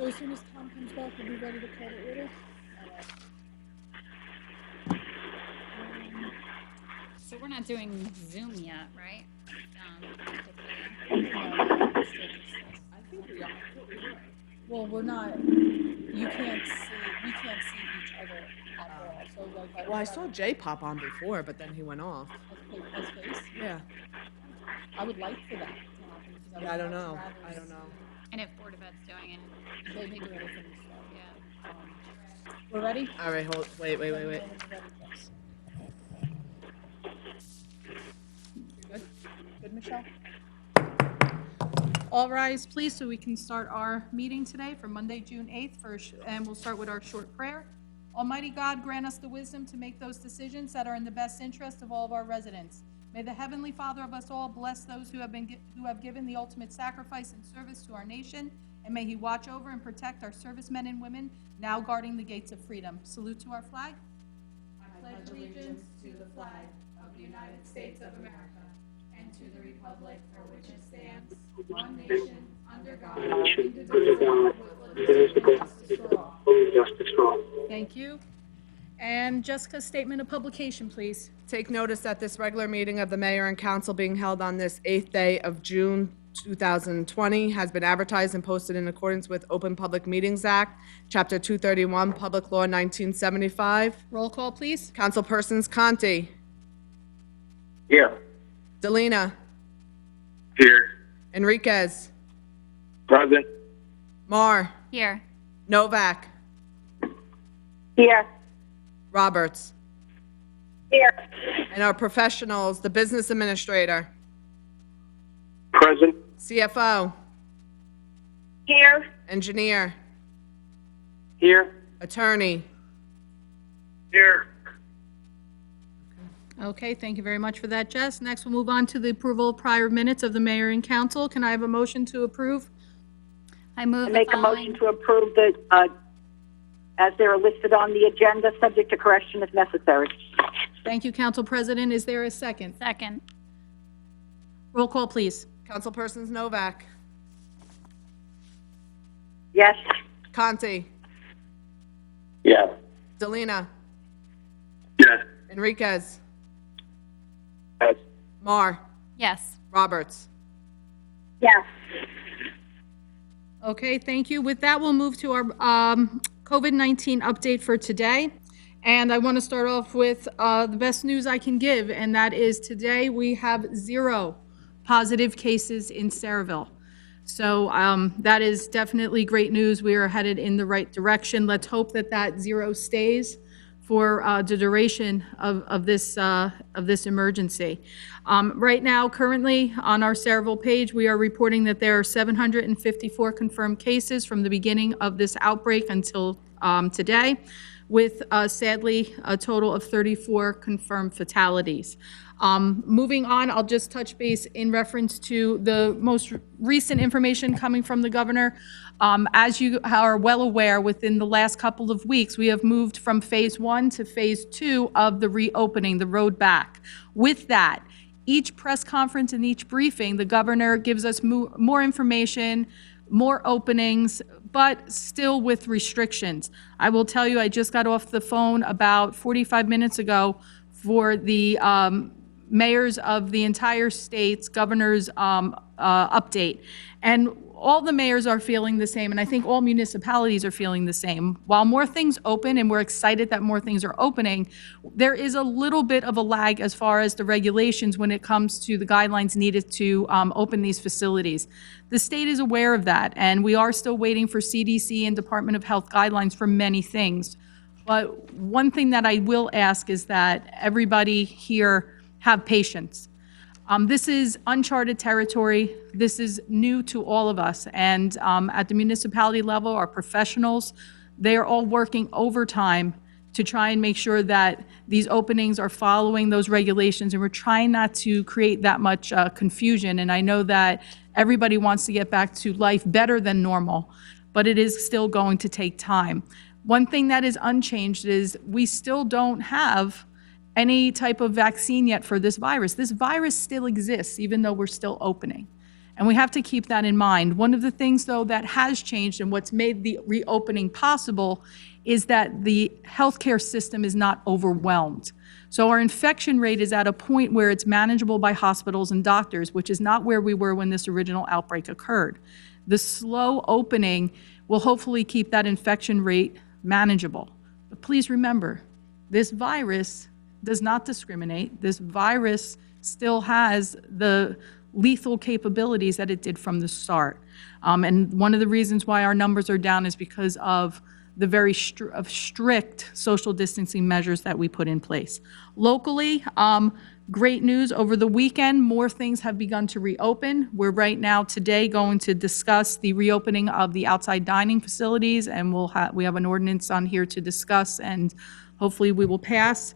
So as soon as Tom comes back, we'll be ready to call the order? So we're not doing Zoom yet, right? I think we are. Well, we're not, we can't see each other at all, so like. Well, I saw Jay pop on before, but then he went off. As face? Yeah. I would like for that to happen, because Yeah, I don't would know. rather I don't know. And if Board of Ed's doing it, They do it from the start. yeah. We're ready? All right, wait. Let me know when you're ready, Jess. Good? Good, Michelle? All rise, please, so we can start our meeting today for Monday, June 8th, and we'll start with our short prayer. Almighty God, grant us the wisdom to make those decisions that are in the best interest of all of our residents. May the Heavenly Father of us all bless those who have given the ultimate sacrifice and service to our nation, and may He watch over and protect our servicemen and women now guarding the gates of freedom. Salute to our flag. I pledge allegiance to the flag of the United States of America and to the republic for which it stands, one nation, under God, indivisible, with liberty and justice for all. Thank you. And Jessica's statement of publication, please. Take notice that this regular meeting of the mayor and council being held on this 8th day of June 2020 has been advertised and posted in accordance with Open Public Meetings Act, Chapter 231, Public Law 1975. Roll call, please. Councilpersons Conti, Here. Delina, Here. Enriquez, Present. Marr, Here. Novak, Here. Roberts, Here. and our professionals, the business administrator, Present. CFO, Here. engineer, Here. attorney. Here. Okay, thank you very much for that, Jess. Next, we'll move on to the approval of prior minutes of the mayor and council. Can I have a motion to approve? I move I the make a following. motion to approve the, as they are listed on the agenda, subject to correction if necessary. Thank you, Council President. Is there a second? Second. Roll call, please. Councilpersons Novak, Yes. Conti, Yes. Delina, Yes. Enriquez, Yes. Marr, Yes. Roberts. Yes. Okay, thank you. With that, we'll move to our COVID-19 update for today. And I want to start off with the best news I can give, and that is today we have 0 positive cases in Saraville. So that is definitely great news. We are headed in the right direction. Let's hope that that 0 stays for the duration of this emergency. Right now, currently on our Saraville page, we are reporting that there are 754 confirmed cases from the beginning of this outbreak until today, with sadly a total of 34 confirmed fatalities. Moving on, I'll just touch base in reference to the most recent information coming from the governor. As you are well aware, within the last couple of weeks, we have moved from phase 1 to phase 2 of the reopening, the road back. With that, each press conference and each briefing, the governor gives us more information, more openings, but still with restrictions. I will tell you, I just got off the phone about 45 minutes ago for the mayors of the entire state's governor's update. And all the mayors are feeling the same, and I think all municipalities are feeling the same. While more things open, and we're excited that more things are opening, there is a little bit of a lag as far as the regulations when it comes to the guidelines needed to open these facilities. The state is aware of that, and we are still waiting for CDC and Department of Health guidelines for many things. But one thing that I will ask is that everybody here have patience. This is uncharted territory. This is new to all of us. And at the municipality level, our professionals, they are all working overtime to try and make sure that these openings are following those regulations. And we're trying not to create that much confusion. And I know that everybody wants to get back to life better than normal, but it is still going to take time. One thing that is unchanged is we still don't have any type of vaccine yet for this virus. This virus still exists, even though we're still opening. And we have to keep that in mind. One of the things, though, that has changed and what's made the reopening possible is that the healthcare system is not overwhelmed. So our infection rate is at a point where it's manageable by hospitals and doctors, which is not where we were when this original outbreak occurred. The slow opening will hopefully keep that infection rate manageable. But please remember, this virus does not discriminate. This virus still has the lethal capabilities that it did from the start. And one of the reasons why our numbers are down is because of the very strict social distancing measures that we put in place. Locally, great news, over the weekend, more things have begun to reopen. We're right now today going to discuss the reopening of the outside dining facilities, and we have an ordinance on here to discuss, and hopefully we will pass.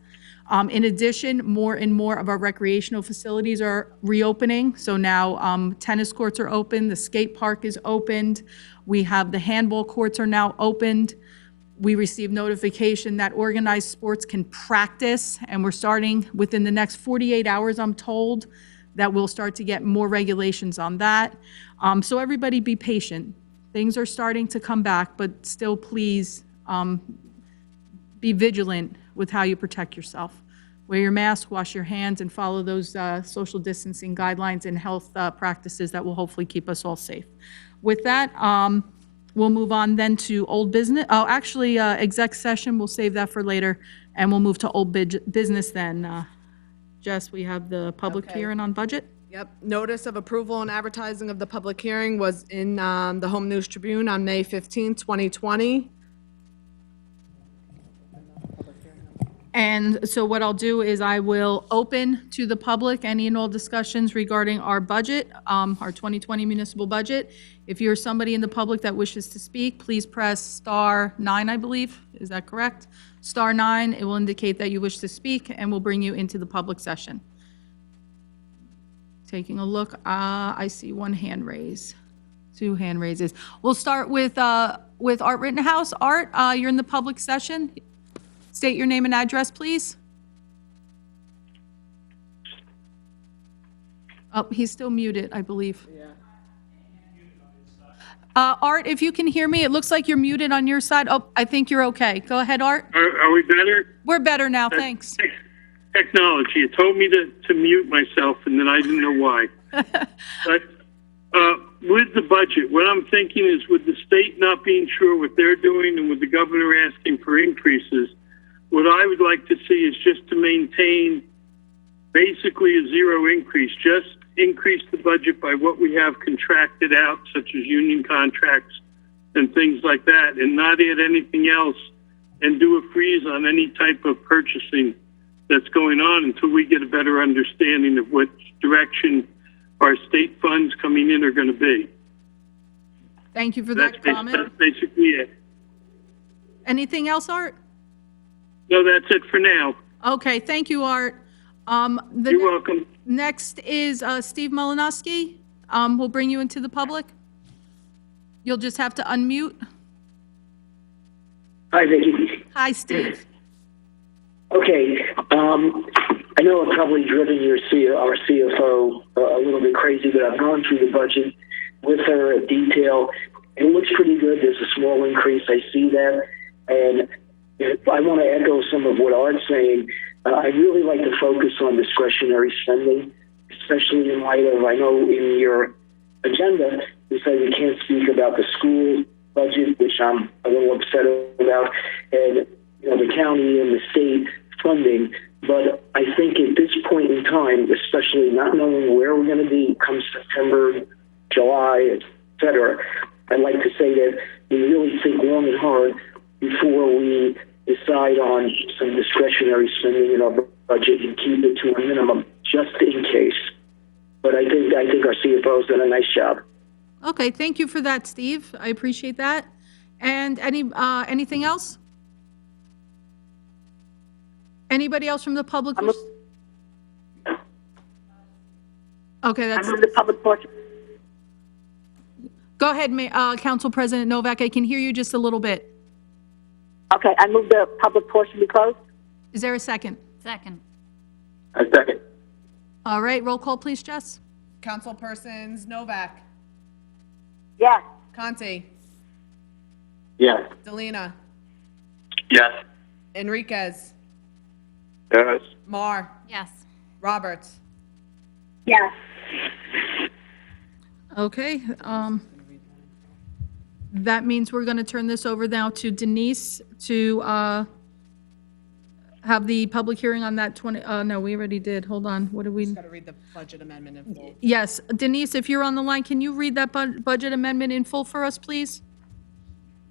In addition, more and more of our recreational facilities are reopening. So now tennis courts are open, the skate park is opened, we have the handball courts are now opened. We received notification that organized sports can practice, and we're starting within the next 48 hours, I'm told, that we'll start to get more regulations on that. So everybody be patient. Things are starting to come back, but still please be vigilant with how you protect yourself. Wear your mask, wash your hands, and follow those social distancing guidelines and health practices that will hopefully keep us all safe. With that, we'll move on then to old business. Oh, actually, exec session, we'll save that for later, and we'll move to old business then. Jess, we have the public Okay. hearing on budget. Yep, notice of approval and advertising of the public hearing was in the Home News Tribune on May 15, 2020. And so what I'll do is I will open to the public any and all discussions regarding our budget, our 2020 municipal budget. If you're somebody in the public that wishes to speak, please press star 9, I believe. Is that correct? Star 9, it will indicate that you wish to speak, and we'll bring you into the public session. Taking a look, I see one hand raise, 2 hand raises. We'll start with Art Rittenhouse. Art, you're in the public session. State your name and address, please. Oh, he's still muted, I believe. Art, if you can hear me, it looks like you're muted on your side. Oh, I think you're okay. Go ahead, Art. Are we better? We're better now, thanks. Technology. It told me to mute myself, and then I didn't know why. But with the budget, what I'm thinking is with the state not being sure what they're doing and with the governor asking for increases, what I would like to see is just to maintain basically a zero increase, just increase the budget by what we have contracted out, such as union contracts and things like that, and not add anything else and do a freeze on any type of purchasing that's going on until we get a better understanding of what direction our state funds coming in are going to be. Thank you for that comment. That's basically it. Anything else, Art? No, that's it for now. Okay, thank you, Art. You're welcome. Next is Steve Malinowski. We'll bring you into the public. You'll just have to unmute. Hi, Vicki. Hi, Steve. Okay, I know I've probably driven our CFO a little bit crazy, but I've gone through the budget with her in detail. It looks pretty good. There's a small increase. I see that. And I want to echo some of what Art's saying. I really like to focus on discretionary spending, especially in light of, I know in your agenda, you say we can't speak about the school budget, which I'm a little upset about, and the county and the state funding. But I think at this point in time, especially not knowing where we're going to be come September, July, et cetera, I'd like to say that we really think long and hard before we decide on some discretionary spending in our budget and keep it to a minimum just in case. But I think our CFO's done a nice job. Okay, thank you for that, Steve. I appreciate that. And anything else? Anybody else from the public? Okay, I that's, move the public portion. go ahead, Council President Novak. I can hear you just a little bit. Okay, I move the public portion be closed. Is there a second? Second. I second. All right, roll call, please, Jess. Councilpersons Novak, Yes. Conti, Yes. Delina, Yes. Enriquez, Yes. Mar, Yes. Roberts. Yes. Okay, that means we're gonna turn this over now to Denise to, have the public hearing on that no, we already did. Hold on, what did we? Got to read the budget amendment in full. Yes, Denise, if you're on the line, can you read that budget amendment in full for us, please?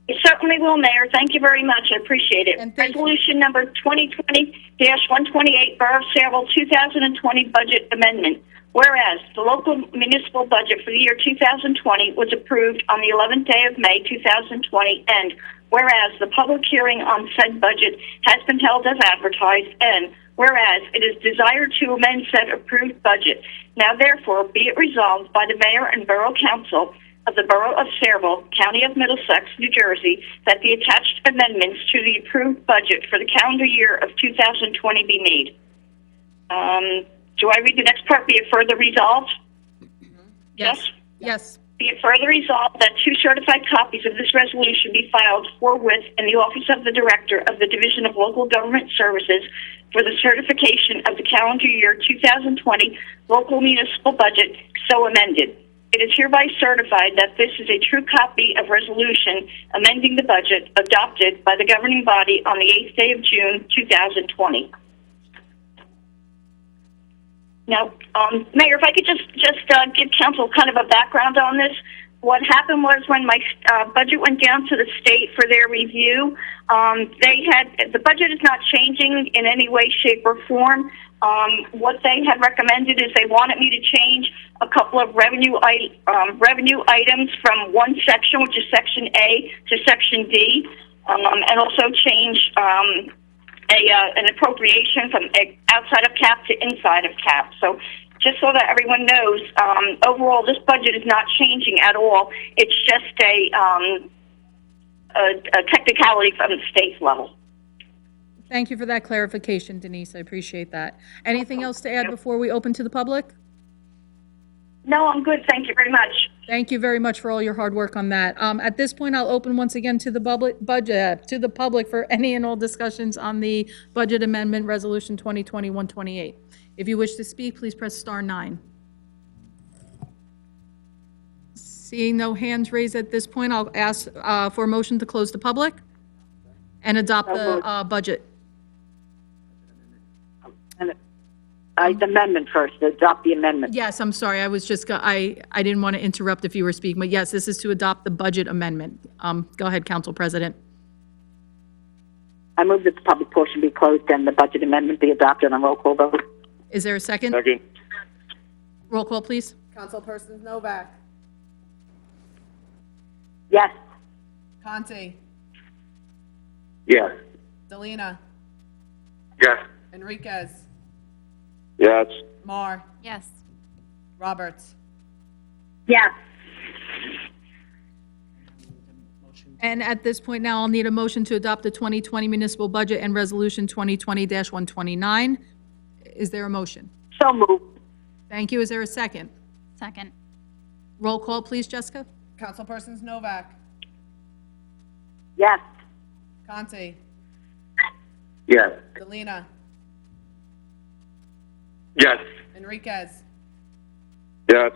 I certainly will, Mayor. Thank you very much. I appreciate it. And thank you. Resolution number 2020-128, Borough of Saraville 2020 Budget Amendment. Whereas the local municipal budget for the year 2020 was approved on the 11th day of May 2020, and whereas the public hearing on said budget has been held as advertised, and whereas it is desired to amend said approved budget, now therefore be it resolved by the Mayor and Borough Council of the Borough of Saraville, County of Middlesex, New Jersey, that the attached amendments to the approved budget for the calendar year of 2020 be made. Do I read the next part? Be it further resolved? Yes? Yes. Be it further resolved that 2 certified copies of this resolution be filed forthwith in the office of the Director of the Division of Local Government Services for the certification of the calendar year 2020 local municipal budget so amended. It is hereby certified that this is a true copy of resolution amending the budget adopted by the governing body on the 8th day of June 2020. Now, Mayor, if I could just give council kind of a background on this. What happened was when my budget went down to the state for their review, the budget is not changing in any way, shape, or form. What they had recommended is they wanted me to change a couple of revenue items from one section, which is Section A, to Section D, and also change an appropriation from outside of cap to inside of cap. So just so that everyone knows, overall, this budget is not changing at all. It's just a technicality from the state level. Thank you for that clarification, Denise. I appreciate that. Anything else to add before we open to the public? No, I'm good. Thank you very much. Thank you very much for all your hard work on that. At this point, I'll open once again to the public for any and all discussions on the budget amendment resolution 2020-128. If you wish to speak, please press star 9. Seeing no hands raised at this point, I'll ask for a motion to close the public and adopt the budget. The amendment first, adopt the amendment. Yes, I'm sorry, I was just, I didn't want to interrupt if you were speaking, but yes, this is to adopt the budget amendment. Go ahead, Council President. I move that the public portion be closed and the budget amendment be adopted on roll call vote. Is there a second? Second. Roll call, please. Councilpersons Novak, Yes. Conti, Yes. Delina, Yes. Enriquez, Yes. Mar, Yes. Roberts. Yes. And at this point now, I'll need a motion to adopt the 2020 municipal budget and resolution 2020-129. Is there a motion? So moved. Thank you. Is there a second? Second. Roll call, please, Jessica. Councilpersons Novak, Yes. Conti, Yes. Delina, Yes. Enriquez, Yes.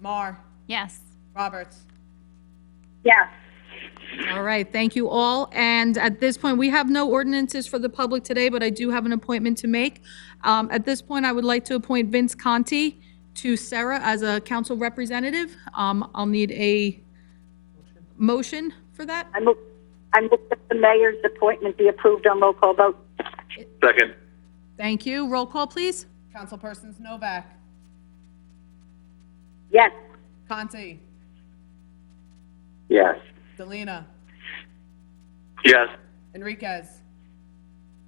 Mar, Yes. Roberts. Yes. All right, thank you all. And at this point, we have no ordinances for the public today, but I do have an appointment to make. At this point, I would like to appoint Vince Conti to Sarah as a council representative. I'll need a motion for that. I move that the mayor's appointment be approved on roll call vote. Second. Thank you. Roll call, please. Councilpersons Novak, Yes. Conti, Yes. Delina, Yes. Enriquez,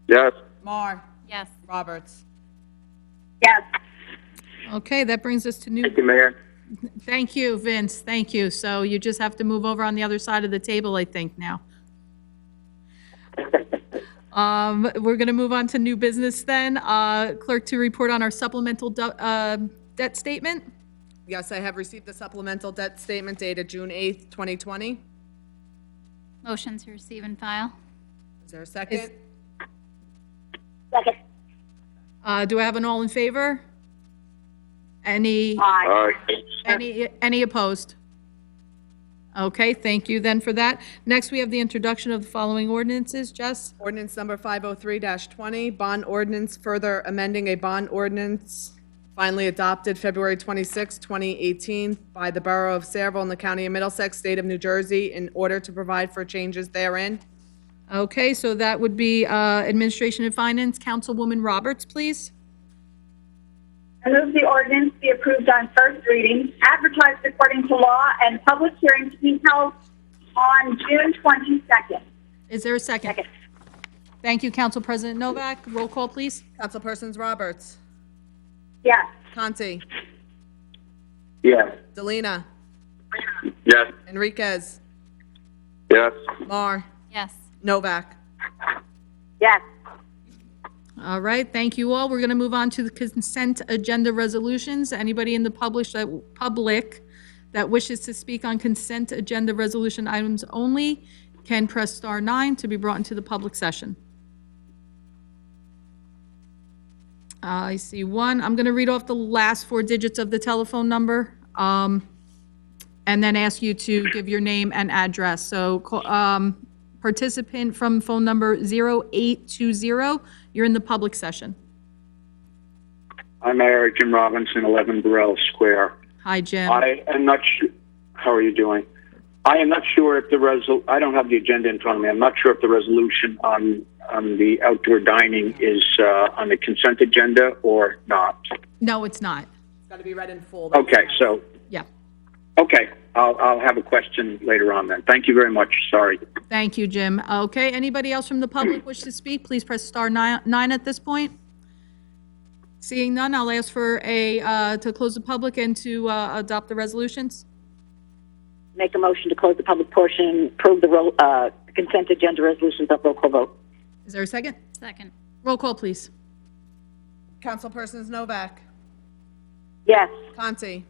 Yes. Mar, Yes. Roberts. Yes. Okay, that brings us to new. Thank you, Mayor. Thank you, Vince. Thank you. So you just have to move over on the other side of the table, I think, now. We're going to move on to new business then. Clerk to report on our supplemental debt statement. Yes, I have received the supplemental debt statement dated June 8th, 2020. Motion to receive and file. Is there a second? Second. Do I have an all in favor? Any, Aye. any opposed? Okay, thank you then for that. Next, we have the introduction of the following ordinances. Jess? Ordinance number 503-20, bond ordinance further amending a bond ordinance finally adopted February 26, 2018 by the Borough of Sayreville in the County of Middlesex, State of New Jersey, in order to provide for changes therein. Okay, so that would be Administration and Finance, Councilwoman Roberts, please. I move the ordinance be approved on first reading, advertised according to law, and public hearing to be held on June 22nd. Is there a second? Second. Thank you, Council President Novak. Roll call, please. Councilpersons Roberts, Yes. Conti, Yes. Delina, Yes. Enriquez, Yes. Mar, Yes. Novak. Yes. All right, thank you all. We're going to move on to the consent agenda resolutions. Anybody in the public that wishes to speak on consent agenda resolution items only can press star 9 to be brought into the public session. I see one. I'm going to read off the last 4 digits of the telephone number, and then ask you to give your name and address. So, participant from phone number 0820, you're in the public session. I'm Mayor Jim Robinson, 11 Burrell Square. Hi, Jim. I am not sure. How are you doing? I am not sure if I don't have the agenda in front of me. I'm not sure if the resolution on the outdoor dining is on the consent agenda or not. No, it's not. It's got to be read in full. Okay, so, Yeah. okay. I'll have a question later on then. Thank you very much. Sorry. Thank you, Jim. Okay, anybody else from the public wish to speak? Please press star 9 at this point. Seeing none, I'll ask for to close the public and to adopt the resolutions. Make a motion to close the public portion, approve the consent agenda resolutions by roll call vote. Is there a second? Second. Roll call, please. Councilpersons Novak, Yes. Conti,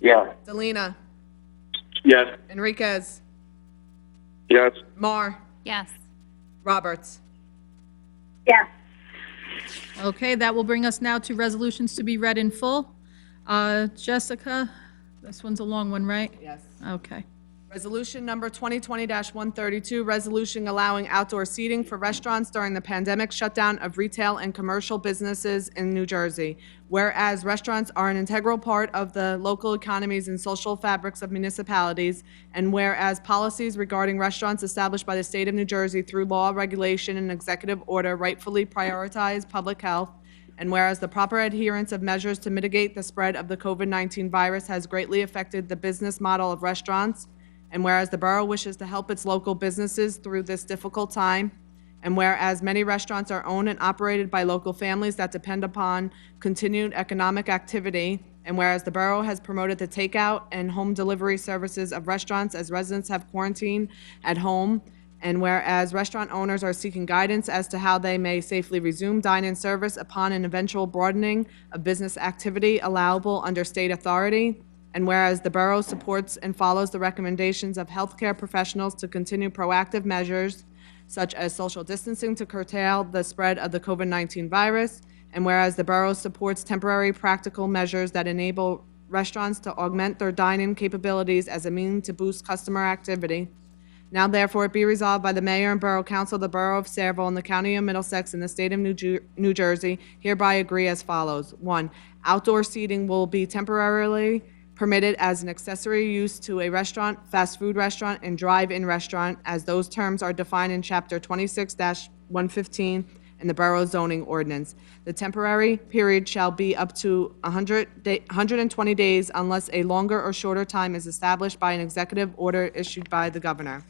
Yes. Delina, Yes. Enriquez, Yes. Mar, Yes. Roberts. Yes. Okay, that will bring us now to resolutions to be read in full. Jessica, this one's a long one, right? Yes. Okay. Resolution number 2020-132, resolution allowing outdoor seating for restaurants during the pandemic shutdown of retail and commercial businesses in New Jersey. Whereas restaurants are an integral part of the local economies and social fabrics of municipalities, and whereas policies regarding restaurants established by the state of New Jersey through law, regulation, and executive order rightfully prioritize public health, and whereas the proper adherence of measures to mitigate the spread of the COVID-19 virus has greatly affected the business model of restaurants, and whereas the borough wishes to help its local businesses through this difficult time, and whereas many restaurants are owned and operated by local families that depend upon continued economic activity, and whereas the borough has promoted the takeout and home delivery services of restaurants as residents have quarantined at home, and whereas restaurant owners are seeking guidance as to how they may safely resume dine-in service upon an eventual broadening of business activity allowable under state authority, and whereas the borough supports and follows the recommendations of healthcare professionals to continue proactive measures such as social distancing to curtail the spread of the COVID-19 virus, and whereas the borough supports temporary practical measures that enable restaurants to augment their dine-in capabilities as a means to boost customer activity. Now therefore it be resolved by the mayor and borough council of the borough of Sayreville in the county of Middlesex in the state of New Jersey hereby agree as follows. 1, outdoor seating will be temporarily permitted as an accessory use to a restaurant, fast food restaurant, and drive-in restaurant, as those terms are defined in Chapter 26-115 in the Borough Zoning Ordinance. The temporary period shall be up to 120 days unless a longer or shorter time is established by an executive order issued by the governor.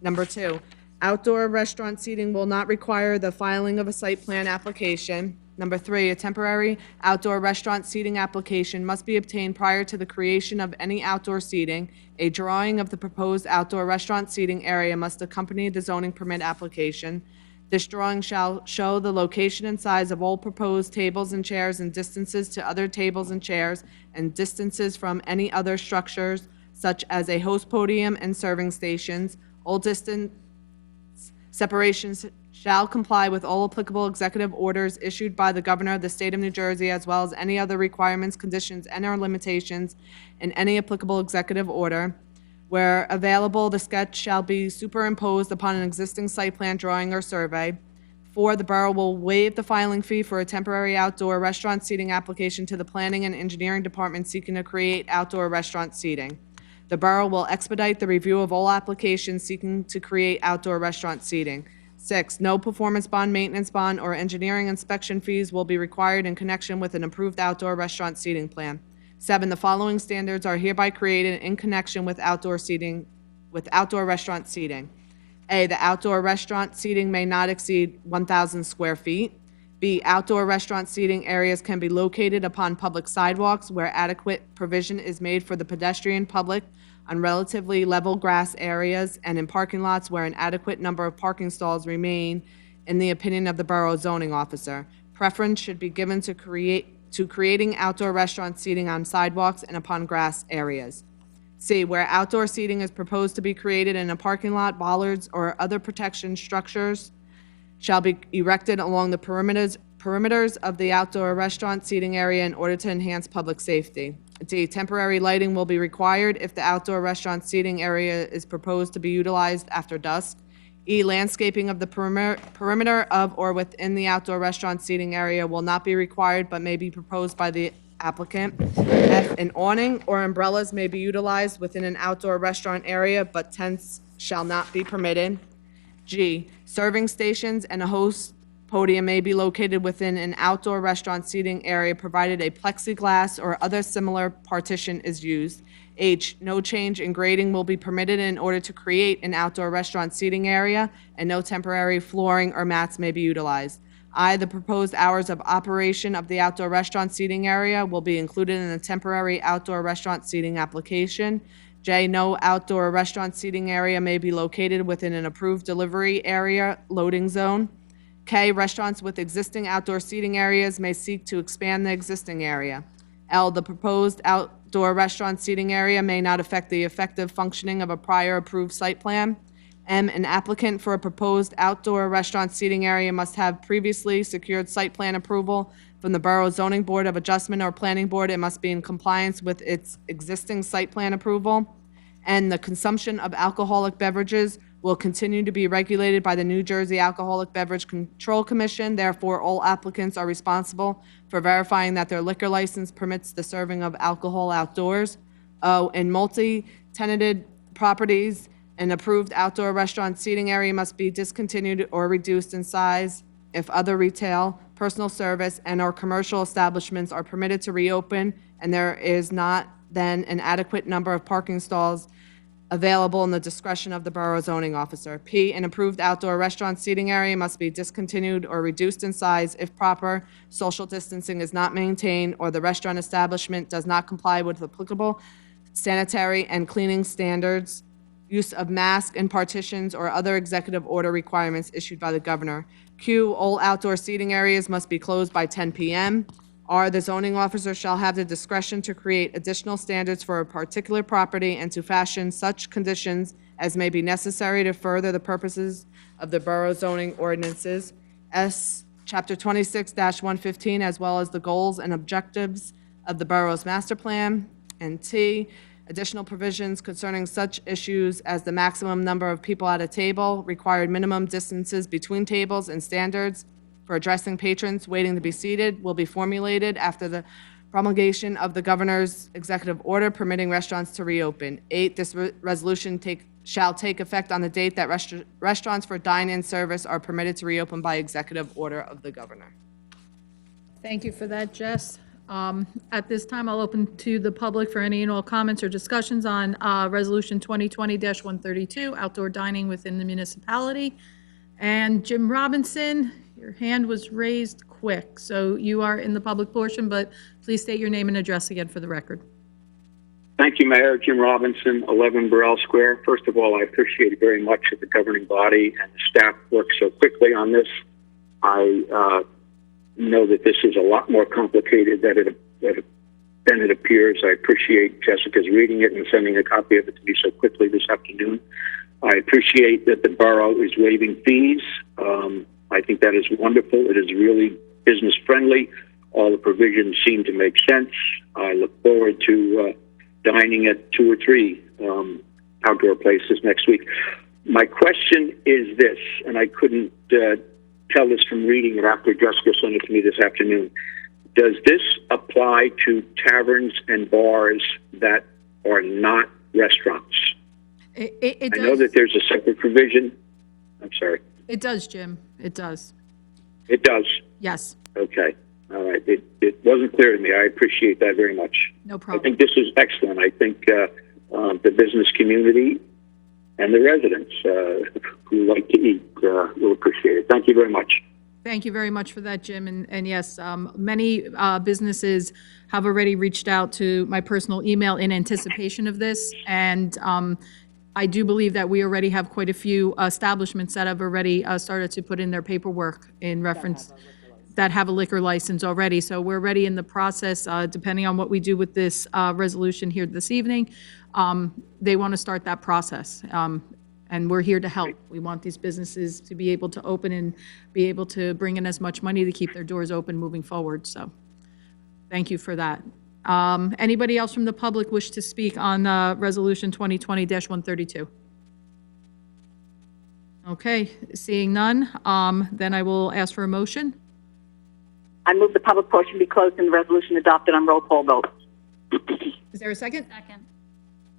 Number 2, outdoor restaurant seating will not require the filing of a site plan application. Number 3, a temporary outdoor restaurant seating application must be obtained prior to the creation of any outdoor seating. A drawing of the proposed outdoor restaurant seating area must accompany the zoning permit application. This drawing shall show the location and size of all proposed tables and chairs and distances to other tables and chairs and distances from any other structures such as a host podium and serving stations. All distance separations shall comply with all applicable executive orders issued by the Governor of the State of New Jersey, as well as any other requirements, conditions, and/or limitations in any applicable executive order. Where available, the sketch shall be superimposed upon an existing site plan drawing or survey. 4, the borough will waive the filing fee for a temporary outdoor restaurant seating application to the Planning and Engineering Department seeking to create outdoor restaurant seating. The borough will expedite the review of all applications seeking to create outdoor restaurant seating. 6, no performance bond, maintenance bond, or engineering inspection fees will be required in connection with an approved outdoor restaurant seating plan. 7, the following standards are hereby created in connection with outdoor restaurant seating. A, the outdoor restaurant seating may not exceed 1,000 square feet. B, outdoor restaurant seating areas can be located upon public sidewalks where adequate provision is made for the pedestrian public on relatively level grass areas and in parking lots where an adequate number of parking stalls remain, in the opinion of the borough zoning officer. Preference should be given to creating outdoor restaurant seating on sidewalks and upon grass areas. C, where outdoor seating is proposed to be created in a parking lot, bollards, or other protection structures shall be erected along the perimeters of the outdoor restaurant seating area in order to enhance public safety. D, temporary lighting will be required if the outdoor restaurant seating area is proposed to be utilized after dusk. E, landscaping of the perimeter of or within the outdoor restaurant seating area will not be required but may be proposed by the applicant. F, an awning or umbrellas may be utilized within an outdoor restaurant area, but tents shall not be permitted. G, serving stations and a host podium may be located within an outdoor restaurant seating area provided a plexiglass or other similar partition is used. H, no change in grading will be permitted in order to create an outdoor restaurant seating area, and no temporary flooring or mats may be utilized. I, the proposed hours of operation of the outdoor restaurant seating area will be included in the temporary outdoor restaurant seating application. J, no outdoor restaurant seating area may be located within an approved delivery area loading zone. K, restaurants with existing outdoor seating areas may seek to expand the existing area. L, the proposed outdoor restaurant seating area may not affect the effective functioning of a prior approved site plan. M, an applicant for a proposed outdoor restaurant seating area must have previously secured site plan approval from the Borough Zoning Board of Adjustment or Planning Board. It must be in compliance with its existing site plan approval. And the consumption of alcoholic beverages will continue to be regulated by the New Jersey Alcoholic Beverage Control Commission. Therefore, all applicants are responsible for verifying that their liquor license permits the serving of alcohol outdoors. O, in multi-tenanted properties, an approved outdoor restaurant seating area must be discontinued or reduced in size if other retail, personal service, and/or commercial establishments are permitted to reopen and there is not then an adequate number of parking stalls available in the discretion of the borough zoning officer. P, an approved outdoor restaurant seating area must be discontinued or reduced in size if proper social distancing is not maintained or the restaurant establishment does not comply with applicable sanitary and cleaning standards, use of masks and partitions, or other executive order requirements issued by the governor. Q, all outdoor seating areas must be closed by 10 p.m. R, the zoning officer shall have the discretion to create additional standards for a particular property and to fashion such conditions as may be necessary to further the purposes of the borough zoning ordinances. S, Chapter 26-115, as well as the goals and objectives of the borough's master plan. And T, additional provisions concerning such issues as the maximum number of people at a table, required minimum distances between tables, and standards for addressing patrons waiting to be seated will be formulated after the promulgation of the governor's executive order permitting restaurants to reopen. 8, this resolution shall take effect on the date that restaurants for dine-in service are permitted to reopen by executive order of the governor. Thank you for that, Jess. At this time, I'll open to the public for any and all comments or discussions on Resolution 2020-132, outdoor dining within the municipality. And Jim Robinson, your hand was raised quick, so you are in the public portion, but please state your name and address again for the record. Thank you, Mayor. Jim Robinson, 11 Burrell Square. First of all, I appreciate it very much that the governing body and the staff worked so quickly on this. I know that this is a lot more complicated than it appears. I appreciate Jessica's reading it and sending a copy of it to me so quickly this afternoon. I appreciate that the borough is waiving fees. I think that is wonderful. It is really business friendly. All the provisions seem to make sense. I look forward to dining at 2 or 3 outdoor places next week. My question is this, and I couldn't tell this from reading it after Jessica sent it to me this afternoon. Does this apply to taverns and bars that are not restaurants? It does. I know that there's a separate provision. I'm sorry. It does, Jim. It does. It does. Yes. Okay. All right. It wasn't clear to me. I appreciate that very much. No I problem. think this is excellent. I think the business community and the residents who like to eat will appreciate it. Thank you very much. Thank you very much for that, Jim. And yes, many businesses have already reached out to my personal email in anticipation of this. And I do believe that we already have quite a few establishments that have already started to put in their paperwork in reference, that have a liquor license already. So we're already in the process, depending on what we do with this resolution here this evening. They want to start that process. And we're here to help. We want these businesses to be able to open and be able to bring in as much money to keep their doors open moving forward. So thank you for that. Anybody else from the public wish to speak on Resolution 2020-132? Okay, seeing none, then I will ask for a motion. I move the public portion be closed and the resolution adopted on roll call vote. Is there a second? Second.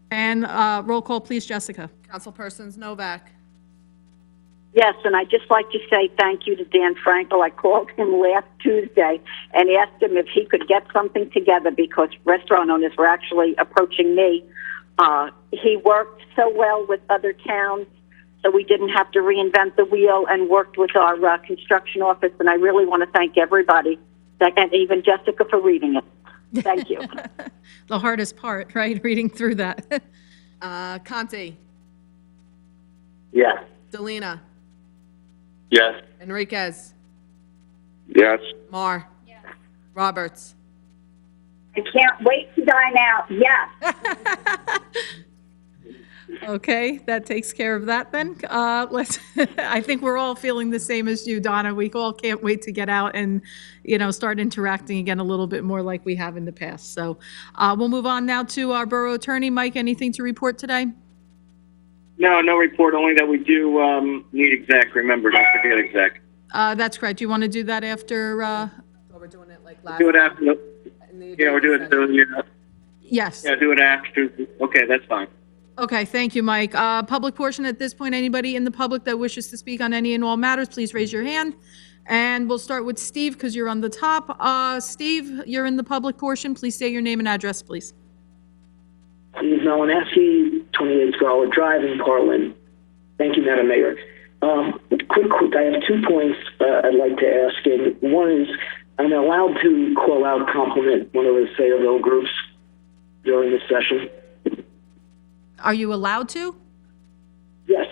And roll call, please, Jessica. Councilpersons Novak, Yes, and I'd just like to say thank you to Dan Frankel. I called him last Tuesday and asked him if he could get something together because restaurant owners were actually approaching me. He worked so well with other towns, so we didn't have to reinvent the wheel, and worked with our construction office. And I really want to thank everybody, and even Jessica, for reading it. Thank you. The hardest part, right? Reading through that. Conti, Yes. Delina, Yes. Enriquez, Yes. Marr, Roberts. I can't wait to dine out. Yes. Okay, that takes care of that then. I think we're all feeling the same as you, Donna. We all can't wait to get out and, start interacting again a little bit more like we have in the past. So we'll move on now to our borough attorney. Mike, anything to report today? No report, only that we do need exec. Remember, don't forget exec. That's correct. Do you want to do that after? So we're doing it like last. Do it after, in the yeah, we're doing agenda it, session. Yes. yeah, do it after. Okay, that's fine. Okay, thank you, Mike. Public portion at this point, anybody in the public that wishes to speak on any and all matters, please raise your hand. And we'll start with Steve because you're on the top. Steve, you're in the public portion. Please state your name and address, please. Steve Malinowski, 28 Scarlet Drive in Portland. Thank you, Madam Mayor. Quick, I have 2 points I'd like to ask. And one is, I'm allowed to call out, compliment one of the Sayreville groups during this session? Are you allowed to? Yes.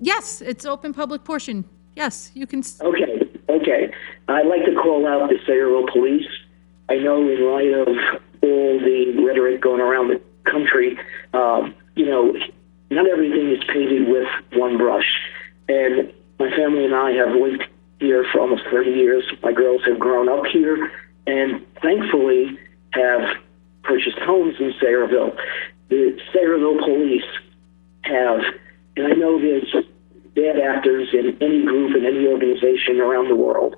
Yes, it's open public portion. Yes, you can. Okay. I'd like to call out the Sayreville Police. I know in light of all the rhetoric going around the country, not everything is painted with one brush. And my family and I have lived here for almost 30 years. My girls have grown up here and thankfully have purchased homes in Sayreville. The Sayreville Police have, and I know there's bad actors in any group and any organization around the world,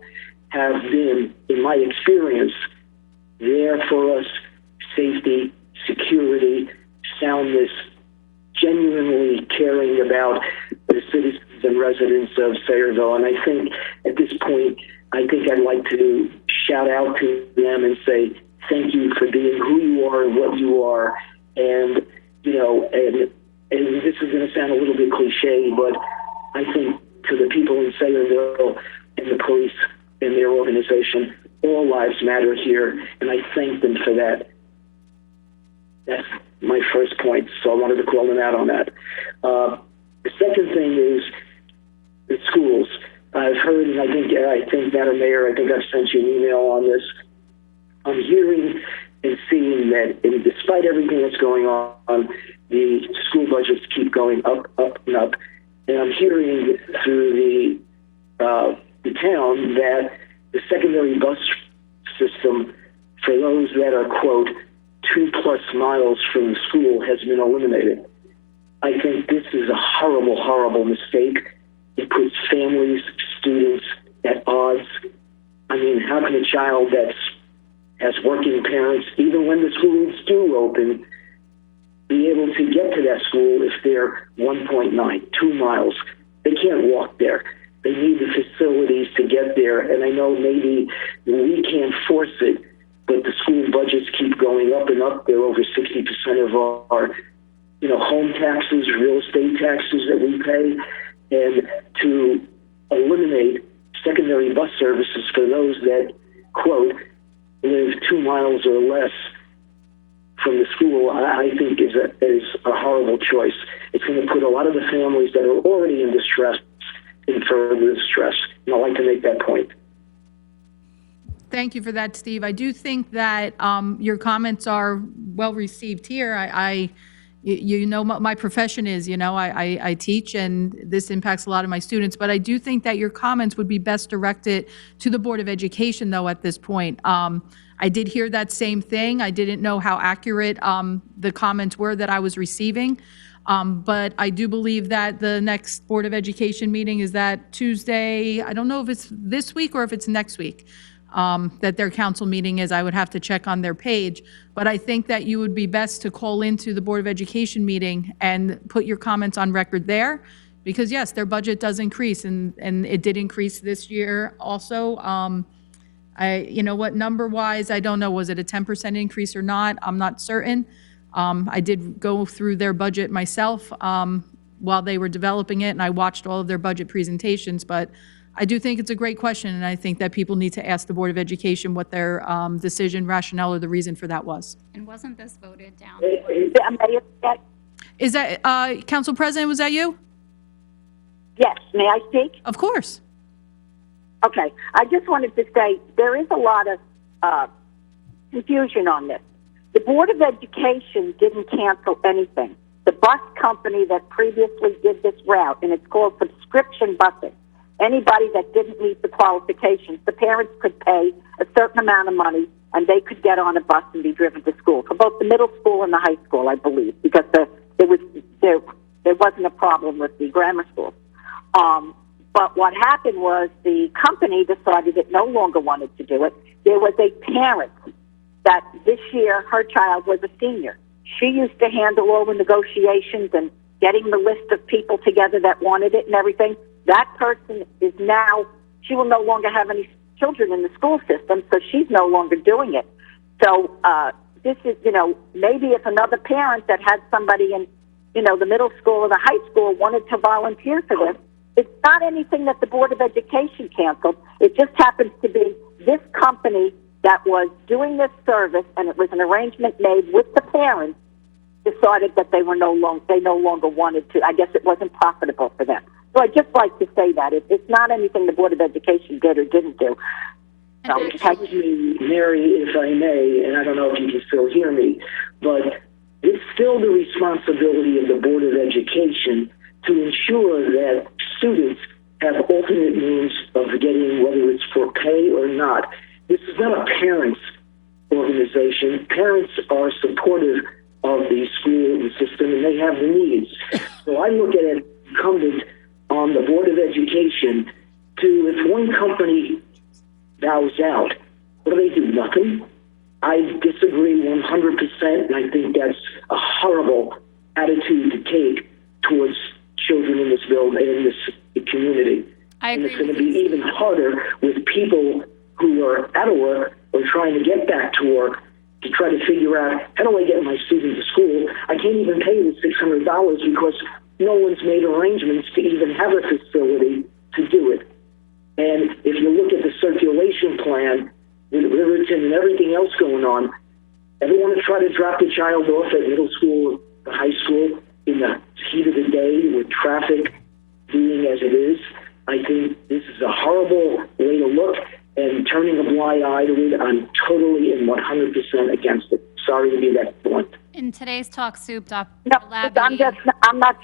have been, in my experience, there for us, safety, security, soundness, genuinely caring about the citizens and residents of Sayreville. And I think at this point, I'd like to shout out to them and say, thank you for being who you are and what you are. And, and this is going to sound a little bit cliche, but I think to the people in Sayreville and the police and their organization, all lives matter here, and I thank them for that. my first point, so I wanted to call them out on that. The second thing is the schools. I've heard, and I think Madam Mayor, I think I've sent you an email on this. I'm hearing and seeing that, despite everything that's going on, the school budgets keep going up, and up. And I'm hearing through the town that the secondary bus system for those that are, quote, 2+ miles from the school has been eliminated. I think this is a horrible, horrible mistake. It puts families, students at odds. I mean, how can a child that has working parents, even when the schools do open, be able to get to that school if they're 1.9, 2 miles? They can't walk there. They need the facilities to get there. And I know maybe we can't force it, but the school budgets keep going up and up. They're over 60% of our, home taxes, real estate taxes that we pay. And to eliminate secondary bus services for those that, quote, live 2 miles or less from the school, I think is a horrible choice. It's going to put a lot of the families that are already in distress in further distress. And I'd like to make that point. Thank you for that, Steve. I do think that your comments are well received here. My profession is, I teach, and this impacts a lot of my students, but I do think that your comments would be best directed to the Board of Education, though, at this point. I did hear that same thing. I didn't know how accurate the comments were that I was receiving, but I do believe that the next Board of Education meeting is that Tuesday. I don't know if it's this week or if it's next week. That their council meeting is. I would have to check on their page, but I think that you would be best to call into the Board of Education meeting and put your comments on record there, because yes, their budget does increase, and it did increase this year also. Number-wise, I don't know, was it a 10% increase or not? I'm not certain. I did go through their budget myself while they were developing it, and I watched all of their budget presentations, but I do think it's a great question, and I think that people need to ask the Board of Education what their decision, rationale, or the reason for that was. And wasn't this voted down? Is that, Council President, was that you? Yes, may I speak? Of course. Okay, I just wanted to say there is a lot of confusion on this. The Board of Education didn't cancel anything. The bus company that previously did this route, and it's called subscription busing, anybody that didn't meet the qualifications, the parents could pay a certain amount of money and they could get on a bus and be driven to school for both the middle school and the high school, I believe, because there wasn't a problem with the grammar schools. But what happened was the company decided it no longer wanted to do it. There was a parent that this year her child was a senior. She used to handle all the negotiations and getting the list of people together that wanted it and everything. That person is now, she will no longer have any children in the school system, so she's no longer doing it. So this is, maybe if another parent that had somebody in, the middle school or the high school wanted to volunteer for this, it's not anything that the Board of Education canceled. It just happens to be this company that was doing this service, and it was an arrangement made with the parents, decided that they no longer wanted to. I guess it wasn't profitable for them. So I'd just like to say that it's not anything the Board of Education did or didn't do. So, Mary, if I may, and I don't know if you can still hear me, but it's still the responsibility of the Board of Education to ensure that students have alternate means of getting, whether it's for pay or not. This is not a parents' organization. Parents are supportive of the school system, and they have the needs. So I look at it incumbent on the Board of Education to, if one company bows out, what do? Nothing? I disagree 100%, and I think that's a horrible attitude to take towards children in this building, in this community. I agree. And it's going to be even harder with people who are out of work or trying to get back to work to try to figure out, how do I get my student to school? I can't even pay the $600 because no one's made arrangements to even have a facility to do it. And if you look at the circulation plan with Riverton and everything else going on, everyone at try to drop the child off at middle school or high school in the heat of the day with traffic being as it is. I think this is a horrible way to look, and turning a blind eye to it, I'm totally and 100% against it. Sorry to be that blunt. In today's Talk Soup, Dr. No, Labby, I'm not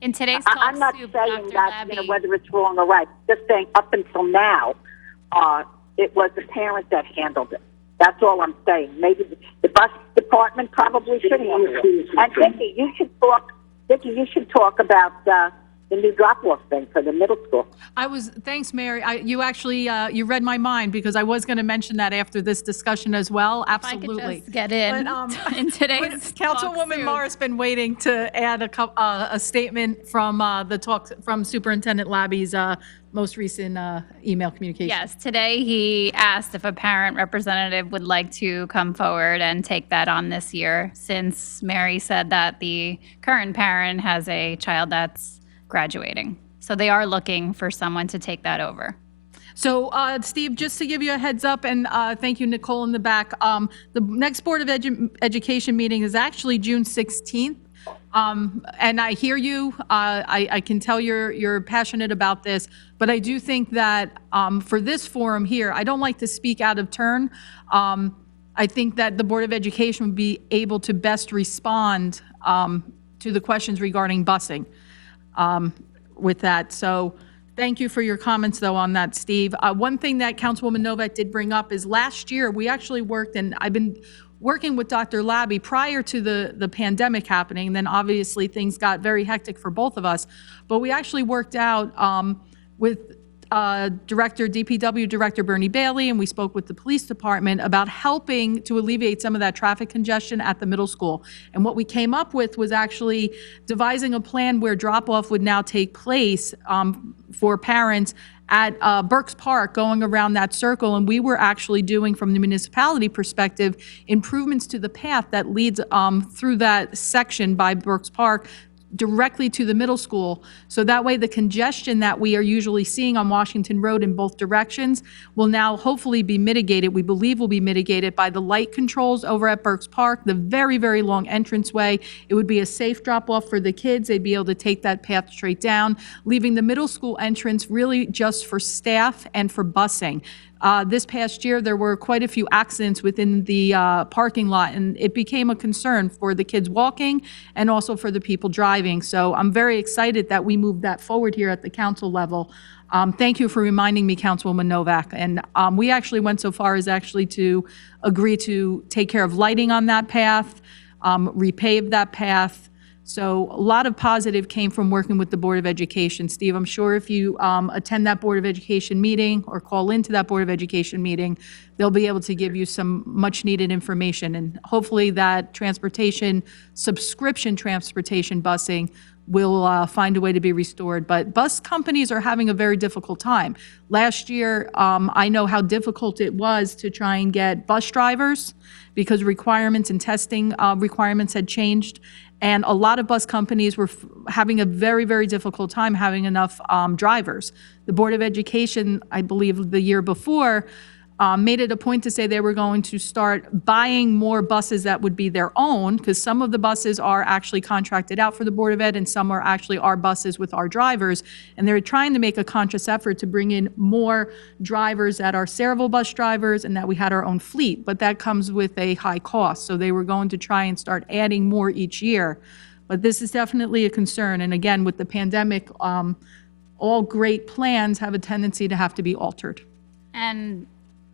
in today's Talk I'm not Soup, saying Dr. that, Labby, whether it's wrong or right. Just saying up until now, it was the parent that handled it. That's all I'm saying. Maybe the bus department probably should handle it. And Vicki, you should talk about the new drop-off thing for the middle school. Thanks, Mary. You actually, you read my mind, because I was going to mention that after this discussion as well. if I Absolutely. could just get in, in today's Talk Councilwoman Soup. Morris been waiting to add a statement from from Superintendent Labby's most recent email communication. Yes, today he asked if a parent representative would like to come forward and take that on this year, since Mary said that the current parent has a child that's graduating. So they are looking for someone to take that over. So, Steve, just to give you a heads up, and thank you, Nicole, in the back, the next Board of Education meeting is actually June 16th. And I hear you. I can tell you're passionate about this, but I do think that for this forum here, I don't like to speak out of turn. I think that the Board of Education would be able to best respond to the questions regarding busing with that. So thank you for your comments, though, on that, Steve. One thing that Councilwoman Novak did bring up is last year we actually worked, and I've been working with Dr. Labby prior to the pandemic happening. Then obviously things got very hectic for both of us, but we actually worked out with DPW Director Bernie Bailey, and we spoke with the police department about helping to alleviate some of that traffic congestion at the middle school. And what we came up with was actually devising a plan where drop-off would now take place for parents at Burks Park, going around that circle. And we were actually doing, from the municipality perspective, improvements to the path that leads through that section by Burks Park directly to the middle school. So that way the congestion that we are usually seeing on Washington Road in both directions will now hopefully be mitigated. We believe will be mitigated by the light controls over at Burks Park, the very, very long entranceway. It would be a safe drop-off for the kids. They'd be able to take that path straight down, leaving the middle school entrance really just for staff and for busing. This past year, there were quite a few accidents within the parking lot, and it became a concern for the kids walking and also for the people driving. So I'm very excited that we moved that forward here at the council level. Thank you for reminding me, Councilwoman Novak. And we actually went so far as actually to agree to take care of lighting on that path, repave that path. So a lot of positive came from working with the Board of Education. Steve, I'm sure if you attend that Board of Education meeting or call into that Board of Education meeting, they'll be able to give you some much needed information. And hopefully that subscription transportation busing will find a way to be restored. But bus companies are having a very difficult time. Last year, I know how difficult it was to try and get bus drivers because requirements and testing requirements had changed. And a lot of bus companies were having a very, very difficult time having enough drivers. The Board of Education, I believe the year before, made it a point to say they were going to start buying more buses that would be their own, because some of the buses are actually contracted out for the Board of Ed and some are actually our buses with our drivers. And they're trying to make a conscious effort to bring in more drivers that are Saraville bus drivers and that we had our own fleet, but that comes with a high cost. So they were going to try and start adding more each year. But this is definitely a concern. And again, with the pandemic, all great plans have a tendency to have to be altered. And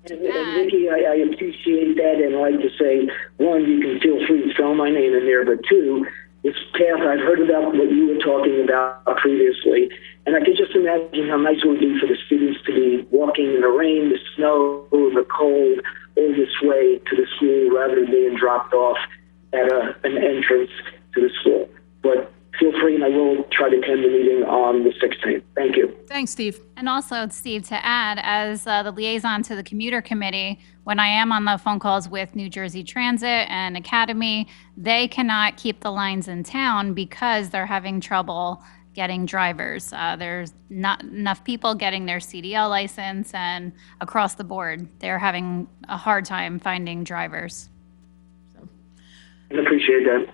And Vicki, I appreciate that, and I'd like to say, one, you can feel free to spell my name in there, but two, this path, I've heard about what you were talking about previously, and I could just imagine how nice it would be for the students to be walking in the rain, the snow, the cold, all this way to the school rather than being dropped off at an entrance to the school. But feel free, and I will try to attend the meeting on the 16th. Thank you. Thanks, Steve. And also, Steve, to add, as the liaison to the commuter committee, when I am on the phone calls with New Jersey Transit and Academy, they cannot keep the lines in town because they're having trouble getting drivers. There's not enough people getting their CDL license, and across the board, they're having a hard time finding drivers. I appreciate that.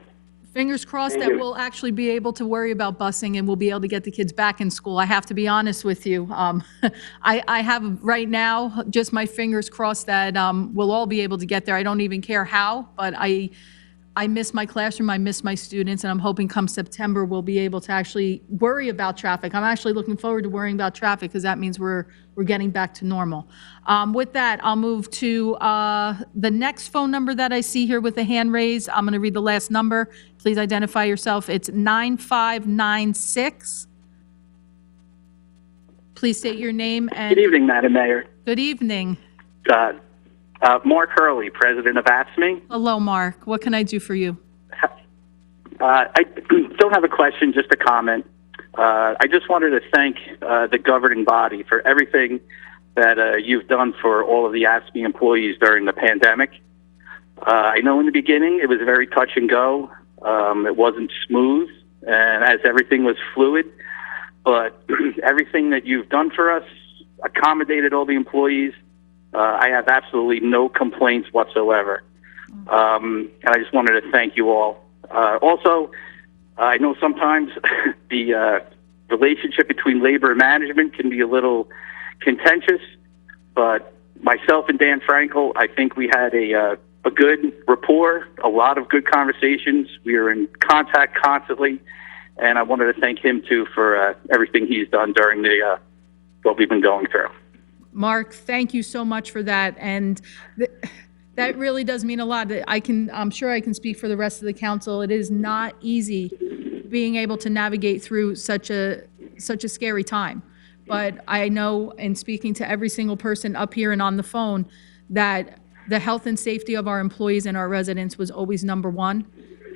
Fingers crossed Thank that you. we'll actually be able to worry about busing and we'll be able to get the kids back in school. I have to be honest with you. I have right now just my fingers crossed that we'll all be able to get there. I don't even care how, but I miss my classroom, I miss my students, and I'm hoping come September we'll be able to actually worry about traffic. I'm actually looking forward to worrying about traffic because that means we're getting back to normal. With that, I'll move to the next phone number that I see here with a hand raised. I'm going to read the last number. Please identify yourself. It's 9596. Please state your name and. Good evening, Madam Mayor. Good evening. Mark Hurley, president of AFSCME. Hello, Mark. What can I do for you? I don't have a question, just a comment. I just wanted to thank the governing body for everything that you've done for all of the AFSCME employees during the pandemic. I know in the beginning it was very touch and go. It wasn't smooth, and as everything was fluid, but everything that you've done for us accommodated all the employees. I have absolutely no complaints whatsoever. And I just wanted to thank you all. Also, I know sometimes the relationship between labor and management can be a little contentious, but myself and Dan Frankel, I think we had a good rapport, a lot of good conversations. We were in contact constantly, and I wanted to thank him too for everything he's done during the what we've been going through. Mark, thank you so much for that, and that really does mean a lot. I'm sure I can speak for the rest of the council. It is not easy being able to navigate through such a scary time. But I know, in speaking to every single person up here and on the phone, that the health and safety of our employees and our residents was always number one.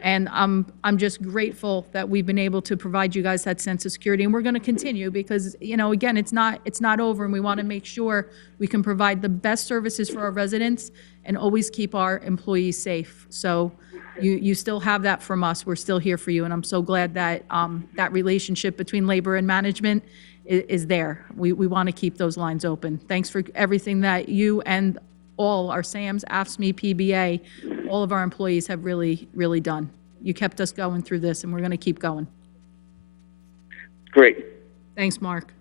And I'm just grateful that we've been able to provide you guys that sense of security, and we're going to continue because, you know, again, it's not over, and we want to make sure we can provide the best services for our residents and always keep our employees safe. So you still have that from us. We're still here for you, and I'm so glad that that relationship between labor and management is there. We want to keep those lines open. Thanks for everything that you and all our SAMs, AFSCME, PBA, all of our employees have really, really done. You kept us going through this, and we're going to keep going. Great. Thanks, Mark.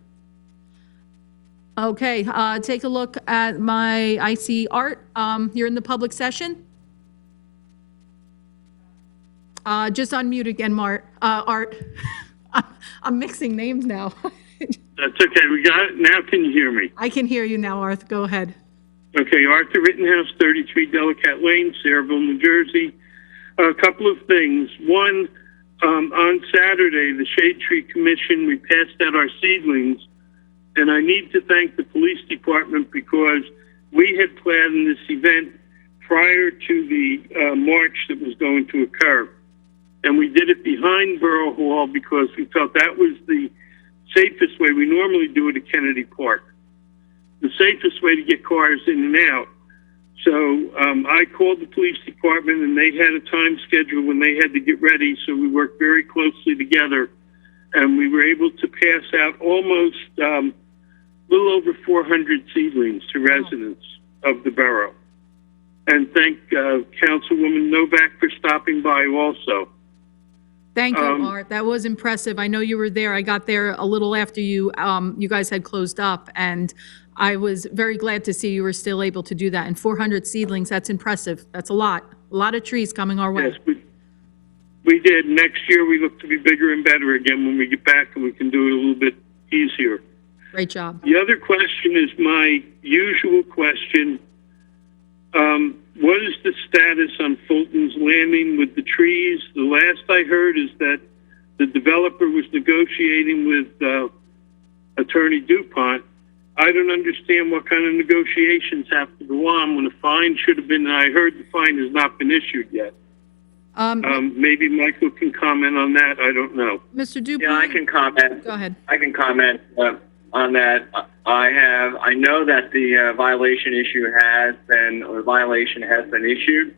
Okay, take a look at I see Art. You're in the public session. Just unmute again, Art. I'm mixing names now. That's okay. We got it. Now can you hear me? I can hear you now, Arthur. Go ahead. Okay, Arthur Rittenhouse, 33 Delacat Lane, Sayreville, New Jersey. A couple of things. One, on Saturday, the Shade Tree Commission, we passed out our seedlings, and I need to thank the police department because we had planned this event prior to the march that was going to occur. And we did it behind Borough Hall because we felt that was the safest way. We normally do it at Kennedy Park. The safest way to get cars in and out. So I called the police department, and they had a time schedule when they had to get ready, so we worked very closely together, and we were able to pass out almost a little over 400 seedlings to residents of the borough. And thank Councilwoman Novak for stopping by also. Thank you, Art. That was impressive. I know you were there. I got there a little after you guys had closed up, and I was very glad to see you were still able to do that. And 400 seedlings, that's impressive. That's a lot of trees coming our way. Yes, we did. Next year, we look to be bigger and better again when we get back, and we can do it a little bit easier. Great job. The other question is my usual question. What is the status on Fulton's Landing with the trees? The last I heard is that the developer was negotiating with Attorney DuPont. I don't understand what kind of negotiations have to go on when a fine should have been. I heard the fine has not been issued yet. Maybe Michael can comment on that. I don't know. Mr. DuPont? Yeah, I can comment. Go ahead. I can comment on that. I know that the violation has been issued.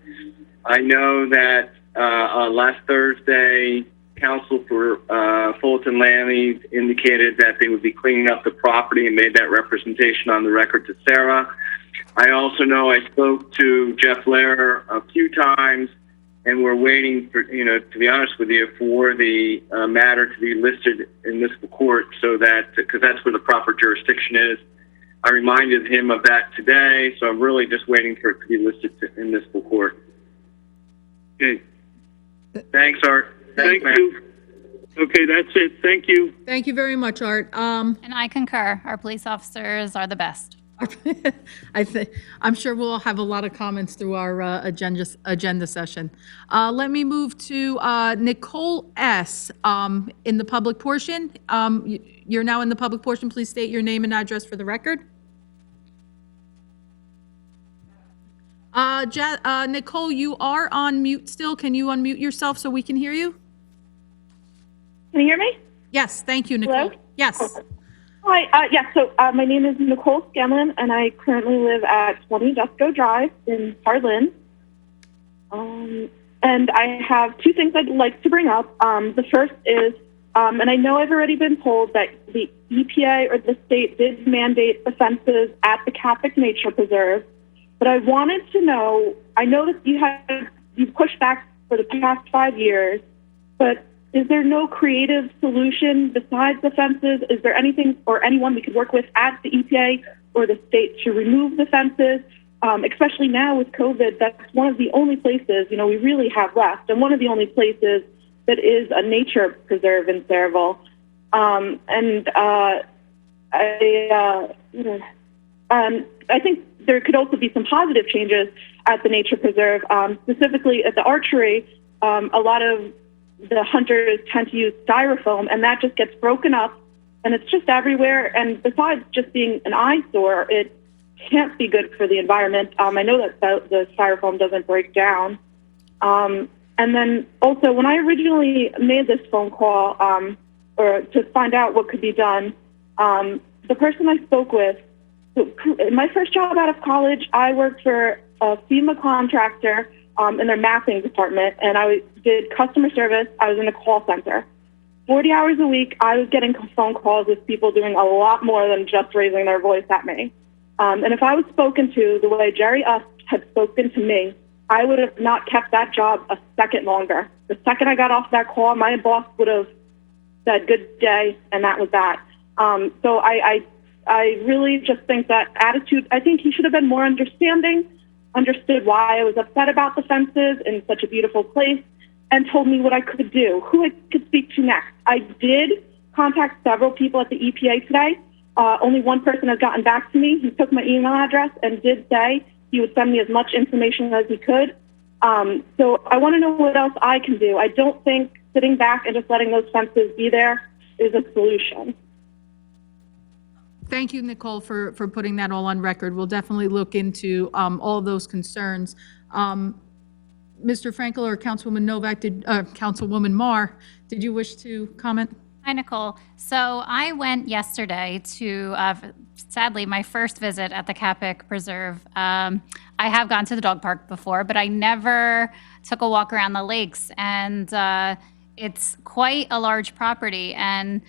I know that last Thursday, Council for Fulton Landing indicated that they would be cleaning up the property and made that representation on the record to Sarah. I also know I spoke to Jeff Lehrer a few times, and we're waiting for, to be honest with you, for the matter to be listed in municipal court so that, because that's where the proper jurisdiction is. I reminded him of that today, so I'm really just waiting for it to be listed in municipal court. Okay. Thanks, Art. Thank Matt. you. Okay, that's it. Thank you. Thank you very much, Art. And I concur. Our police officers are the best. I'm sure we'll have a lot of comments through our agenda session. Let me move to Nicole S. In the public portion. You're now in the public portion. Please state your name and address for the record. Nicole, you are on mute still. Can you unmute yourself so we can hear you? Can you hear me? Yes, thank you, Nicole. Hello? Yes. Hi, my name is Nicole Scanlon, and I currently live at 20 Dusco Drive in Harlan. And I have two things I'd like to bring up. The first is, and I know I've already been told that the EPA or the state did mandate the fences at the Capic Nature Preserve, but I wanted to know, I know that you've pushed back for the past 5 years, but is there no creative solution besides the fences? Is there anything or anyone we could work with at the EPA or the state to remove the fences? Especially now with COVID, that's one of the only places, we really have left, and one of the only places that is a nature preserve in Sayreville. I think there could also be some positive changes at the nature preserve, specifically at the archery. A lot of the hunters tend to use styrofoam, and that just gets broken up, and it's just everywhere. And besides just being an eyesore, it can't be good for the environment. I know that the styrofoam doesn't break down. And then also, when I originally made this phone call or to find out what could be done, the person I spoke with, my first job out of college, I worked for a FEMA contractor in their mapping department, and I did customer service. I was in a call center. 40 hours a week, I was getting phone calls with people doing a lot more than just raising their voice at me. And if I was spoken to the way Jerry Ust had spoken to me, I would have not kept that job a second longer. The second I got off that call, my boss would have said, "Good day," and that was that. So I really just think that attitude, I think he should have been more understanding, understood why I was upset about the fences in such a beautiful place, and told me what I could do, who I could speak to next. I did contact several people at the EPA today. Only one person has gotten back to me. He took my email address and did say he would send me as much information as he could. So I want to know what else I can do. I don't think sitting back and just letting those fences be there is a solution. Thank you, Nicole, for putting that all on record. We'll definitely look into all of those concerns. Mr. Frankel or Councilwoman Novak, Councilwoman Marr, did you wish to comment? Hi, Nicole. So I went yesterday to, sadly, my first visit at the Capic Preserve. I have gone to the dog park before, but I never took a walk around the lakes. And it's quite a large property. And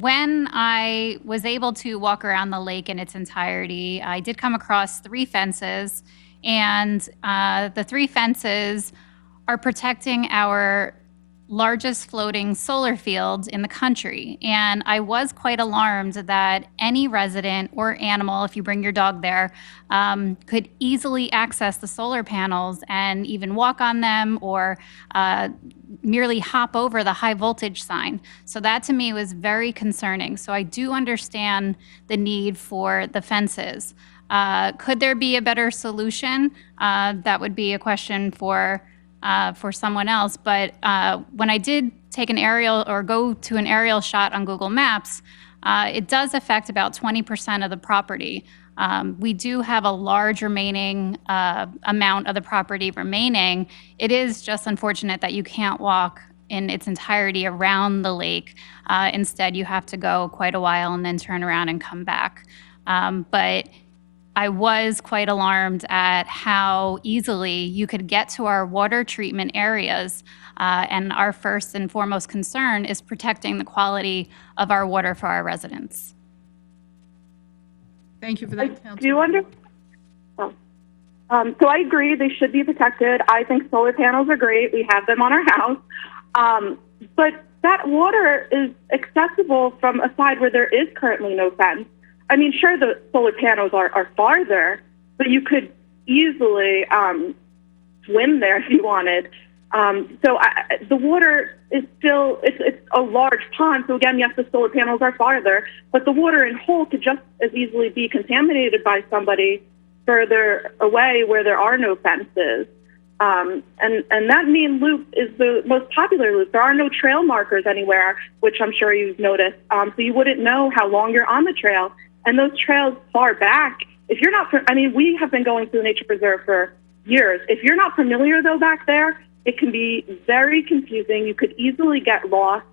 when I was able to walk around the lake in its entirety, I did come across 3 fences. And the 3 fences are protecting our largest floating solar field in the country. And I was quite alarmed that any resident or animal, if you bring your dog there, could easily access the solar panels and even walk on them or merely hop over the high voltage sign. So that to me was very concerning. So I do understand the need for the fences. Could there be a better solution? That would be a question for someone else. But when I did take an aerial or go to an aerial shot on Google Maps, it does affect about 20% of the property. We do have a large remaining amount of the property remaining. It is just unfortunate that you can't walk in its entirety around the lake. Instead, you have to go quite a while and then turn around and come back. But I was quite alarmed at how easily you could get to our water treatment areas. And our first and foremost concern is protecting the quality of our water for our residents. Thank you for that, Councilwoman. So I agree they should be protected. I think solar panels are great. We have them on our house. But that water is accessible from a side where there is currently no fence. I mean, sure, the solar panels are farther, but you could easily swim there if you wanted. The water is still, it's a large pond. So again, yes, the solar panels are farther, but the water in whole could just as easily be contaminated by somebody further away where there are no fences. And that main loop is the most popular loop. There are no trail markers anywhere, which I'm sure you've noticed. So you wouldn't know how long you're on the trail. And those trails far back, if you're not, we have been going through the nature preserve for years. If you're not familiar though back there, it can be very confusing. You could easily get lost.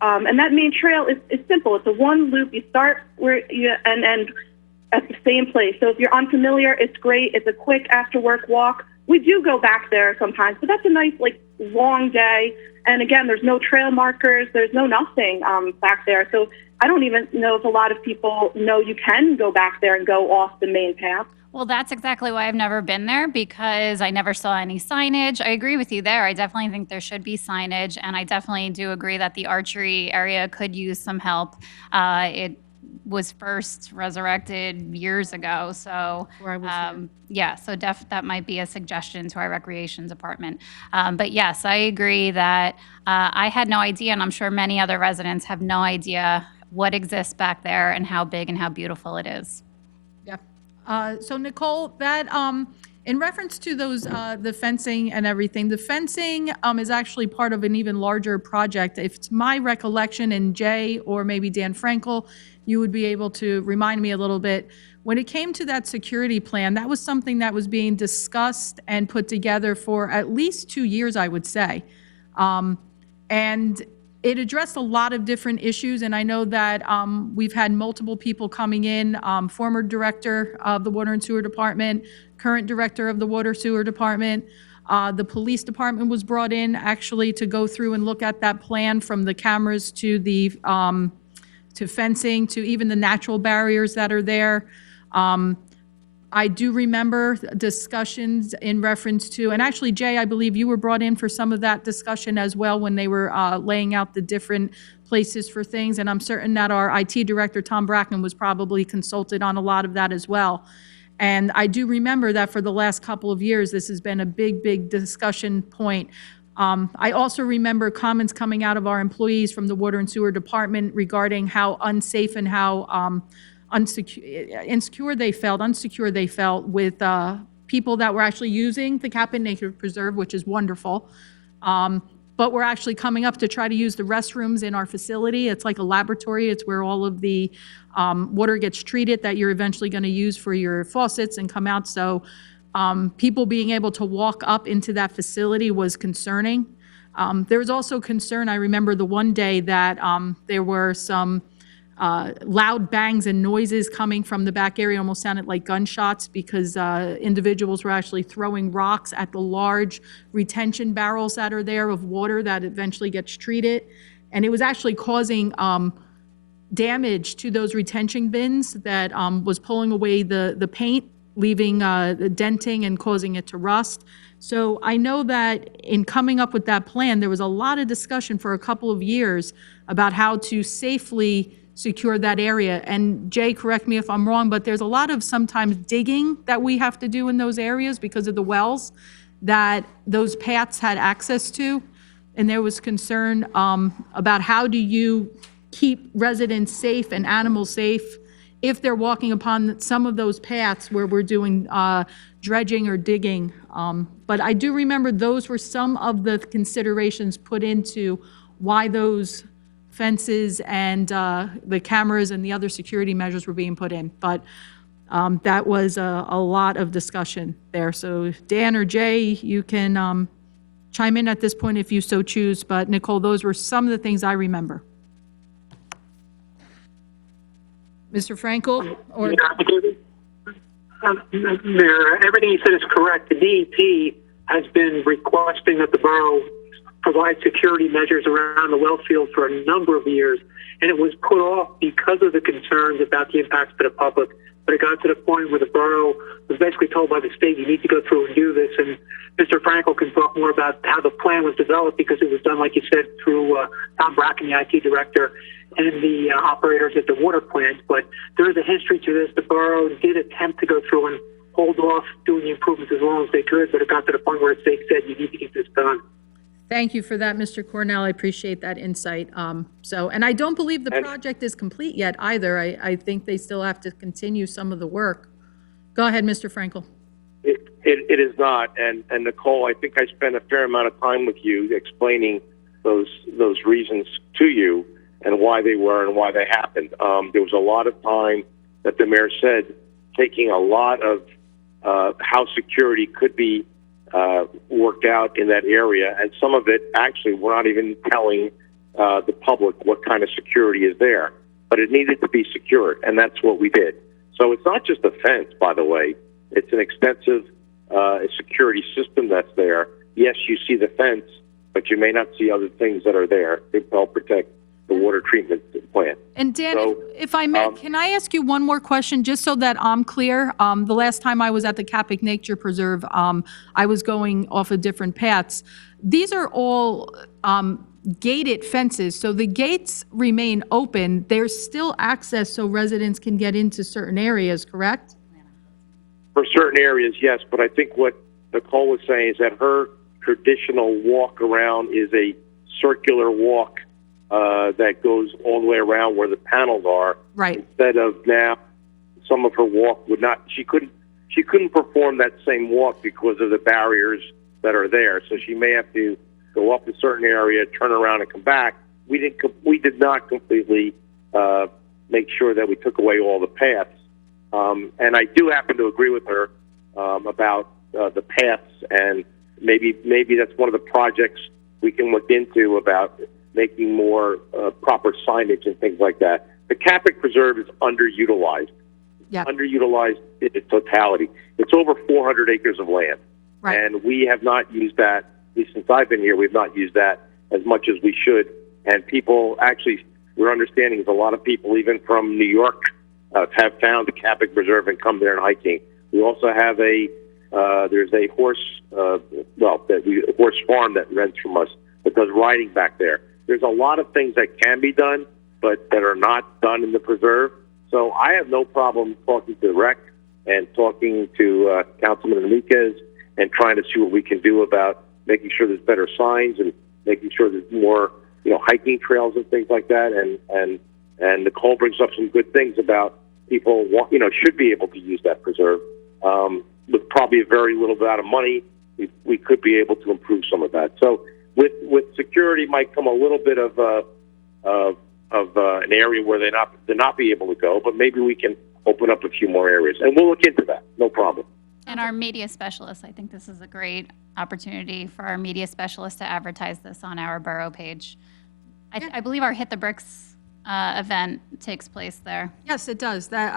And that main trail is simple. It's a one loop. You start where you and end at the same place. So if you're unfamiliar, it's great. It's a quick after work walk. We do go back there sometimes, but that's a nice, long day. And again, there's no trail markers. There's no nothing back there. So I don't even know if a lot of people know you can go back there and go off the main path. Well, that's exactly why I've never been there, because I never saw any signage. I agree with you there. I definitely think there should be signage, and I definitely do agree that the archery area could use some help. It was first resurrected years ago, so yeah, so that might be a suggestion to our recreation department. But yes, I agree that I had no idea, and I'm sure many other residents have no idea what exists back there and how big and how beautiful it is. So Nicole, that in reference to those the fencing and everything, the fencing is actually part of an even larger project. If it's my recollection, and Jay or maybe Dan Frankel, you would be able to remind me a little bit. When it came to that security plan, that was something that was being discussed and put together for at least 2 years, I would say. And it addressed a lot of different issues, and I know that we've had multiple people coming in, former director of the Water and Sewer Department, current director of the Water Sewer Department. The police department was brought in actually to go through and look at that plan, from the cameras to the to fencing to even the natural barriers that are there. I do remember discussions in reference to, and actually, Jay, I believe you were brought in for some of that discussion as well when they were laying out the different places for things. And I'm certain that our IT director, Tom Bracken, was probably consulted on a lot of that as well. And I do remember that for the last couple of years, this has been a big, big discussion point. I also remember comments coming out of our employees from the Water and Sewer Department regarding how unsafe and how insecure they felt with people that were actually using the Captain Nature Preserve, which is wonderful. But we're actually coming up to try to use the restrooms in our facility. It's like a laboratory. It's where all of the water gets treated that you're eventually going to use for your faucets and come out. So people being able to walk up into that facility was concerning. There was also concern, I remember the one day that there were some loud bangs and noises coming from the back area, almost sounded like gunshots, because individuals were actually throwing rocks at the large retention barrels that are there of water that eventually gets treated. And it was actually causing damage to those retention bins that was pulling away the paint, leaving the denting and causing it to rust. So I know that in coming up with that plan, there was a lot of discussion for a couple of years about how to safely secure that area. And Jay, correct me if I'm wrong, but there's a lot of sometimes digging that we have to do in those areas because of the wells that those paths had access to. And there was concern about how do you keep residents safe and animals safe if they're walking upon some of those paths where we're doing dredging or digging. But I do remember those were some of the considerations put into why those fences and the cameras and the other security measures were being put in. But that was a lot of discussion there. So Dan or Jay, you can chime in at this point if you so choose. But Nicole, those were some of the things I remember. Mr. Frankel? Or Mayor, everything you said is correct. The DEP has been requesting that the borough provide security measures around the well field for a number of years, and it was put off because of the concerns about the impacts to the public but it got to the point where the borough was basically told by the state, you need to go through and do this. And Mr. Frankel can talk more about how the plan was developed, because it was done, like you said, through Tom Bracken, the IT director, and the operators at the water plant. But there is a history to this. The borough did attempt to go through and hold off doing the improvements as long as they could, but it got to the point where the state said, you need to get this done. Thank you for that, Mr. Cornell. I appreciate that insight. And I don't believe the project is complete yet either. I think they still have to continue some of the work. Go ahead, Mr. Frankel. It is not. And Nicole, I think I spent a fair amount of time with you explaining those reasons to you and why they were and why they happened. There was a lot of time that the mayor said taking a lot of how security could be worked out in that area, and some of it actually we're not even telling the public what kind of security is there, but it needed to be secured, and that's what we did. So it's not just a fence, by the way. It's an extensive security system that's there. Yes, you see the fence, but you may not see other things that are there to help protect the water treatment plant. And Dan, if I may, can I ask you one more question, just so that I'm clear? The last time I was at the Capic Nature Preserve, I was going off of different paths. These are all gated fences, so the gates remain open. There's still access so residents can get into certain areas, correct? For certain areas, yes, but I think what Nicole was saying is that her traditional walk around is a circular walk that goes all the way around where the panels are. Right. Instead of now, some of her walk would not. She couldn't perform that same walk because of the barriers that are there. So she may have to go up a certain area, turn around, and come back. We did not completely make sure that we took away all the paths. And I do happen to agree with her about the paths, and maybe that's one of the projects we can look into about making more proper signage and things like that. The Capic Preserve is underutilized. Yeah. Underutilized in its totality. It's over 400 acres of land. Right. And we have not used that, at least since I've been here, we've not used that as much as we should. And people actually, we're understanding is a lot of people, even from New York, have found the Capic Preserve and come there and hiking. We also have there's a horse farm that rents from us that does riding back there. There's a lot of things that can be done, but that are not done in the preserve. So I have no problem talking to the rec and talking to Councilman Enriquez and trying to see what we can do about making sure there's better signs and making sure there's more, hiking trails and things like that. And Nicole brings up some good things about people, should be able to use that preserve. With probably a very little bit of money, we could be able to improve some of that. So with security might come a little bit of an area where they're not be able to go, but maybe we can open up a few more areas, and we'll look into that. No problem. And our media specialists, I think this is a great opportunity for our media specialists to advertise this on our borough page. I believe our Hit the Bricks event takes place there. Yes, it does. That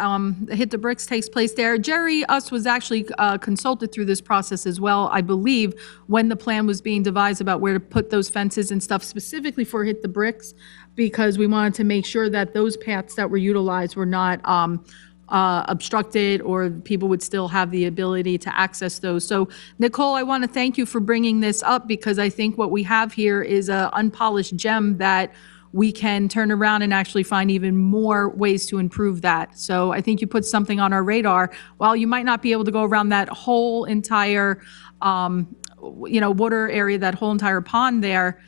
Hit the Bricks takes place there. Jerry Us was actually consulted through this process as well, I believe, when the plan was being devised about where to put those fences and stuff specifically for Hit the Bricks, because we wanted to make sure that those paths that were utilized were not obstructed, or people would still have the ability to access those. So, Nicole, I want to thank you for bringing this up, because I think what we have here is an unpolished gem that we can turn around and actually find even more ways to improve that. So I think you put something on our radar. While you might not be able to go around that whole entire, water area, that whole entire pond there,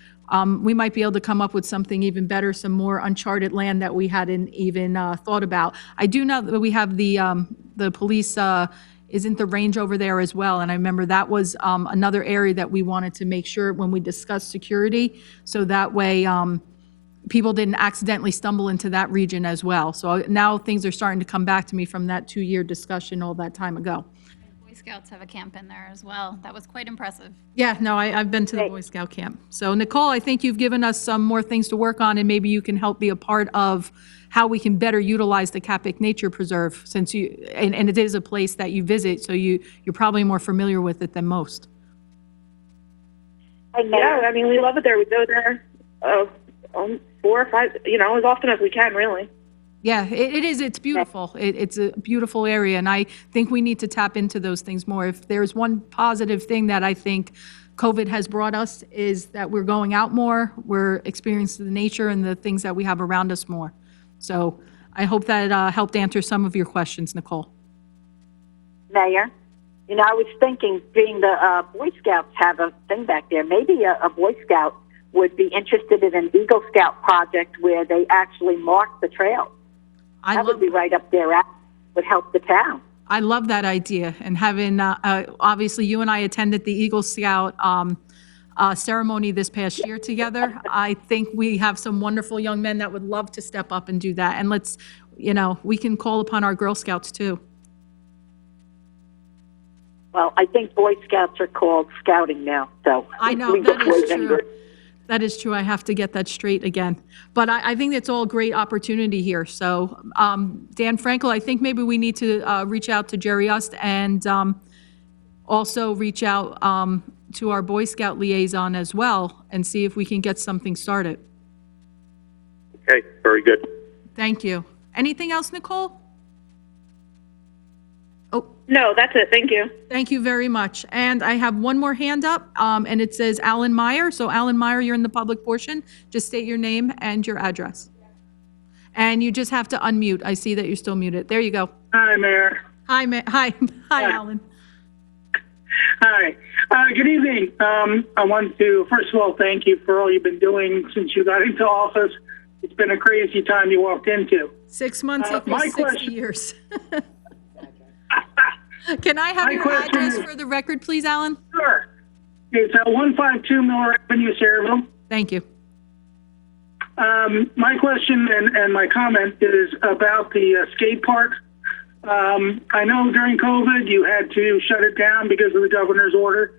we might be able to come up with something even better, some more uncharted land that we hadn't even thought about. I do know that we have the police isn't the range over there as well. And I remember that was another area that we wanted to make sure when we discussed security, so that way people didn't accidentally stumble into that region as well. So now things are starting to come back to me from that 2-year discussion all that time ago. Boy Scouts have a camp in there as well. That was quite impressive. Yeah, no, I've been to the Boy Scout camp. So Nicole, I think you've given us some more things to work on, and maybe you can help be a part of how we can better utilize the Capic Nature Preserve, since and it is a place that you visit, so you're probably more familiar with it than most. Yeah, I mean, we love it there. We go there 4 or 5, as often as we can, really. Yeah, it is. It's beautiful. It's a beautiful area, and I think we need to tap into those things more. If there's one positive thing that I think COVID has brought us is that we're going out more, we're experiencing the nature and the things that we have around us more. So I hope that helped answer some of your questions, Nicole. Mayor, you know, I was thinking, being the Boy Scouts have a thing back there, maybe a Boy Scout would be interested in an Eagle Scout project where they actually mark the trail. That would be right up there. Would help the town. I love that idea. And having, obviously, you and I attended the Eagle Scout ceremony this past year together. I think we have some wonderful young men that would love to step up and do that. And let's, you know, we can call upon our Girl Scouts too. Well, I think Boy Scouts are called scouting now, so. I know, that is true. That is true. I have to get that straight again. But I think it's all great opportunity here. So, Dan Frankel, I think maybe we need to reach out to Jerry Ust and also reach out to our Boy Scout liaison as well and see if we can get something started. Okay, very good. Thank you. Anything else, Nicole? No, that's it. Thank you. Thank you very much. And I have one more hand up, and it says Alan Meyer. So Alan Meyer, you're in the public portion. Just state your name and your address. And you just have to unmute. I see that you're still muted. There you go. Hi, Mayor. Hi, Hi, Alan. Hi. Good evening. I want to, first of all, thank you for all you've been doing since you got into office. It's been a crazy time you walked into. 6 months equals 60 years. Can I have your address for the record, please, Alan? Sure. It's 152 Miller Avenue, Sayreville. Thank you. My question and my comment is about the skate park. I know during COVID you had to shut it down because of the governor's order.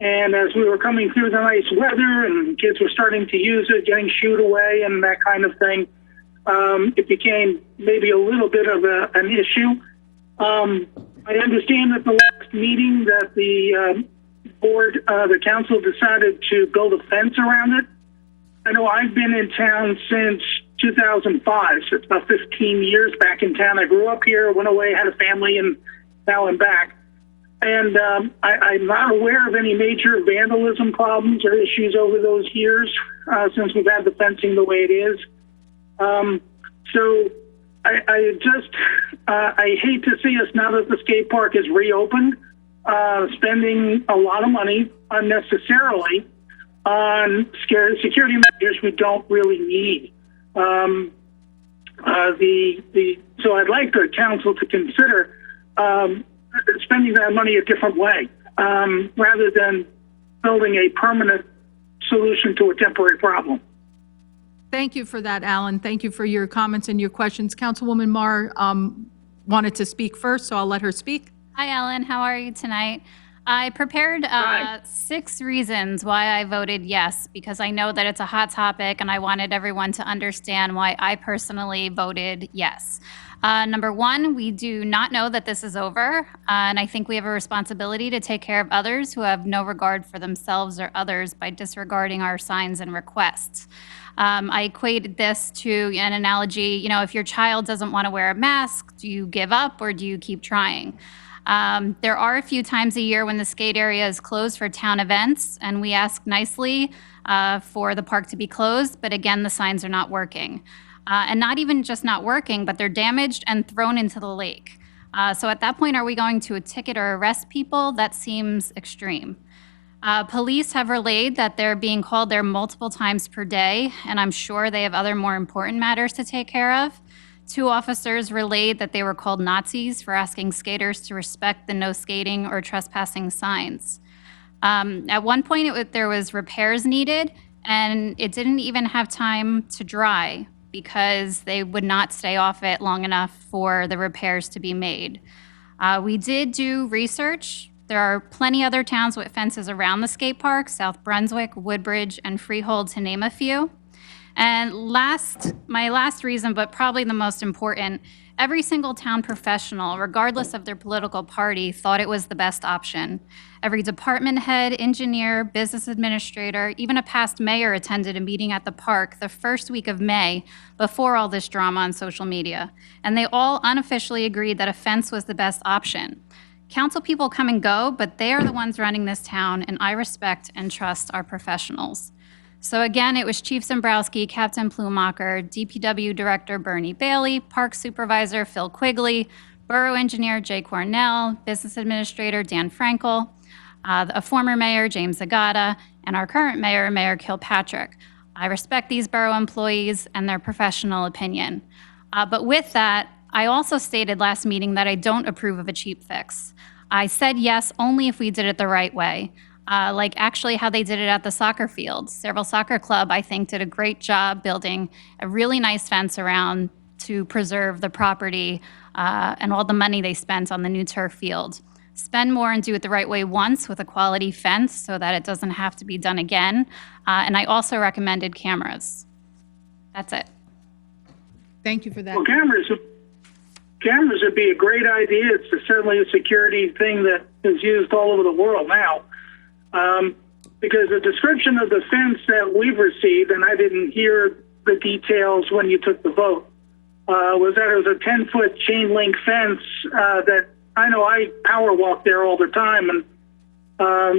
And as we were coming through the nice weather and kids were starting to use it, getting shooed away and that kind of thing, it became maybe a little bit of an issue. I understand at the last meeting that the board, the council decided to build a fence around it. I know I've been in town since 2005, so it's about 15 years back in town. I grew up here, went away, had a family, and now I'm back. And I'm not aware of any major vandalism problems or issues over those years since we've had the fencing the way it is. So I hate to see us, now that the skate park is reopened, spending a lot of money unnecessarily on security measures we don't really need. So I'd like the council to consider spending that money a different way, rather than building a permanent solution to a temporary problem. Thank you for that, Alan. Thank you for your comments and your questions. Councilwoman Marr wanted to speak first, so I'll let her speak. Hi, Ellen. How are you tonight? I prepared 6 reasons why I voted yes, because I know that it's a hot topic and I wanted everyone to understand why I personally voted yes. Number 1, we do not know that this is over, and I think we have a responsibility to take care of others who have no regard for themselves or others by disregarding our signs and requests. I equated this to an analogy, you know, if your child doesn't want to wear a mask, do you give up or do you keep trying? There are a few times a year when the skate area is closed for town events, and we ask nicely for the park to be closed, but again, the signs are not working. And not even just not working, but they're damaged and thrown into the lake. So at that point, are we going to ticket or arrest people? That seems extreme. Police have relayed that they're being called there multiple times per day, and I'm sure they have other more important matters to take care of. 2 officers relayed that they were called Nazis for asking skaters to respect the no skating or trespassing signs. At one point, there was repairs needed, and it didn't even have time to dry because they would not stay off it long enough for the repairs to be made. We did do research. There are plenty other towns with fences around the skate park, South Brunswick, Woodbridge, and Freehold, to name a few. And my last reason, but probably the most important, every single town professional, regardless of their political party, thought it was the best option. Every department head, engineer, business administrator, even a past mayor attended a meeting at the park the first week of May before all this drama on social media. And they all unofficially agreed that a fence was the best option. Council people come and go, but they are the ones running this town, and I respect and trust our professionals. So again, it was Chief Zembrowski, Captain Plumacher, DPW Director Bernie Bailey, Park Supervisor Phil Quigley, Borough Engineer Jay Cornell, Business Administrator Dan Frankel, a former Mayor James Agata, and our current Mayor, Mayor Kilpatrick. I respect these borough employees and their professional opinion. But with that, I also stated last meeting that I don't approve of a cheap fix. I said yes only if we did it the right way. Like actually how they did it at the soccer field. Several Soccer Club, I think, did a great job building a really nice fence around to preserve the property and all the money they spent on the new turf field. Spend more and do it the right way once with a quality fence so that it doesn't have to be done again. And I also recommended cameras. That's it. Thank you for that. Well, cameras would be a great idea. It's certainly a security thing that is used all over the world now. Because the description of the fence that we've received, and I didn't hear the details when you took the vote, was that it was a 10-foot chain link fence that I know I power walk there all the time, and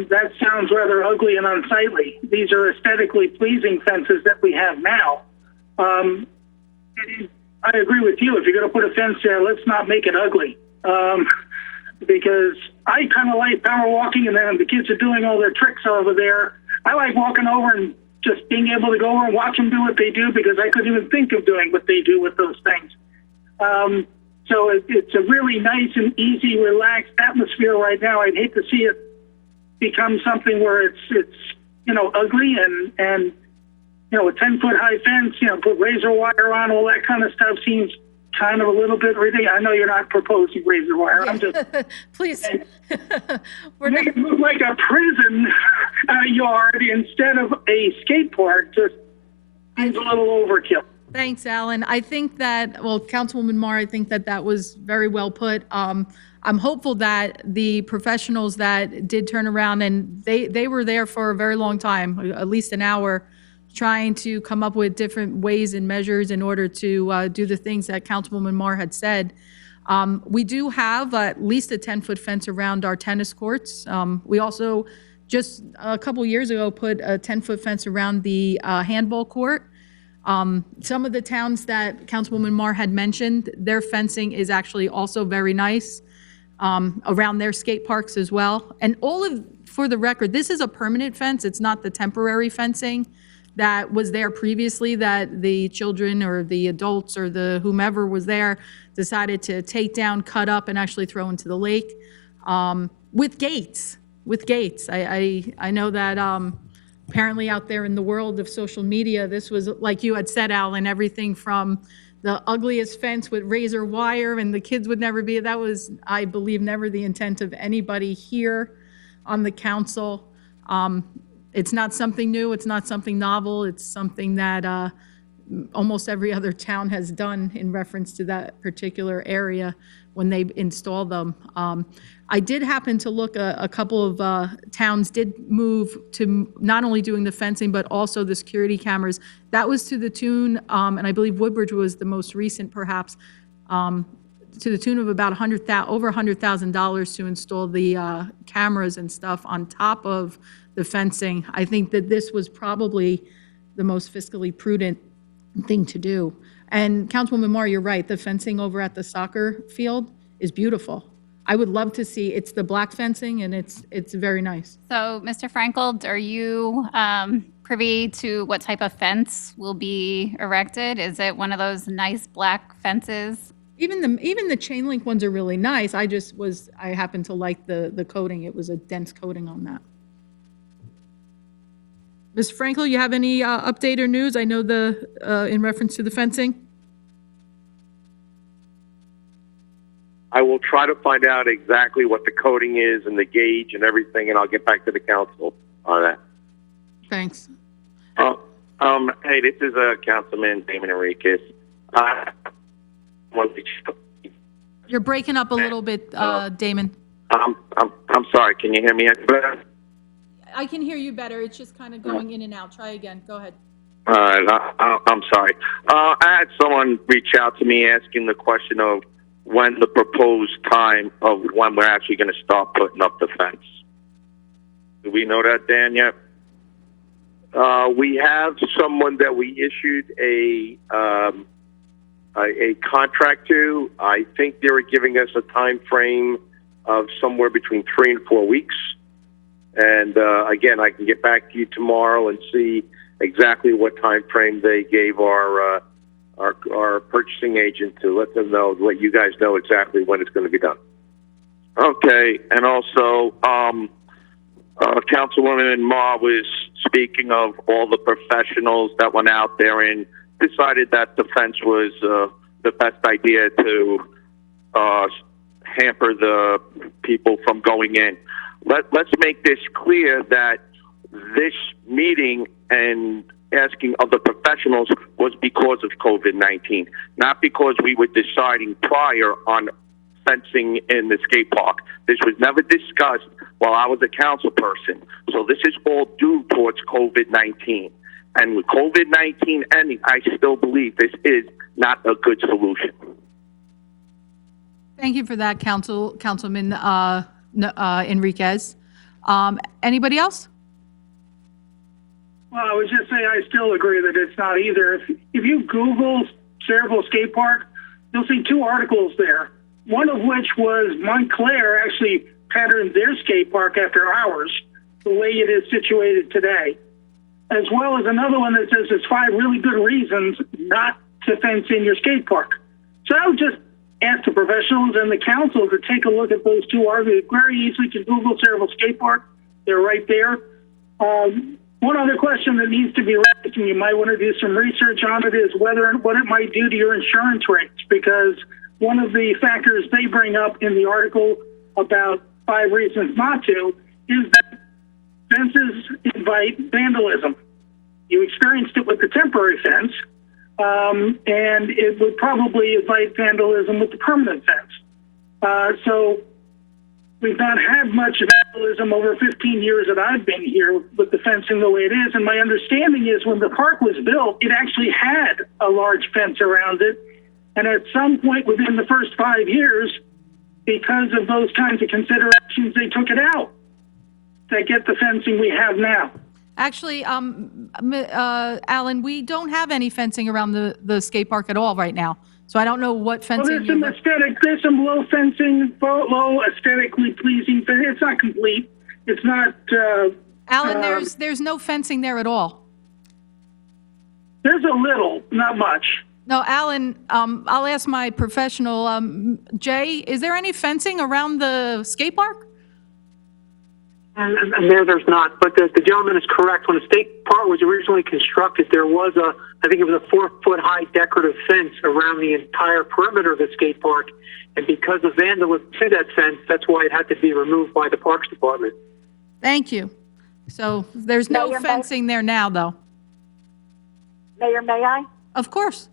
that sounds rather ugly and unsightly. These are aesthetically pleasing fences that we have now. I agree with you. If you're going to put a fence there, let's not make it ugly. Because I kind of like power walking, and then the kids are doing all their tricks over there. I like walking over and just being able to go over and watch them do what they do, because I couldn't even think of doing what they do with those things. So it's a really nice and easy, relaxed atmosphere right now. I'd hate to see it become something where it's ugly and a 10-foot high fence, put razor wire on, all that kind of stuff seems kind of a little bit ridiculous. I know you're not proposing razor wire. I'm just please. Make it look like a prison yard instead of a skate park. Just seems a little overkill. Thanks, Alan. I think that, Councilwoman Marr, I think that was very well put. I'm hopeful that the professionals that did turn around, and they were there for a very long time, at least an hour, trying to come up with different ways and measures in order to do the things that Councilwoman Marr had said. We do have at least a 10-foot fence around our tennis courts. We also, just a couple years ago, put a 10-foot fence around the handball court. Some of the towns that Councilwoman Marr had mentioned, their fencing is actually also very nice around their skate parks as well. And for the record, this is a permanent fence. It's not the temporary fencing that was there previously that the children or the adults or the whomever was there decided to take down, cut up, and actually throw into the lake with gates. I know that apparently out there in the world of social media, this was, like you had said, Alan, everything from the ugliest fence with razor wire and the kids would never be. That was, I believe, never the intent of anybody here on the council. It's not something new. It's not something novel. It's something that almost every other town has done in reference to that particular area when they install them. I did happen to look, a couple of towns did move to not only doing the fencing, but also the security cameras. That was to the tune, and I believe Woodbridge was the most recent perhaps, to the tune of about over $100,000 to install the cameras and stuff on top of the fencing. I think that this was probably the most fiscally prudent thing to do. And Councilwoman Marr, you're right. The fencing over at the soccer field is beautiful. I would love to see, it's the black fencing and it's very nice. So, Mr. Frankel, are you privy to what type of fence will be erected? Is it one of those nice black fences? Even the chain link ones are really nice. I happen to like the coating. It was a dense coating on that. Ms. Frankel, you have any update or news? I know in reference to the fencing. I will try to find out exactly what the coating is and the gauge and everything, and I'll get back to the council on that. Thanks. Hey, this is Councilman Damon Enriquez. You're breaking up a little bit, Damon. I'm sorry. Can you hear me better? I can hear you better. It's just kind of going in and out. Try again. Go ahead. All right. I'm sorry. I had someone reach out to me asking the question of when the proposed time of when we're actually going to start putting up the fence. Do we know that, Dan, yet? We have someone that we issued a contract to. I think they were giving us a time frame of somewhere between 3 and 4 weeks. And again, I can get back to you tomorrow and see exactly what time frame they gave our purchasing agent to let them know, let you guys know exactly when it's going to be done. Okay, and also, Councilwoman Ma was speaking of all the professionals that went out there and decided that the fence was the best idea to hamper the people from going in. Let's make this clear that this meeting and asking of the professionals was because of COVID-19, not because we were deciding prior on fencing in the skate park. This was never discussed while I was a council person. So this is all due towards COVID-19. And with COVID-19 ending, I still believe this is not a good solution. Thank you for that, Councilman Enriquez. Anybody else? Well, I would just say I still agree that it's not either. If you Google Sayreville Skate Park, you'll see 2 articles there. One of which was Montclair actually patterned their skate park after ours, the way it is situated today, as well as another one that says there's 5 really good reasons not to fence in your skate park. So I would just ask the professionals and the council to take a look at those 2 articles. Very easily can Google Sayreville Skate Park. They're right there. One other question that needs to be raised, and you might want to do some research on it, is what it might do to your insurance rates, because one of the factors they bring up in the article about 5 reasons not to is that fences invite vandalism. You experienced it with the temporary fence, and it would probably invite vandalism with the permanent fence. So we've not had much vandalism over 15 years that I've been here with the fencing the way it is. And my understanding is when the park was built, it actually had a large fence around it. And at some point within the first 5 years, because of those kinds of considerations, they took it out to get the fencing we have now. Actually, Alan, we don't have any fencing around the skate park at all right now. So I don't know what fencing. Well, there's some low fencing, low aesthetically pleasing. It's not complete. It's not. Alan, there's no fencing there at all. There's a little, not much. No, Alan, I'll ask my professional. Jay, is there any fencing around the skate park? And there's not. But the gentleman is correct. When the skate park was originally constructed, there was I think it was a 4-foot high decorative fence around the entire perimeter of the skate park. And because of vandalism to that fence, that's why it had to be removed by the Parks Department. Thank you. So there's no Mayor, fencing there now, though. Mayor, may I? Of course.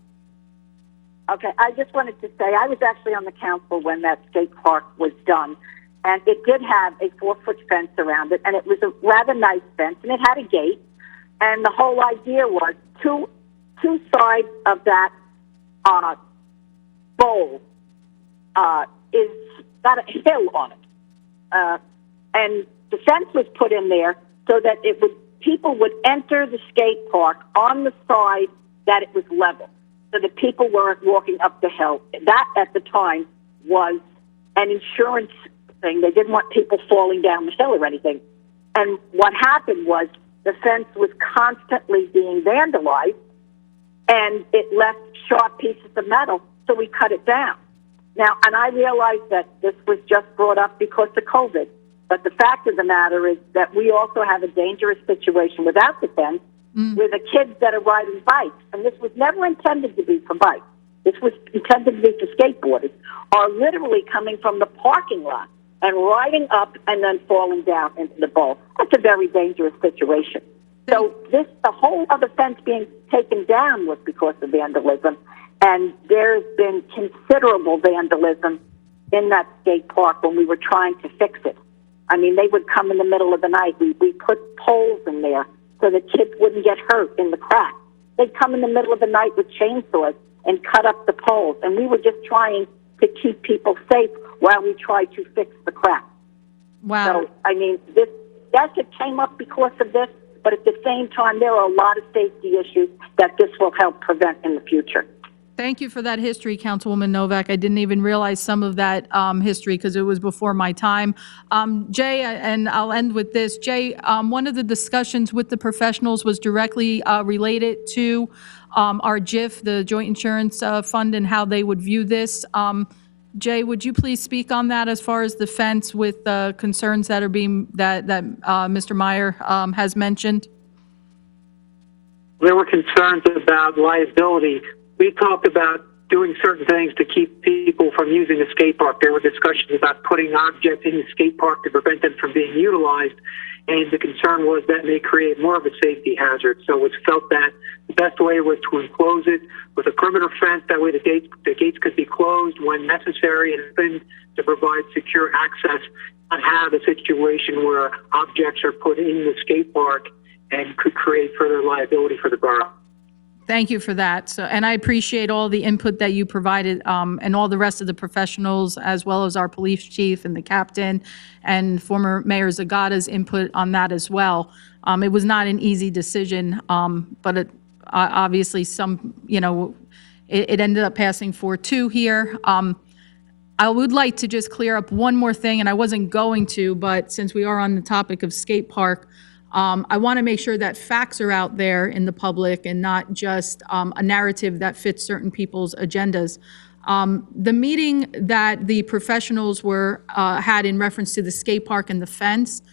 Okay, I just wanted to say I was actually on the council when that skate park was done, and it did have a 4-foot fence around it, and it was a rather nice fence, and it had a gate, and the whole idea was two sides of that bowl is got a hill on it, and the fence was put in there so that people would enter the skate park on the side that it was level, so that people weren't walking up the hill. That, at the time, was an insurance thing. They didn't want people falling down the hill or anything. And what happened was the fence was constantly being vandalized, and it left sharp pieces of metal, so we cut it down. Now, and I realize that this was just brought up because of COVID, but the fact of the matter is that we also have a dangerous situation without the fence, with the kids that are riding bikes, and this was never intended to be for bikes. This was intended to be for skateboarders, are literally coming from the parking lot and riding up and then falling down into the bowl. That's a very dangerous situation. So the whole other fence being taken down was because of vandalism, and there's been considerable vandalism in that skate park when we were trying to fix it. I mean, they would come in the middle of the night. We put poles in there so the kids wouldn't get hurt in the cracks. They'd come in the middle of the night with chainsaws and cut up the poles, and we were just trying to keep people safe while we tried to fix the cracks. Wow. So, I mean, that just came up because of this, but at the same time, there are a lot of safety issues that this will help prevent in the future. Thank you for that history, Councilwoman Novak. I didn't even realize some of that history because it was before my time. Jay, and I'll end with this. Jay, one of the discussions with the professionals was directly related to our JIF, the Joint Insurance Fund, and how they would view this. Jay, would you please speak on that as far as the fence with the concerns that are being, that Mr. Meyer has mentioned? There were concerns about liability. We talked about doing certain things to keep people from using the skate park. There were discussions about putting objects in the skate park to prevent them from being utilized, and the concern was that may create more of a safety hazard. So it was felt that the best way was to enclose it with a perimeter fence. That way the gates could be closed when necessary and open to provide secure access, not have a situation where objects are put in the skate park and could create further liability for the borough. Thank you for that. So, and I appreciate all the input that you provided, and all the rest of the professionals, as well as our police chief and the captain and former Mayor Zagata's input on that as well. It was not an easy decision, but it, obviously it ended up passing 4-2 here. I would like to just clear up one more thing, and I wasn't going to, but since we are on the topic of skate park, I want to make sure that facts are out there in the public and not just a narrative that fits certain people's agendas. The meeting that the professionals had in reference to the skate park and the fence,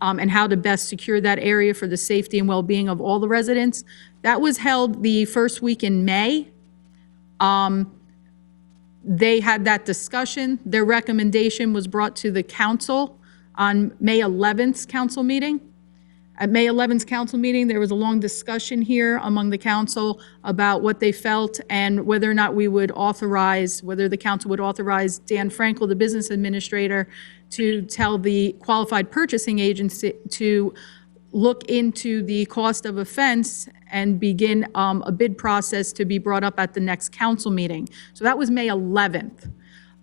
and how to best secure that area for the safety and well-being of all the residents, that was held the first week in May. They had that discussion. Their recommendation was brought to the council on May 11th council meeting. At May 11th council meeting, there was a long discussion here among the council about what they felt and whether or not we would authorize, whether the council would authorize Dan Frankel, the business administrator, to tell the qualified purchasing agency to look into the cost of a fence and begin a bid process to be brought up at the next council meeting. So that was May 11th.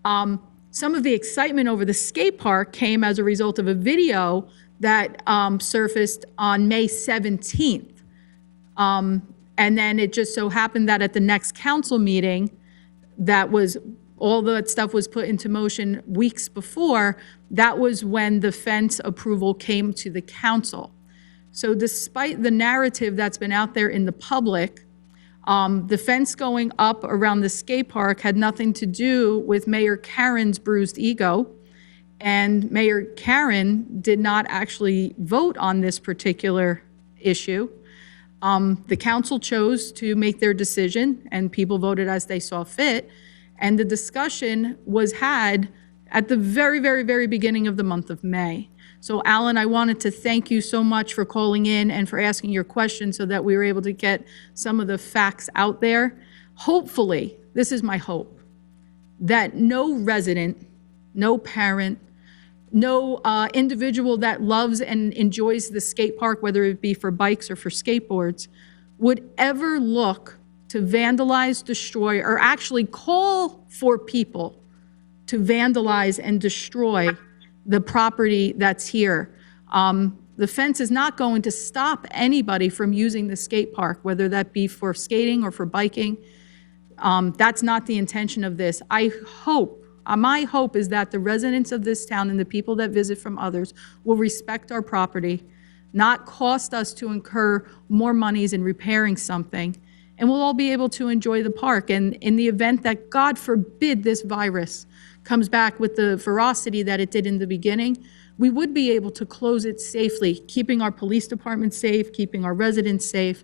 Some of the excitement over the skate park came as a result of a video that surfaced on May 17th. And then it just so happened that at the next council meeting, all that stuff was put into motion weeks before. That was when the fence approval came to the council. So despite the narrative that's been out there in the public, the fence going up around the skate park had nothing to do with Mayor Karen's bruised ego. And Mayor Karen did not actually vote on this particular issue. The council chose to make their decision, and people voted as they saw fit. And the discussion was had at the very, very, very beginning of the month of May. So Alan, I wanted to thank you so much for calling in and for asking your questions so that we were able to get some of the facts out there. Hopefully, this is my hope, that no resident, no parent, no individual that loves and enjoys the skate park, whether it be for bikes or for skateboards, would ever look to vandalize, destroy, or actually call for people to vandalize and destroy the property that's here. The fence is not going to stop anybody from using the skate park, whether that be for skating or for biking. That's not the intention of this. I hope, my hope is that the residents of this town and the people that visit from others will respect our property, not cost us to incur more monies in repairing something, and we'll all be able to enjoy the park. And in the event that, God forbid, this virus comes back with the ferocity that it did in the beginning, we would be able to close it safely, keeping our police department safe, keeping our residents safe,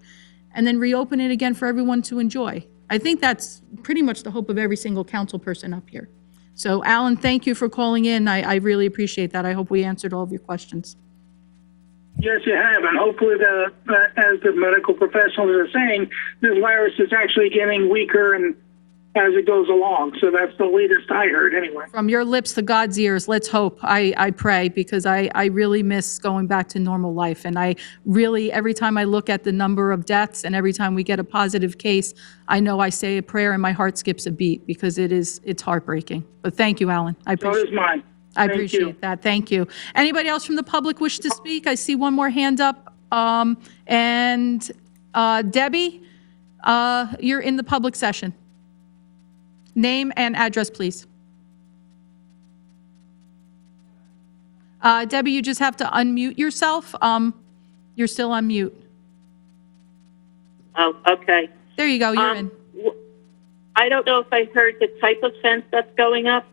and then reopen it again for everyone to enjoy. I think that's pretty much the hope of every single council person up here. So Alan, thank you for calling in. I really appreciate that. I hope we answered all of your questions. Yes, you have, and hopefully, as the medical professionals are saying, this virus is actually getting weaker and as it goes along. So that's the latest I heard, anyway. From your lips to God's ears, let's hope. I pray, because I really miss going back to normal life. And I really, every time I look at the number of deaths and every time we get a positive case, I know I say a prayer and my heart skips a beat, because it's heartbreaking. But thank you, Alan. I So appreciate is mine. I Thank appreciate you. that. Thank you. Anybody else from the public wish to speak? I see one more hand up. And Debbie, you're in the public session. Name and address, please. Debbie, you just have to unmute yourself. You're still on mute. Oh, okay. There you go. You're in. I don't know if I heard the type of fence that's going up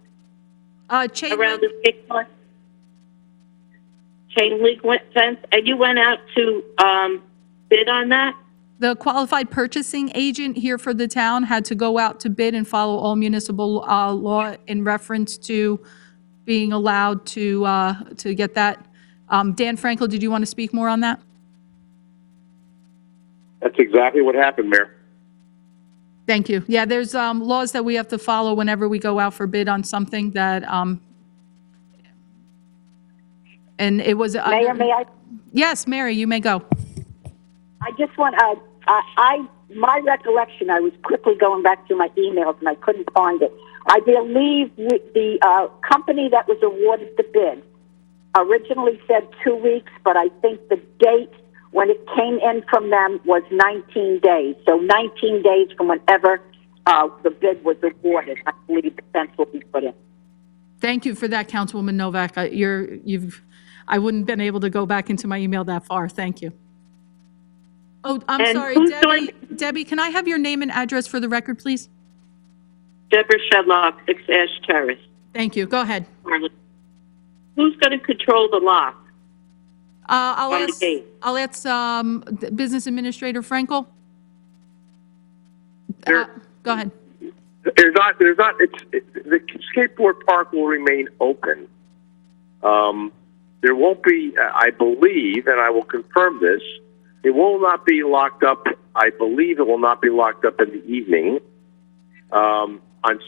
Chain around link. the skate park. Chain link fence, and you went out to bid on that? The qualified purchasing agent here for the town had to go out to bid and follow all municipal law in reference to being allowed to get that. Dan Frankel, did you want to speak more on that? That's exactly what happened, Mayor. Thank you. Yeah, there's laws that we have to follow whenever we go out for bid on something that, and it was. Mayor, may I? Yes, Mary, you may go. I just want, my recollection, I was quickly going back through my emails and I couldn't find it. I believe the company that was awarded the bid originally said 2 weeks, but I think the date when it came in from them was 19 days. So 19 days from whenever the bid was awarded, I believe the fence will be put in. Thank you for that, Councilwoman Novak. I wouldn't have been able to go back into my email that far. Thank you. Oh, I'm And sorry, who's Debbie, can I have your name and address for the record, please? Deborah Shedlock, 6 Ash Terrace. Thank you. Go ahead. Who's going to control the lock? I'll On the ask, gate. I'll ask the Business Administrator Frankel. Go ahead. The skateboard park will remain open. There won't be, I believe, and I will confirm this, it will not be locked up. I believe it will not be locked up in the evening. On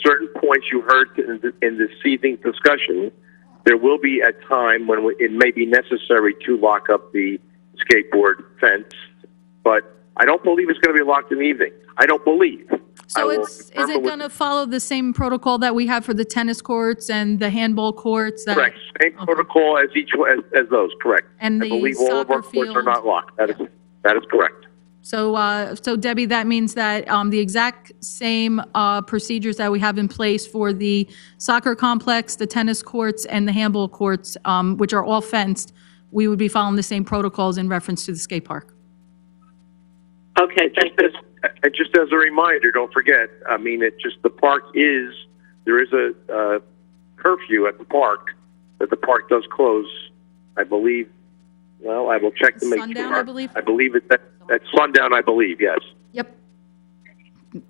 certain points you heard in this evening's discussion, there will be a time when it may be necessary to lock up the skateboard fence, but I don't believe it's going to be locked in the evening. I don't believe. So is it going to follow the same protocol that we have for the tennis courts and the handball courts? Correct. Same protocol as as those. Correct. And I the believe all of our soccer courts are field. not locked. That is correct. So Debbie, that means that the exact same procedures that we have in place for the soccer complex, the tennis courts, and the handball courts, which are all fenced, we would be following the same protocols in reference to the skate park. Okay, thank you. And just as a reminder, don't forget, I mean, there is a curfew at the park, that the park does close, I believe. Well, I will check to make Sundown, sure. I believe? I believe it's at sundown, I believe, yes. Yep.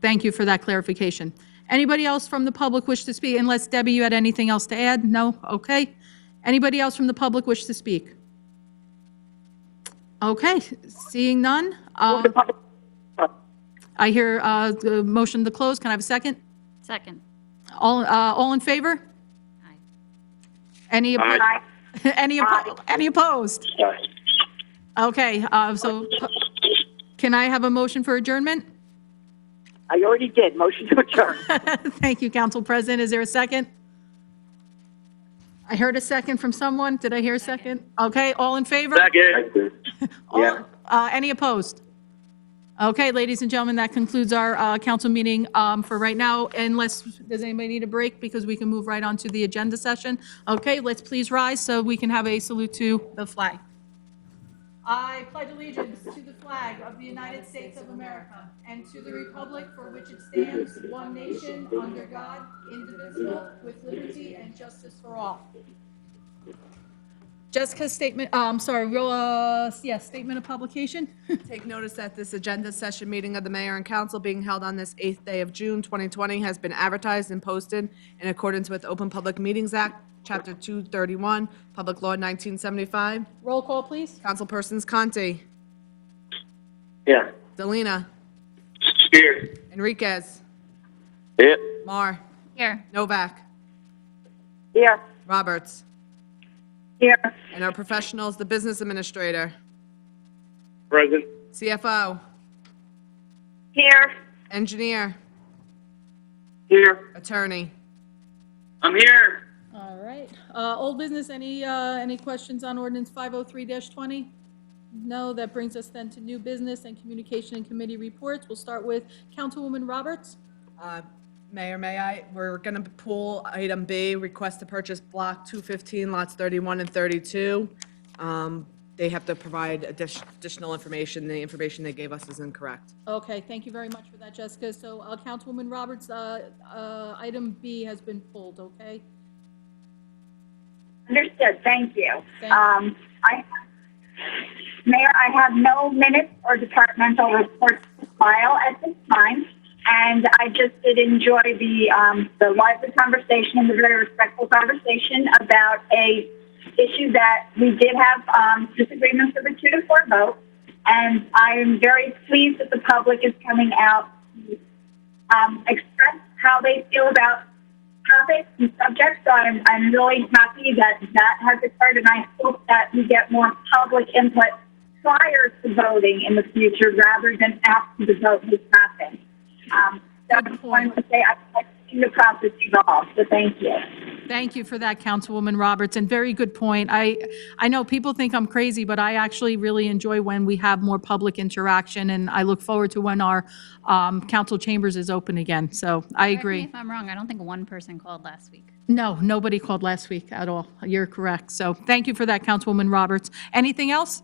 Thank you for that clarification. Anybody else from the public wish to speak? Unless, Debbie, you had anything else to add? No? Okay. Anybody else from the public wish to speak? Okay, seeing none. I hear the motion to close. Can I have a second? Second. All in favor? Aye. Any opposed? Aye. Any opposed? Okay, so can I have a motion for adjournment? I already did. Motion to adjourn. Thank you, Council President. Is there a second? I heard a second from someone. Did I hear a second? Okay, all in favor? Second. Any opposed? Okay, ladies and gentlemen, that concludes our council meeting for right now, unless, does anybody need a break? Because we can move right on to the agenda session. Okay, let's please rise so we can have a salute to the flag. I pledge allegiance to the flag of the United States of America and to the republic for which it stands, one nation, under God, indivisible, with liberty and justice for all. Jessica's statement, statement of publication. Take notice that this agenda session meeting of the mayor and council being held on this 8th day of June 2020 has been advertised and posted in accordance with Open Public Meetings Act, Chapter 231, Public Law 1975. Roll call, please. Councilpersons Conti, Here. Delina, Here. Enriquez, Here. Mar, Here. Novak, Here. Roberts, Here. and our professionals, the business administrator, Present. CFO, Here. engineer, Here. attorney. I'm here. All right. Old business, any questions on ordinance 503-20? No, that brings us then to new business and communication and committee reports. We'll start with Councilwoman Roberts. Mayor, we're going to pull item B, request to purchase block 215, lots 31 and 32. They have to provide additional information. The information they gave us is incorrect. Okay, thank you very much for that, Jessica. So Councilwoman Roberts, item B has been pulled, okay? Understood. Thank you. Thank Mayor, I have no minutes or departmental reports to file at this time, and I just did enjoy the lively conversation and the very respectful conversation about a issue that we did have disagreements with a 2-4 vote, and I am very pleased that the public is coming out to express how they feel about topics and subjects. So I'm really happy that has occurred, and I hope that we get more public input prior to voting in the future rather than after the vote has happened. So I just wanted to say I'd like to see the process evolve, so thank you. Thank you for that, Councilwoman Roberts, and very good point. I know people think I'm crazy, but I actually really enjoy when we have more public interaction, and I look forward to when our council chambers is open again. So I Correct me agree. if I'm wrong, I don't think one person called last week. No, nobody called last week at all. You're correct. So thank you for that, Councilwoman Roberts. Anything else?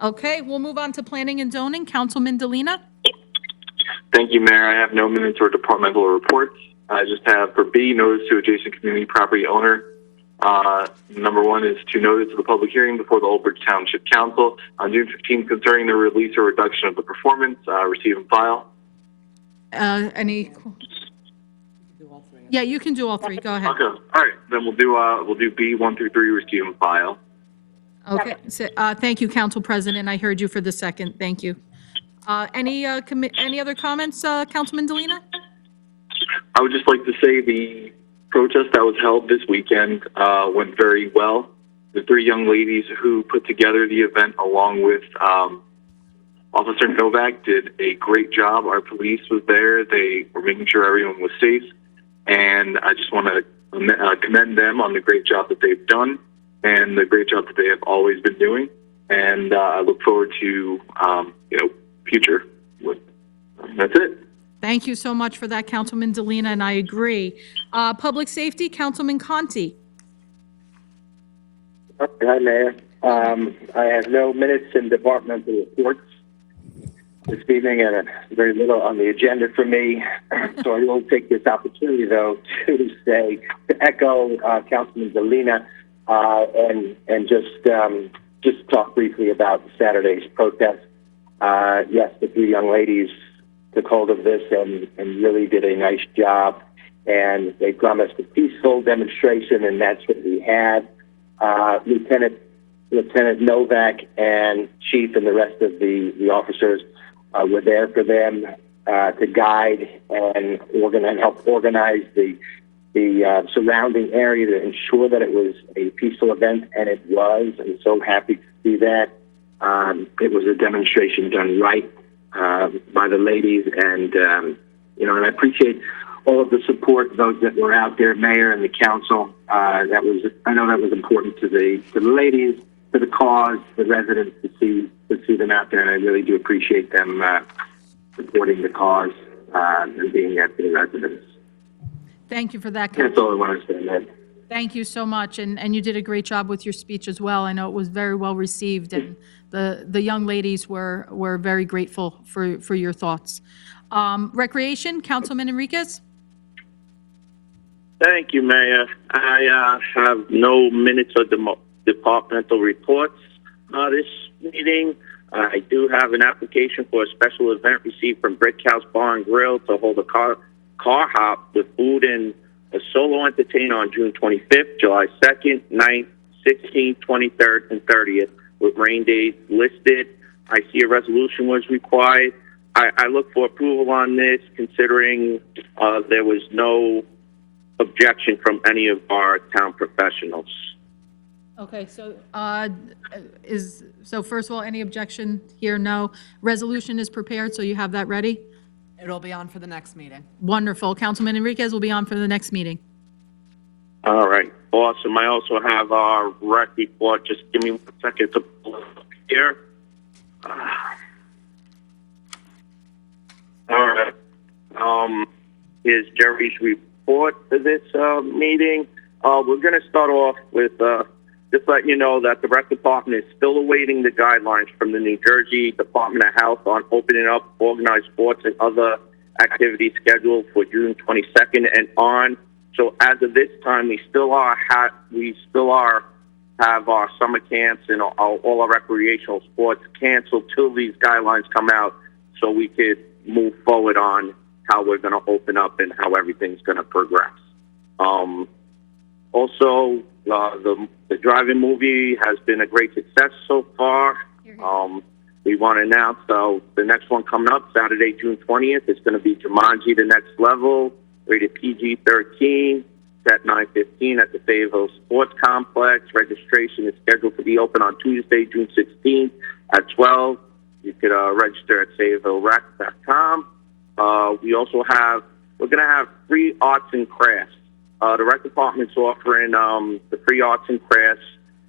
Okay, we'll move on to planning and zoning. Councilman Delina? Thank you, Mayor. I have no minutes or departmental reports. I just have for B, notice to adjacent community property owner. Number one is to notice of the public hearing before the Old Bridge Township Council on June 15th concerning the release or reduction of the performance, receive and file. Any? Yeah, you can do all three. Go ahead. Okay. All right. Then we'll do B 1 through 3, receive and file. Okay, so, thank you, Council President. I heard you for the second. Thank you. Any other comments, Councilman Delina? I would just like to say the protest that was held this weekend went very well. The 3 young ladies who put together the event along with Officer Novak did a great job. Our police was there. They were making sure everyone was safe. And I just want to commend them on the great job that they've done and the great job that they have always been doing. And I look forward to, future. That's it. Thank you so much for that, Councilman Delina, and I agree. Public Safety, Councilman Conti. Hi, Mayor. I have no minutes and departmental reports this evening, and very little on the agenda for me. So I will take this opportunity, though, to echo Councilman Delina and just talk briefly about Saturday's protest. Yes, the 3 young ladies took hold of this and really did a nice job. And they promised a peaceful demonstration, and that's what we had. Lieutenant Novak and Chief and the rest of the officers were there for them to guide and help organize the surrounding area to ensure that it was a peaceful event, and it was. I'm so happy to see that. It was a demonstration done right by the ladies, and and I appreciate all of the support, those that were out there, Mayor and the council. I know that was important to the ladies, to the cause, the residents to see them out there, and I really do appreciate them supporting the cause and being there for the residents. Thank you for that, That's all I want to say, man. Thank you so much, and you did a great job with your speech as well. I know it was very well received, and the young ladies were very grateful for your thoughts. Recreation, Councilman Enriquez? Thank you, Mayor. I have no minutes or departmental reports this meeting. I do have an application for a special event received from Brick House Bar and Grill to hold a car hop with food and a solo entertainer on June 25th, July 2nd, 9th, 16th, 23rd, and 30th, with rain days listed. I see a resolution was required. I look for approval on this, considering there was no objection from any of our town professionals. Okay, so first of all, any objection here? No. Resolution is prepared, so you have that ready? It'll be on for the next meeting. Wonderful. Councilman Enriquez will be on for the next meeting. All right, awesome. I also have our rec report. Just give me 1 second to pull it up here. All right. Here's Jerry's report for this meeting. We're going to start off with just letting you know that the rec department is still awaiting the guidelines from the New Jersey Department of Health on opening up organized sports and other activities scheduled for June 22nd and on. So as of this time, we still have our summer camps and all our recreational sports canceled till these guidelines come out, so we could move forward on how we're going to open up and how everything's going to progress. Also, the drive-in movie has been a great success so far. We want to announce the next one coming up, Saturday, June 20th. It's going to be Jumanji: The Next Level, rated PG-13. It's at 9:15 at the Fayetteville Sports Complex. Registration is scheduled to be open on Tuesday, June 16th at 12. You could register at SayettevilleRec.com. We're going to have free arts and crafts. The rec department's offering the free arts and crafts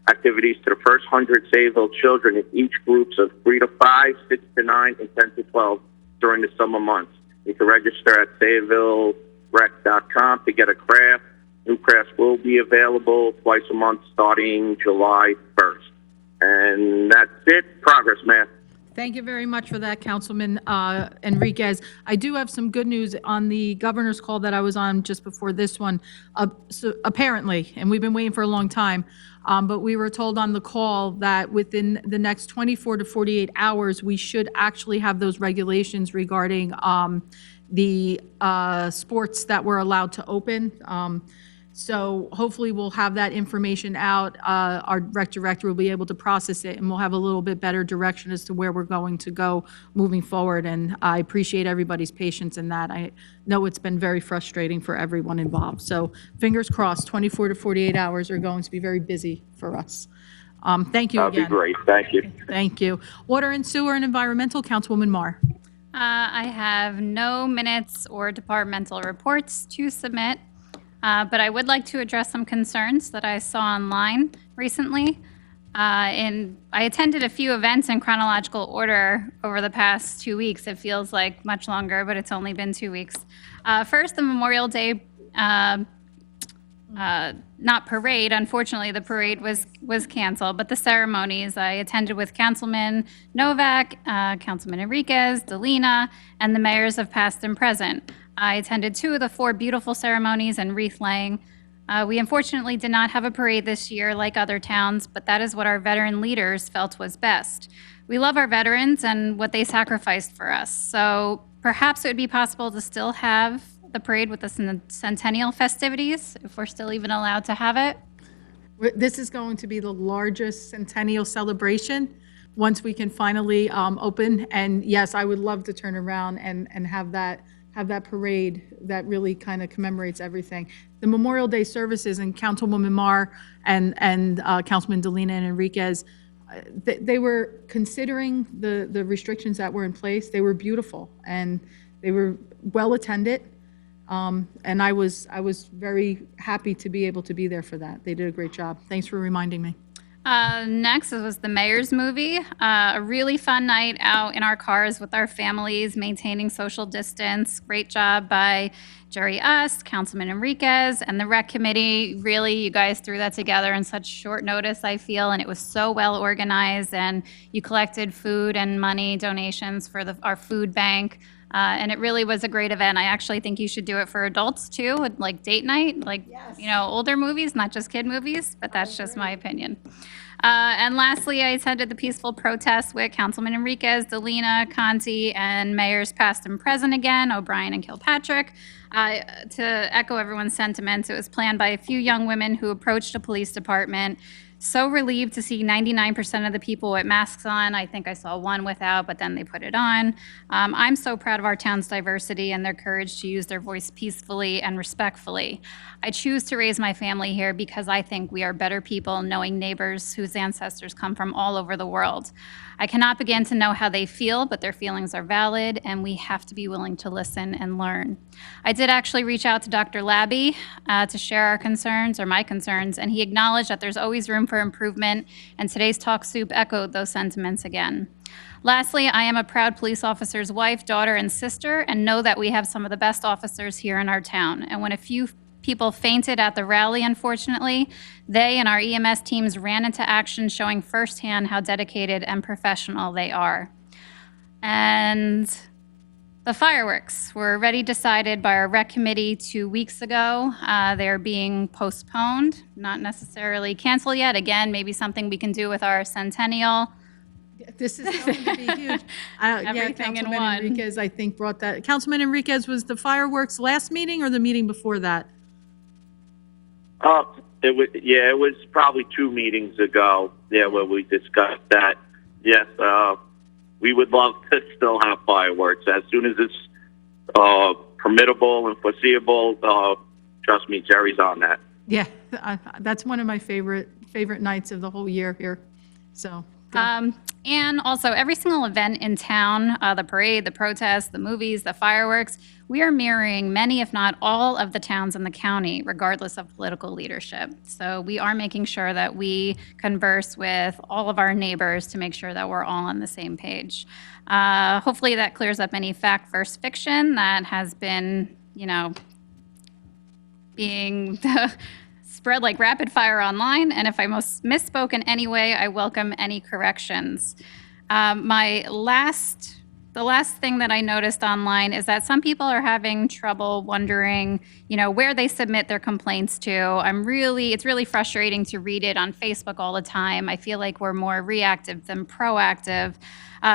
activities to the first 100 Sayreville children in each groups of 3 to 5, 6 to 9, and 10 to 12 during the summer months. You can register at SayettevilleRec.com to get a craft. New crafts will be available twice a month starting July 1st. And that's it. Progress, man. Thank you very much for that, Councilman Enriquez. I do have some good news on the governor's call that I was on just before this one. So apparently, and we've been waiting for a long time, but we were told on the call that within the next 24 to 48 hours, we should actually have those regulations regarding the sports that we're allowed to open. So hopefully we'll have that information out. Our rec director will be able to process it, and we'll have a little bit better direction as to where we're going to go moving forward. And I appreciate everybody's patience in that. I know it's been very frustrating for everyone involved. So fingers crossed, 24 to 48 hours are going to be very busy for us. Thank you again. That'd be great. Thank you. Thank you. Water and Sewer and Environmental, Councilwoman Marr. I have no minutes or departmental reports to submit. But I would like to address some concerns that I saw online recently. I attended a few events in chronological order over the past 2 weeks. It feels like much longer, but it's only been 2 weeks. First, the Memorial Day, not parade. Unfortunately, the parade was canceled, but the ceremonies I attended with Councilman Novak, Councilman Enriquez, Delina, and the mayors of past and present. I attended 2 of the 4 beautiful ceremonies and wreath laying. We unfortunately did not have a parade this year like other towns, but that is what our veteran leaders felt was best. We love our veterans and what they sacrificed for us. So perhaps it would be possible to still have the parade with the centennial festivities, if we're still even allowed to have it. This is going to be the largest centennial celebration once we can finally open. And yes, I would love to turn around and have that parade that really kind of commemorates everything. The Memorial Day services, and Councilwoman Marr and Councilman Delina and Enriquez, they were considering the restrictions that were in place. They were beautiful and they were well attended. And I was very happy to be able to be there for that. They did a great job. Thanks for reminding me. Next was the Mayor's movie. A really fun night out in our cars with our families, maintaining social distance. Great job by Jerry Ust, Councilman Enriquez, and the rec committee. Really, you guys threw that together in such short notice, I feel, and it was so well organized. And you collected food and money donations for our food bank. And it really was a great event. I actually think you should do it for adults too, with like date night, like, older movies, not just kid movies, but that's just my opinion. And lastly, I attended the peaceful protest with Councilman Enriquez, Delina, Conti, and mayors past and present again, O'Brien and Kilpatrick. To echo everyone's sentiments, it was planned by a few young women who approached a police department. So relieved to see 99% of the people with masks on. I think I saw one without, but then they put it on. I'm so proud of our town's diversity and their courage to use their voice peacefully and respectfully. I choose to raise my family here because I think we are better people knowing neighbors whose ancestors come from all over the world. I cannot begin to know how they feel, but their feelings are valid, and we have to be willing to listen and learn. I did actually reach out to Dr. Labby to share our concerns, or my concerns, and he acknowledged that there's always room for improvement, and today's Talk Soup echoed those sentiments again. Lastly, I am a proud police officer's wife, daughter, and sister, and know that we have some of the best officers here in our town. And when a few people fainted at the rally, unfortunately, they and our EMS teams ran into action, showing firsthand how dedicated and professional they are. And the fireworks were already decided by our rec committee 2 weeks ago. They are being postponed, not necessarily canceled yet. Again, maybe something we can do with our centennial. This is going to be huge. Everything in Councilman one. Enriquez, I think, brought that. Councilman Enriquez, was the fireworks last meeting or the meeting before that? It was probably 2 meetings ago, where we discussed that. Yes, we would love to still have fireworks as soon as it's permittable and foreseeable. Trust me, Jerry's on that. Yeah, that's one of my favorite nights of the whole year here. So. And also every single event in town, the parade, the protest, the movies, the fireworks, we are mirroring many, if not all, of the towns in the county, regardless of political leadership. So we are making sure that we converse with all of our neighbors to make sure that we're all on the same page. Hopefully that clears up any fact versus fiction that has been, being spread like rapid fire online, and if I misspoke in any way, I welcome any corrections. The last thing that I noticed online is that some people are having trouble wondering, where they submit their complaints to. It's really frustrating to read it on Facebook all the time. I feel like we're more reactive than proactive.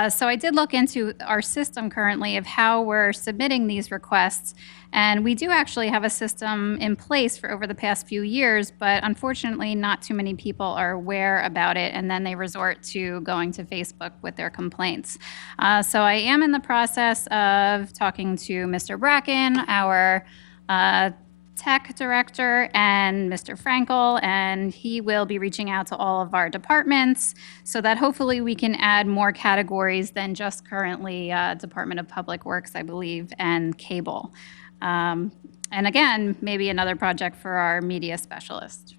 So I did look into our system currently of how we're submitting these requests. And we do actually have a system in place for over the past few years, but unfortunately not too many people are aware about it, and then they resort to going to Facebook with their complaints. So I am in the process of talking to Mr. Bracken, our tech director, and Mr. Frankel, and he will be reaching out to all of our departments so that hopefully we can add more categories than just currently Department of Public Works, I believe, and cable. And again, maybe another project for our media specialist.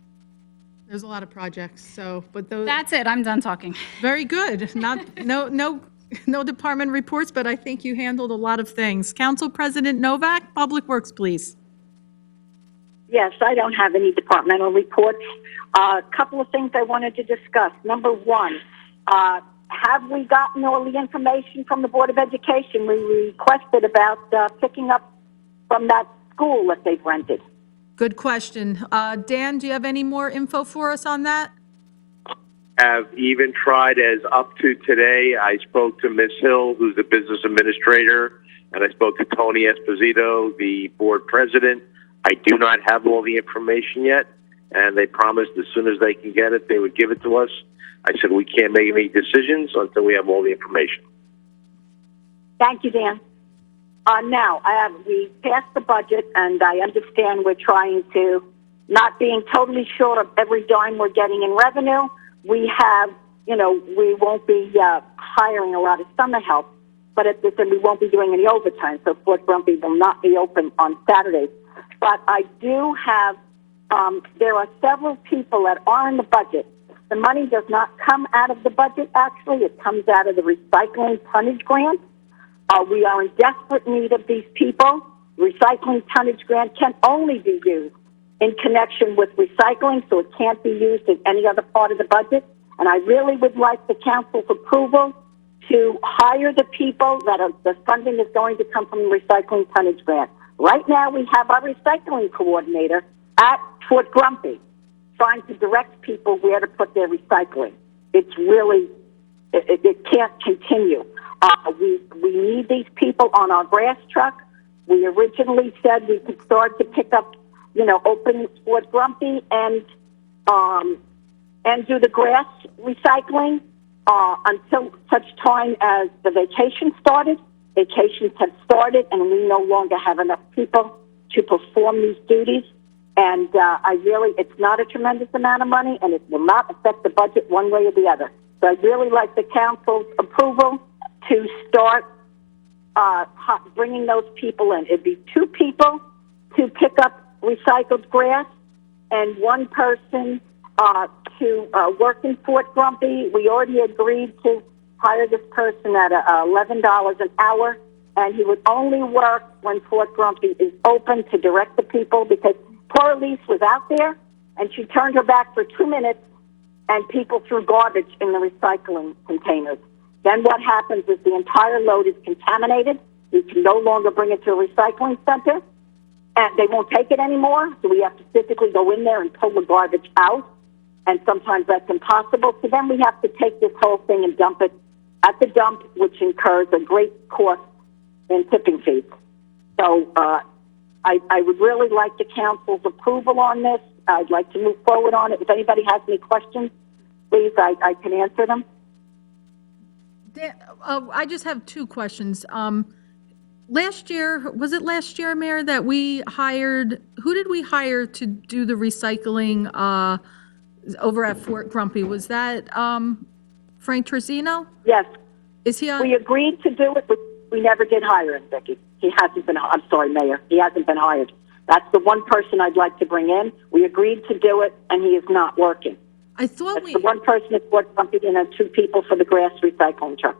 There's a lot of projects, but those. That's it, I'm done talking. Very good. No department reports, but I think you handled a lot of things. Council President Novak, Public Works, please. Yes, I don't have any departmental reports. A couple of things I wanted to discuss. Number one, have we gotten all the information from the Board of Education we requested about picking up from that school that they've rented? Good question. Dan, do you have any more info for us on that? Have even tried as up to today. I spoke to Ms. Hill, who's the business administrator, and I spoke to Tony Esposito, the board president. I do not have all the information yet, and they promised as soon as they can get it, they would give it to us. I said we can't make any decisions until we have all the information. Thank you, Dan. Now, we passed the budget, and I understand we're trying to, not being totally sure of every dime we're getting in revenue. We have, we won't be hiring a lot of summer help, but at this time we won't be doing any overtime, so Fort Grumpy will not be open on Saturdays. But I do have, there are several people that are in the budget. The money does not come out of the budget, actually. It comes out of the recycling tonnage grant. We are in desperate need of these people. Recycling tonnage grant can only be used in connection with recycling, so it can't be used in any other part of the budget. And I really would like the council's approval to hire the people that are, the funding is going to come from the recycling tonnage grant. Right now, we have our recycling coordinator at Fort Grumpy trying to direct people where to put their recycling. It's really, it can't continue. We need these people on our grass truck. We originally said we could start to pick up, open Fort Grumpy and do the grass recycling until such time as the vacation started. Vacations have started, and we no longer have enough people to perform these duties. And it's not a tremendous amount of money, and it will not affect the budget one way or the other. So I'd really like the council's approval to start bringing those people in. It'd be 2 people to pick up recycled grass and 1 person to work in Fort Grumpy. We already agreed to hire this person at $11 an hour, and he would only work when Fort Grumpy is open to direct the people, because poor Elise was out there, and she turned her back for 2 minutes, and people threw garbage in the recycling containers. Then what happens is the entire load is contaminated. We can no longer bring it to a recycling center, and they won't take it anymore, so we have to physically go in there and pull the garbage out, and sometimes that's impossible. So then we have to take this whole thing and dump it at the dump, which incurs a great cost in tipping fees. So I would really like the council's approval on this. I'd like to move forward on it. If anybody has any questions, please, I can answer them. I just have 2 questions. Last year, was it last year, Mayor, that we hired, who did we hire to do the recycling over at Fort Grumpy? Was that Frank Trezino? Yes. Is he on? We agreed to do it, but we never did hire him, Vicki. He hasn't been, I'm sorry, Mayor. He hasn't been hired. That's the one person I'd like to bring in. We agreed to do it, and he is not working. I thought That's the one person at Fort Grumpy and 2 people for the grass recycling truck.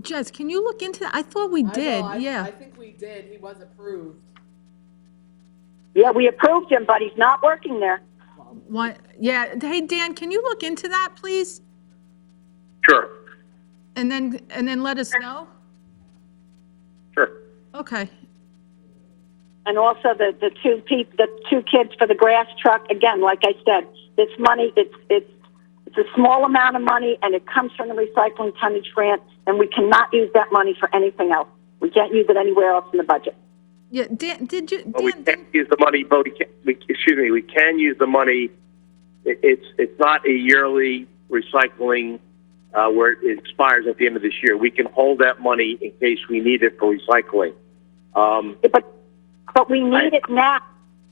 Jess, can you look into that? I thought we did. I think we did. He was approved. Yeah, we approved him, but he's not working there. What? Yeah. Hey, Dan, can you look into that, please? Sure. And then let us know. Sure. Okay. And also the 2 kids for the grass truck. Again, like I said, this money, it's a small amount of money, and it comes from the recycling tonnage grant, and we cannot use that money for anything else. We can't use it anywhere else in the budget. Yeah, Dan, We can't use the money, but we can use the money. It's not a yearly recycling where it expires at the end of this year. We can hold that money in case we need it for recycling. But we need it now to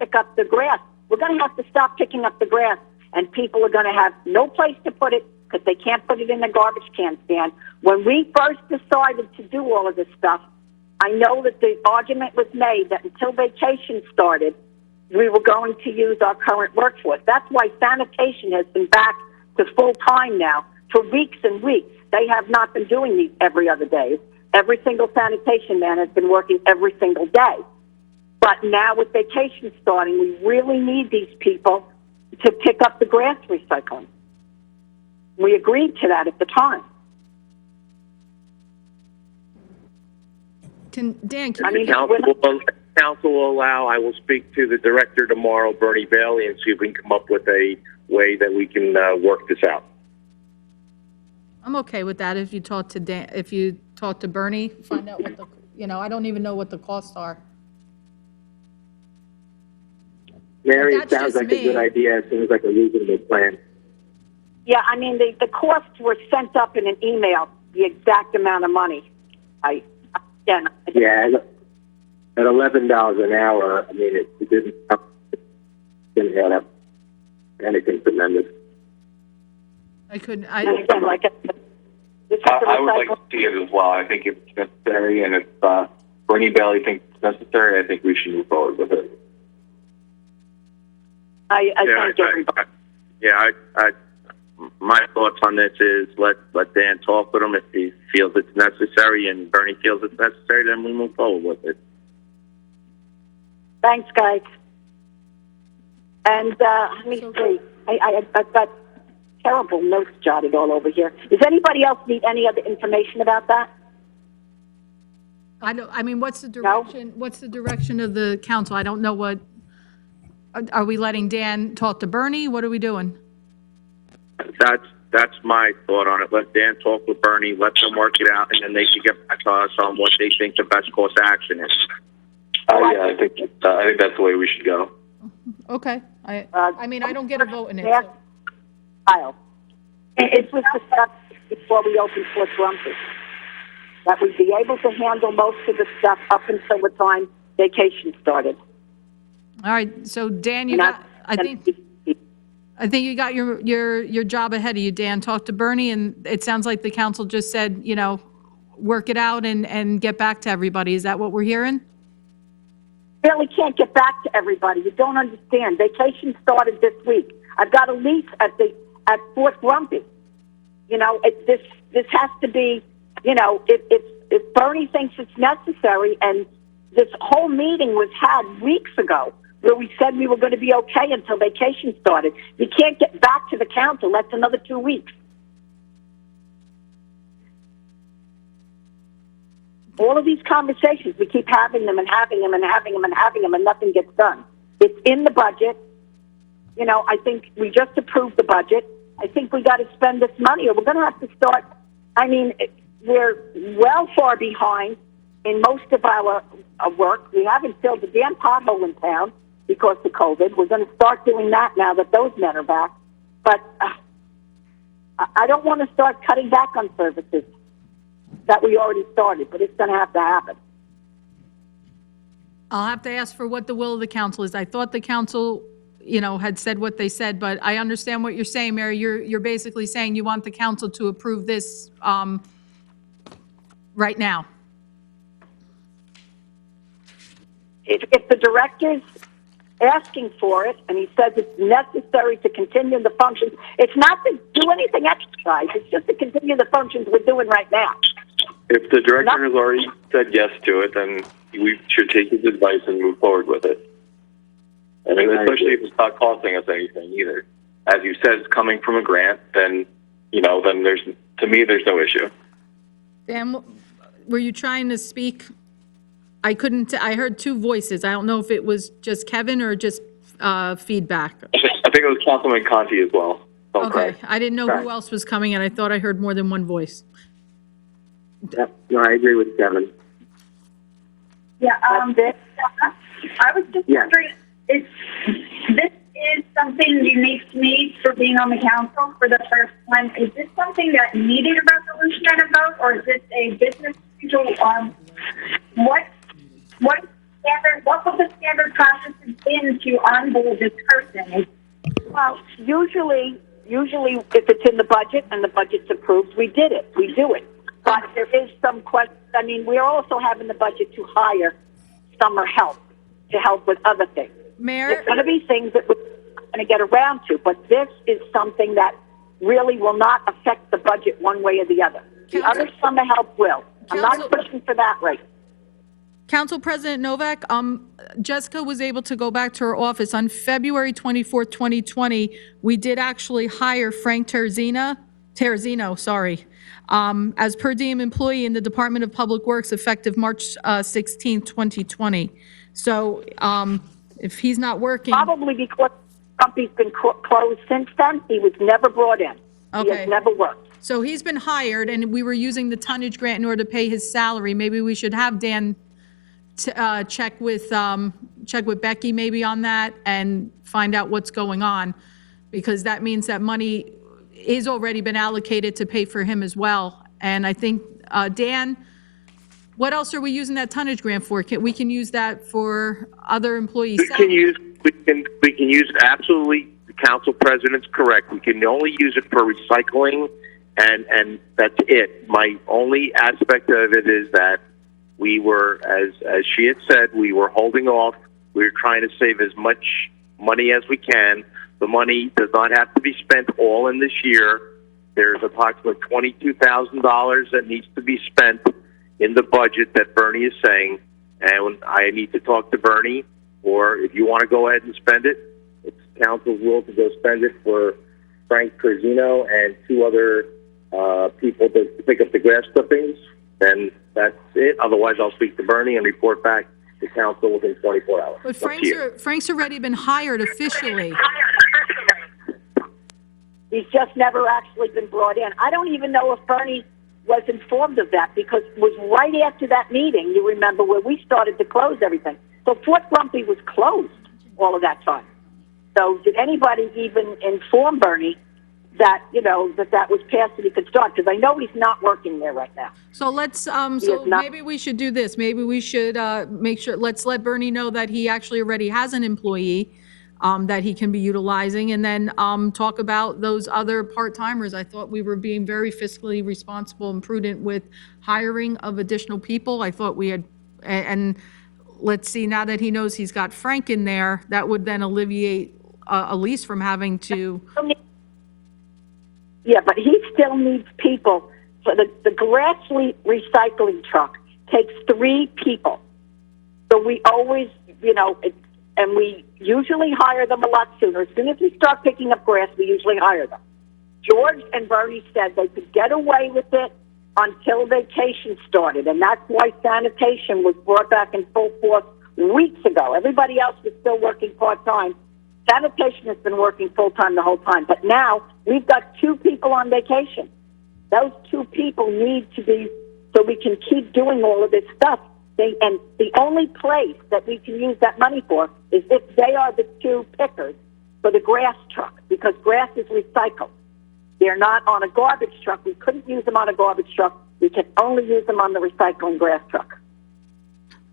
pick up the grass. We're going to have to stop picking up the grass, and people are going to have no place to put it because they can't put it in the garbage can stand. When we first decided to do all of this stuff, I know that the argument was made that until vacation started, we were going to use our current workforce. That's why sanitation has been back to full time now for weeks and weeks. They have not been doing these every other day. Every single sanitation man has been working every single day. But now with vacation starting, we really need these people to pick up the grass recycling. We agreed to that at the time. Council will allow, I will speak to the director tomorrow, Bernie Bailey, and see if we can come up with a way that we can work this out. I'm okay with that. If you talk to Dan, if you talk to Bernie, find out what I don't even know what the costs are. Mary, it sounds like a good idea. It seems like a reasonable plan. Yeah, I mean, the costs were sent up in an email, the exact amount of money. Yeah, at $11 an hour, I mean, it didn't add up anything tremendous. Again, I would like to see it as well. I think it's necessary, and if Bernie Bailey thinks it's necessary, I think we should move forward with it. My thoughts on this is let Dan talk with him. If he feels it's necessary and Bernie feels it's necessary, then we move forward with it. Thanks, guys. And let me see. I've got terrible notes jotted all over here. Does anybody else need any other information about that? I mean, what's the direction, what's the direction of the council? I don't know what, are we letting Dan talk to Bernie? What are we doing? That's my thought on it. Let Dan talk with Bernie, let them work it out, and then they can get back to us on what they think the best course of action is. Yeah, I think that's the way we should go. Okay. I mean, I don't get a vote in it. Yeah. Kyle, it was discussed before we opened Fort Grumpy that we'd be able to handle most of the stuff up until the time vacation started. All right, so Dan, I think you got your job ahead of you, Dan. Talk to Bernie, and it sounds like the council just said, work it out and get back to everybody. Is that what we're hearing? Really can't get back to everybody. You don't understand. Vacation started this week. I've got a lease at Fort Grumpy. This has to be. If Bernie thinks it's necessary, and this whole meeting was had weeks ago where we said we were going to be okay until vacation started. You can't get back to the council. That's another 2 weeks. All of these conversations, we keep having them and having them and having them and having them, and nothing gets done. It's in the budget. I think we just approved the budget. I think we got to spend this money, or we're going to have to start. I mean, we're well far behind in most of our work. We haven't filled the damn pothole in town because of COVID. We're going to start doing that now that those men are back. But I don't want to start cutting back on services that we already started, but it's going to have to happen. I'll have to ask for what the will of the council is. I thought the council, had said what they said, but I understand what you're saying, Mary. You're basically saying you want the council to approve this right now. If the director's asking for it, and he says it's necessary to continue the functions, it's not to do anything exercise. It's just to continue the functions we're doing right now. If the director has already said yes to it, then we should take his advice and move forward with it. I mean, especially if it's not costing us anything either. As you said, it's coming from a grant, then there's no issue. Dan, were you trying to speak? I heard two voices. I don't know if it was just Kevin or just feedback. I think it was Councilman Conti as well. Okay, I didn't know who else was coming, and I thought I heard more than one voice. Yep. No, I agree with Kevin. Yeah, I was just wondering, this is something unique to me for being on the council for the first time. Is this something that needed a resolution and a vote, or is this a business usual? What would the standard process have been to onboard this person? Well, usually if it's in the budget and the budget's approved, we do it. But there is some question. I mean, we're also having the budget to hire summer help to help with other things. Mayor? There's going to be things that we're going to get around to, but this is something that really will not affect the budget one way or the other. The other summer help will. I'm not pushing for that right. Council President Novak, Jessica was able to go back to her office on February 24th, 2020. We did actually hire Frank Terzino, as per diem employee in the Department of Public Works effective March 16th, 2020. So if he's not working... Probably because the company's been closed since then. He was never brought in. Okay. He has never worked. So he's been hired, and we were using the tonnage grant in order to pay his salary. Maybe we should have Dan check with Becky maybe on that and find out what's going on, because that means that money is already been allocated to pay for him as well. And I think, Dan, what else are we using that tonnage grant for? We can use that for other employees. We can use it, absolutely. The council president's correct. We can only use it for recycling, and that's it. My only aspect of it is that we were, as she had said, we were holding off. We were trying to save as much money as we can. The money does not have to be spent all in this year. There's approximately $22,000 that needs to be spent in the budget that Bernie is saying, and I need to talk to Bernie, or if you want to go ahead and spend it, it's council's will to go spend it for Frank Perzino and 2 other people to pick up the grass clippings. And that's it. Otherwise, I'll speak to Bernie and report back to council within 24 hours. But Up to you. Frank's already been hired officially. He's just never actually been brought in. I don't even know if Bernie was informed of that because it was right after that meeting, you remember, where we started to close everything. So Fort Grumpy was closed all of that time. So did anybody even inform Bernie that, that was passed and he could start? Because I know he's not working there right now. So let's, maybe we should do this. Maybe we should make sure, let's let Bernie know that he actually already has an employee that he can be utilizing, and then talk about those other part-timers. I thought we were being very fiscally responsible and prudent with hiring of additional people. I thought we had, and let's see, now that he knows he's got Frank in there, that would then alleviate Elise from having to. Yeah, but he still needs people. So the Grassley recycling truck takes 3 people. So we always, and we usually hire them a lot sooner. As soon as we start picking up grass, we usually hire them. George and Bernie said they could get away with it until vacation started, and that's why sanitation was brought back in full force weeks ago. Everybody else was still working part-time. Sanitation has been working full-time the whole time, but now we've got 2 people on vacation. Those 2 people need to be, so we can keep doing all of this stuff. And the only place that we can use that money for is if they are the 2 pickers for the grass truck, because grass is recycled. They're not on a garbage truck. We couldn't use them on a garbage truck. We can only use them on the recycling grass truck.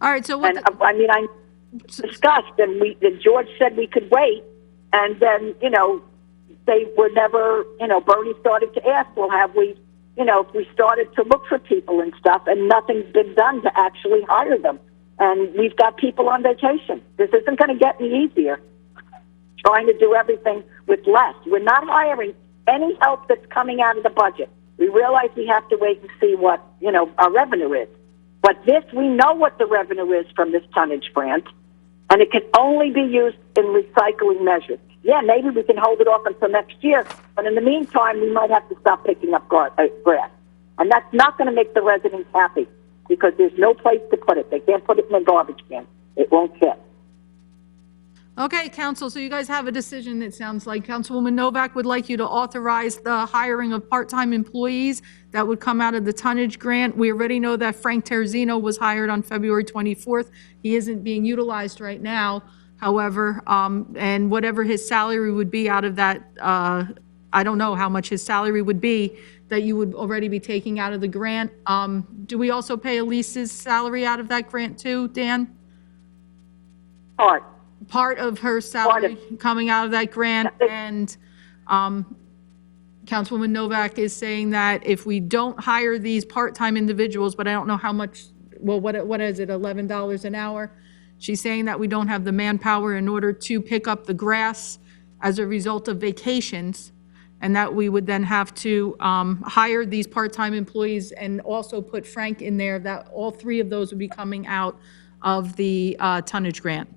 All right, so what? And I discussed, and George said we could wait, and then they were never. Bernie started to ask, well, have we? If we started to look for people and stuff, and nothing's been done to actually hire them, and we've got people on vacation. This isn't going to get any easier. Trying to do everything with less. We're not hiring any help that's coming out of the budget. We realize we have to wait and see what our revenue is. But this, we know what the revenue is from this tonnage grant, and it can only be used in recycling measures. Yeah, maybe we can hold it off until next year, but in the meantime, we might have to stop picking up grass. And that's not going to make the residents happy because there's no place to put it. They can't put it in a garbage can. It won't fit. Okay, council, so you guys have a decision, it sounds like. Councilwoman Novak would like you to authorize the hiring of part-time employees that would come out of the tonnage grant. We already know that Frank Terzino was hired on February 24th. He isn't being utilized right now. However, and whatever his salary would be out of that, I don't know how much his salary would be that you would already be taking out of the grant. Do we also pay Elise's salary out of that grant too, Dan? Part of her salary coming out of that grant, and Councilwoman Novak is saying that if we don't hire these part-time individuals, but I don't know how much, well, what is it, $11 an hour? She's saying that we don't have the manpower in order to pick up the grass as a result of vacations, and that we would then have to hire these part-time employees and also put Frank in there, that all 3 of those would be coming out of the tonnage grant.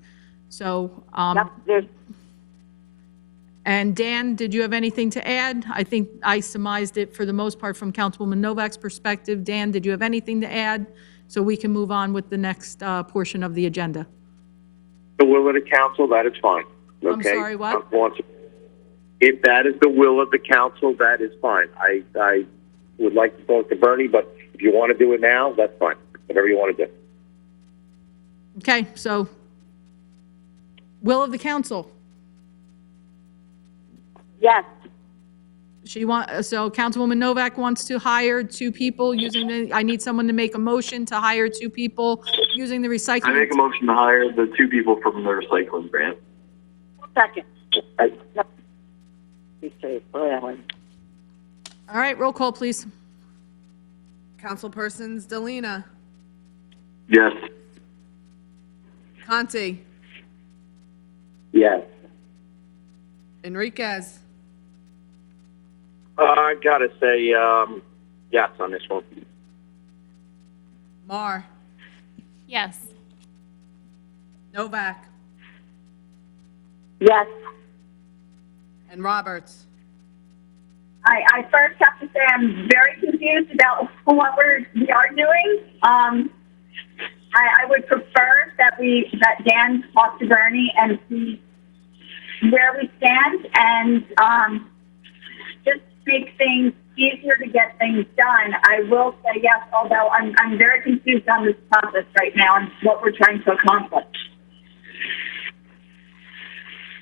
So, and Dan, did you have anything to add? I think I surmised it for the most part from Councilwoman Novak's perspective. Dan, did you have anything to add? So we can move on with the next portion of the agenda. The will of the council, that is fine. Okay? I'm sorry, what? If that is the will of the council, that is fine. I would like to talk to Bernie, but if you want to do it now, that's fine. Whatever you want to do. Okay, so will of the council. Yes. So Councilwoman Novak wants to hire 2 people using I need someone to make a motion to hire 2 people using the recycling. I make a motion to hire the 2 people from the recycling grant. Second. All right, roll call, please. Councilpersons Delina, Yes. Conti, Yes. Enriquez, I gotta say, yes on this one. Marr, Yes. Novak, Yes. and Roberts. I first have to say I'm very confused about what we are doing. I would prefer that Dan talk to Bernie and see where we stand and just make things easier to get things done. I will say yes, although I'm very confused on this process right now and what we're trying to accomplish.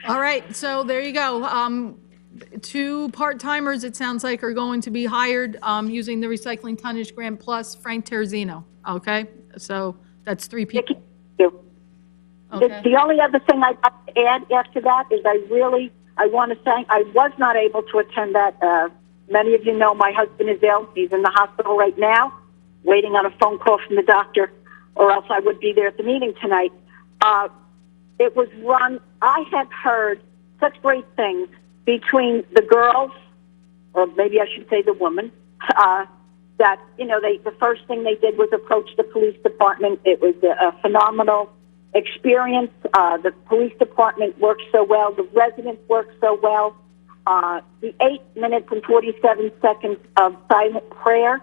All right, so there you go. 2 part-timers, it sounds like, are going to be hired using the Recycling Tonnage Grant plus Frank Terzino, okay? So that's 3 people. Okay. The only other thing I'd like to add after that is I want to thank, I was not able to attend that. Many of you know my husband is ill. He's in the hospital right now, waiting on a phone call from the doctor, or else I would be there at the meeting tonight. It was run, I had heard such great things between the girls, or maybe I should say the women, that, the first thing they did was approach the police department. It was a phenomenal experience. The police department worked so well. The residents worked so well. The 8 minutes and 47 seconds of silent prayer,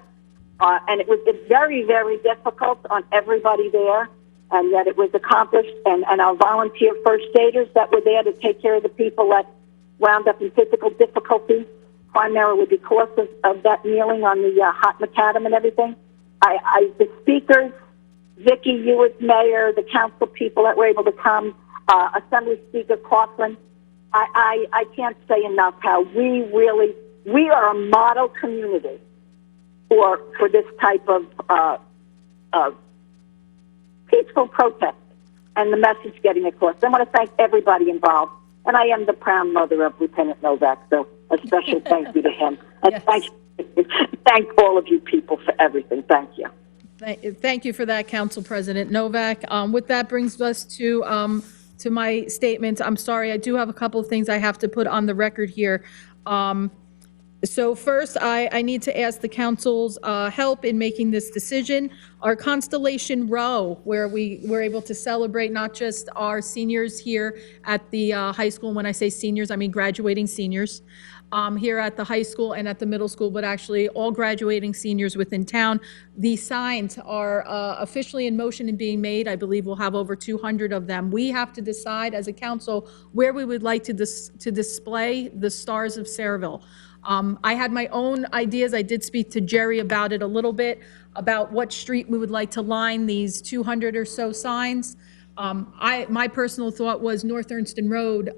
and it was very, very difficult on everybody there, and yet it was accomplished. And our volunteer first aiders that were there to take care of the people that wound up in physical difficulty, primarily because of that kneeling on the hot macadam and everything. The speakers, Vicki, you as mayor, the council people that were able to come, Assembly Speaker Coughlin, I can't say enough how we are a model community for this type of peaceful protest and the message getting across. I want to thank everybody involved, and I am the proud mother of Lieutenant Novak, so a special thank you to him. And yes. Thank all of you people for everything. Thank you. Thank you for that, Council President Novak. With that brings us to my statements. I'm sorry, I do have a couple of things I have to put on the record here. So first, I need to ask the council's help in making this decision. Our Constellation Row, where we were able to celebrate not just our seniors here at the high school, and when I say seniors, I mean graduating seniors, here at the high school and at the middle school, but actually all graduating seniors within town. The signs are officially in motion and being made. I believe we'll have over 200 of them. We have to decide as a council where we would like to display the Stars of Sayreville. I had my own ideas. I did speak to Jerry about it a little bit, about what street we would like to line these 200 or so signs. My personal thought was North Ernston Road,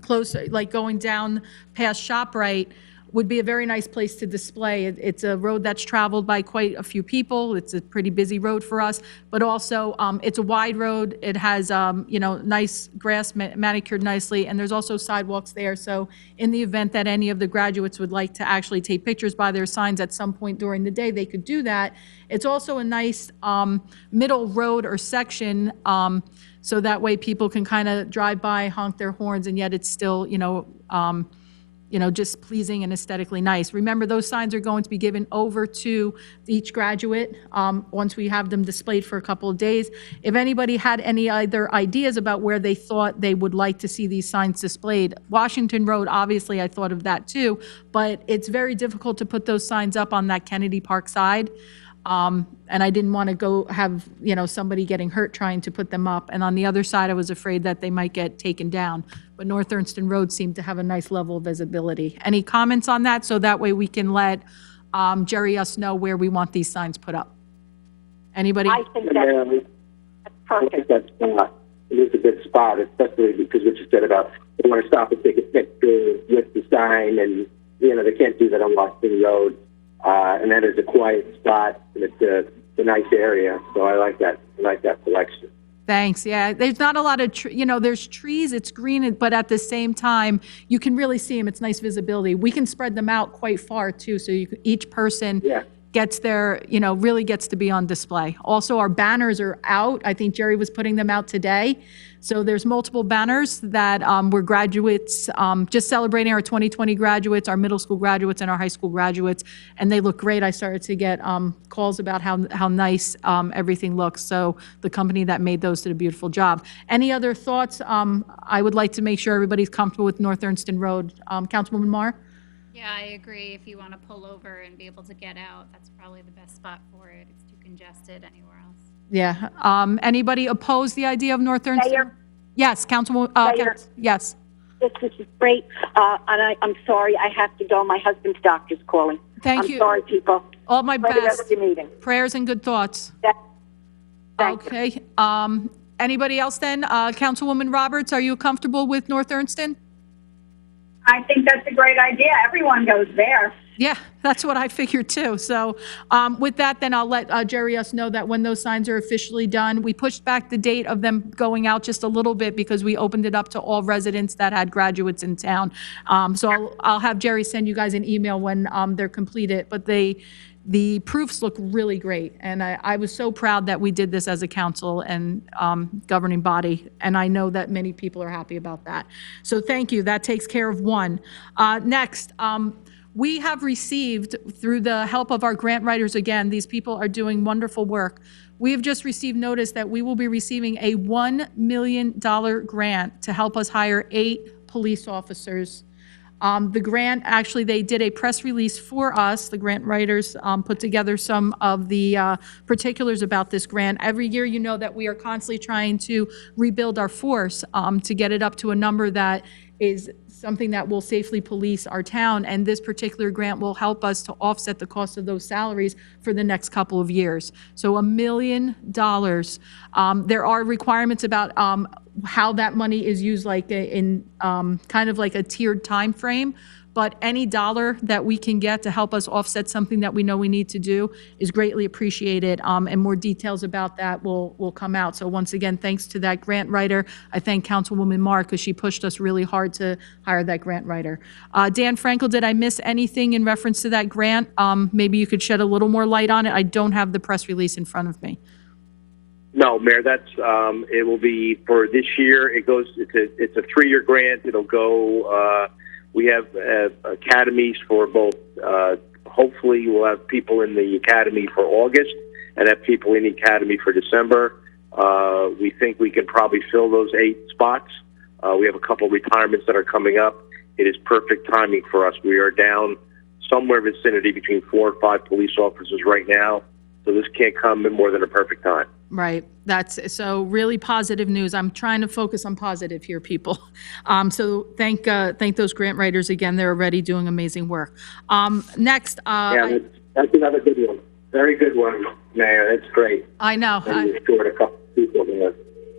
closer, like going down past ShopRite, would be a very nice place to display. It's a road that's traveled by quite a few people. It's a pretty busy road for us, but also it's a wide road. It has, nice grass manicured nicely, and there's also sidewalks there. So in the event that any of the graduates would like to actually take pictures by their signs at some point during the day, they could do that. It's also a nice middle road or section, so that way people can kind of drive by, honk their horns, and yet it's still, just pleasing and aesthetically nice. Remember, those signs are going to be given over to each graduate once we have them displayed for a couple of days. If anybody had any other ideas about where they thought they would like to see these signs displayed, Washington Road, obviously, I thought of that too, but it's very difficult to put those signs up on that Kennedy Park side. And I didn't want to go have, somebody getting hurt trying to put them up. And on the other side, I was afraid that they might get taken down. But North Ernston Road seemed to have a nice level of visibility. Any comments on that? So that way we can let Jerry us know where we want these signs put up. Anybody? I think that's perfect. I think that's it is a good spot, especially because what you said about they want to stop and take a picture with the sign, and they can't do that on Washington Road. And that is a quiet spot, and it's a nice area. So I like that. I like that selection. Thanks. Yeah, there's not a lot of, there's trees, it's green, but at the same time, you can really see them. It's nice visibility. We can spread them out quite far too, so each person gets their, really gets to be on display. Also, our banners are out. I think Jerry was putting them out today. So there's multiple banners that were graduates, just celebrating our 2020 graduates, our middle school graduates, and our high school graduates, and they look great. I started to get calls about how nice everything looks. So the company that made those did a beautiful job. Any other thoughts? I would like to make sure everybody's comfortable with North Ernston Road. Councilwoman Marr? Yeah, I agree. If you want to pull over and be able to get out, that's probably the best spot for it. It's too congested anywhere else. Yeah. Anybody oppose the idea of North Ernst? Mayor? Yes, Councilwoman. Mayor? Yes. This is great. And I'm sorry, I have to go. My husband's doctor's calling. Thank I'm you. sorry, people. All my Enjoy the rest best. of your meeting. Prayers and good thoughts. Thank you. Okay. Anybody else then? Councilwoman Roberts, are you comfortable with North Ernston? I think that's a great idea. Everyone goes there. Yeah, that's what I figured too. So with that, then I'll let Jerry us know that when those signs are officially done. We pushed back the date of them going out just a little bit because we opened it up to all residents that had graduates in town. So I'll have Jerry send you guys an email when they're completed. But the proofs look really great. And I was so proud that we did this as a council and governing body. And I know that many people are happy about that. So thank you. That takes care of one. Next, we have received, through the help of our grant writers, again, these people are doing wonderful work. We have just received notice that we will be receiving a $1 million grant to help us hire 8 police officers. The grant, actually, they did a press release for us. The grant writers put together some of the particulars about this grant. Every year, you know that we are constantly trying to rebuild our force to get it up to a number that is something that will safely police our town, and this particular grant will help us to offset the cost of those salaries for the next couple of years. So $1 million. There are requirements about how that money is used, like in kind of like a tiered time frame. But any dollar that we can get to help us offset something that we know we need to do is greatly appreciated, and more details about that will come out. So once again, thanks to that grant writer. I thank Councilwoman Mark because she pushed us really hard to hire that grant writer. Dan Frankel, did I miss anything in reference to that grant? Maybe you could shed a little more light on it. I don't have the press release in front of me. No, Mayor, that's it will be for this year. It's a 3-year grant. It'll go. We have academies for both. Hopefully, we'll have people in the academy for August and have people in the academy for December. We think we can probably fill those 8 spots. We have a couple retirements that are coming up. It is perfect timing for us. We are down somewhere vicinity between 4 and 5 police officers right now. So this can't come in more than a perfect time. Right. That's so really positive news. I'm trying to focus on positive here, people. So thank those grant writers again. They're already doing amazing work. Next. That's another good one. Very good one, Mayor. That's great. I know. And you've scored a couple people.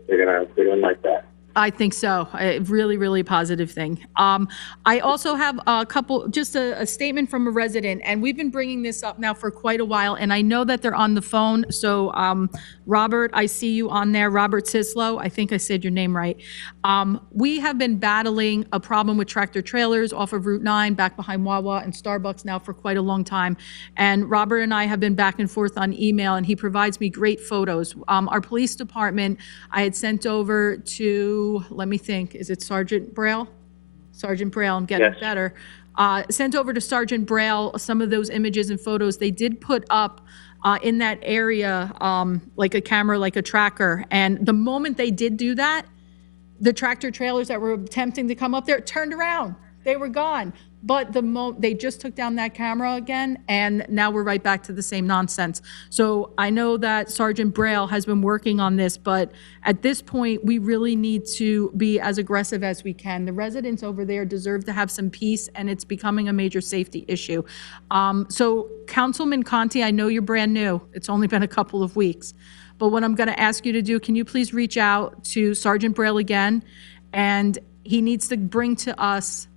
They're gonna like that. I think so. A really, really positive thing. I also have a couple, just a statement from a resident, and we've been bringing this up now for quite a while, and I know that they're on the phone. So, Robert, I see you on there. Robert Sislow, I think I said your name right. We have been battling a problem with tractor trailers off of Route 9, back behind Wawa and Starbucks now for quite a long time. And Robert and I have been back and forth on email, and he provides me great photos. Our police department, I had sent over to, let me think, is it Sergeant Braille? Sergeant Braille, I'm getting better. Sent over to Sergeant Braille some of those images and photos. They did put up in that area like a camera, like a tracker. And the moment they did do that, the tractor trailers that were attempting to come up there turned around. They were gone. But they just took down that camera again, and now we're right back to the same nonsense. So I know that Sergeant Braille has been working on this, but at this point, we really need to be as aggressive as we can. The residents over there deserve to have some peace, and it's becoming a major safety issue. So Councilman Conti, I know you're brand new. It's only been a couple of weeks. But what I'm going to ask you to do, can you please reach out to Sergeant Braille again? And he needs to bring to us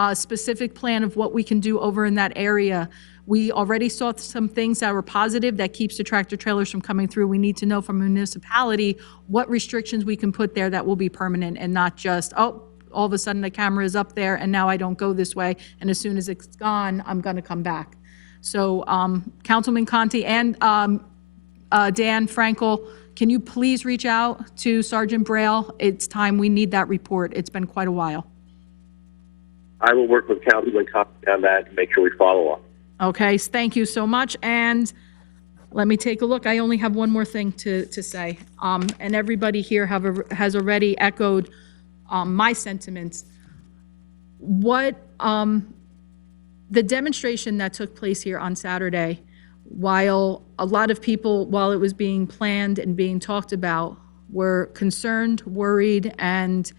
a specific plan of what we can do over in that area. We already saw some things that were positive that keeps the tractor trailers from coming through. We need to know from a municipality what restrictions we can put there that will be permanent and not just, oh, all of a sudden the camera is up there and now I don't go this way. And as soon as it's gone, I'm gonna come back. So Councilman Conti and Dan Frankel, can you please reach out to Sergeant Braille? It's time, we need that report. It's been quite a while. I will work with Councilman Conti on that and make sure we follow up. Okay, thank you so much. And let me take a look. I only have one more thing to say. And everybody here has already echoed my sentiments. What the demonstration that took place here on Saturday, while a lot of people, while it was being planned and being talked about, were concerned, worried, and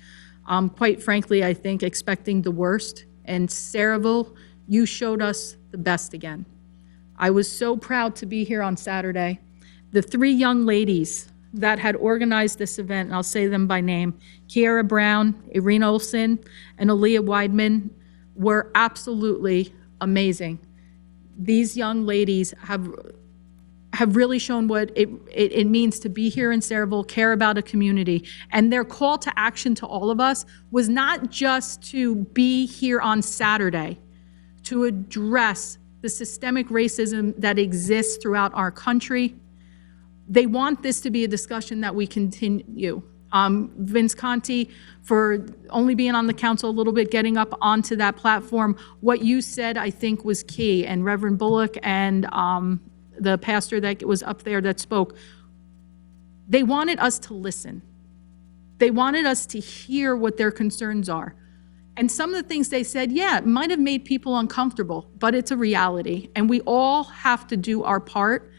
quite frankly, I think expecting the worst. And Saraville, you showed us the best again. I was so proud to be here on Saturday. The three young ladies that had organized this event, and I'll say them by name, Kiara Brown, Irina Olson, and Aaliyah Weidman, were absolutely amazing. These young ladies have really shown what it means to be here in Saraville, care about a community. And their call to action to all of us was not just to be here on Saturday, to address the systemic racism that exists throughout our country. They want this to be a discussion that we continue. Vince Conti, for only being on the council a little bit, getting up onto that platform, what you said, I think, was key. And Reverend Bullock and the pastor that was up there that spoke, they wanted us to listen. They wanted us to hear what their concerns are. And some of the things they said, yeah, it might have made people uncomfortable, but it's a reality. And we all have to do our part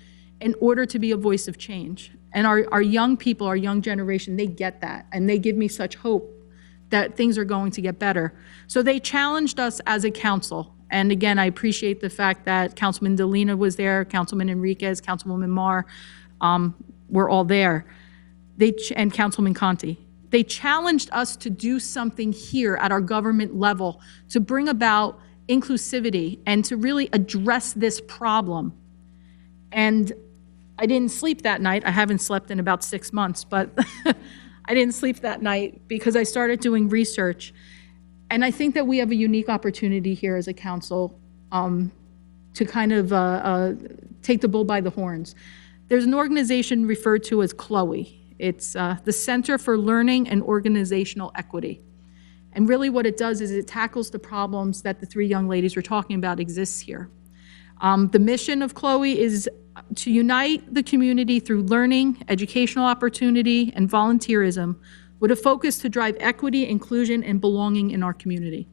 in order to be a voice of change. And our young people, our young generation, they get that. And they give me such hope that things are going to get better. So they challenged us as a council. And again, I appreciate the fact that Councilman Delina was there, Councilman Enriquez, Councilwoman Marr, were all there, and Councilman Conti. They challenged us to do something here at our government level to bring about inclusivity and to really address this problem. And I didn't sleep that night. I haven't slept in about 6 months, but I didn't sleep that night because I started doing research. And I think that we have a unique opportunity here as a council to kind of take the bull by the horns. There's an organization referred to as CLOE. It's the Center for Learning and Organizational Equity. And really what it does is it tackles the problems that the three young ladies were talking about exists here. The mission of CLOE is to unite the community through learning, educational opportunity, and volunteerism with a focus to drive equity, inclusion, and belonging in our community.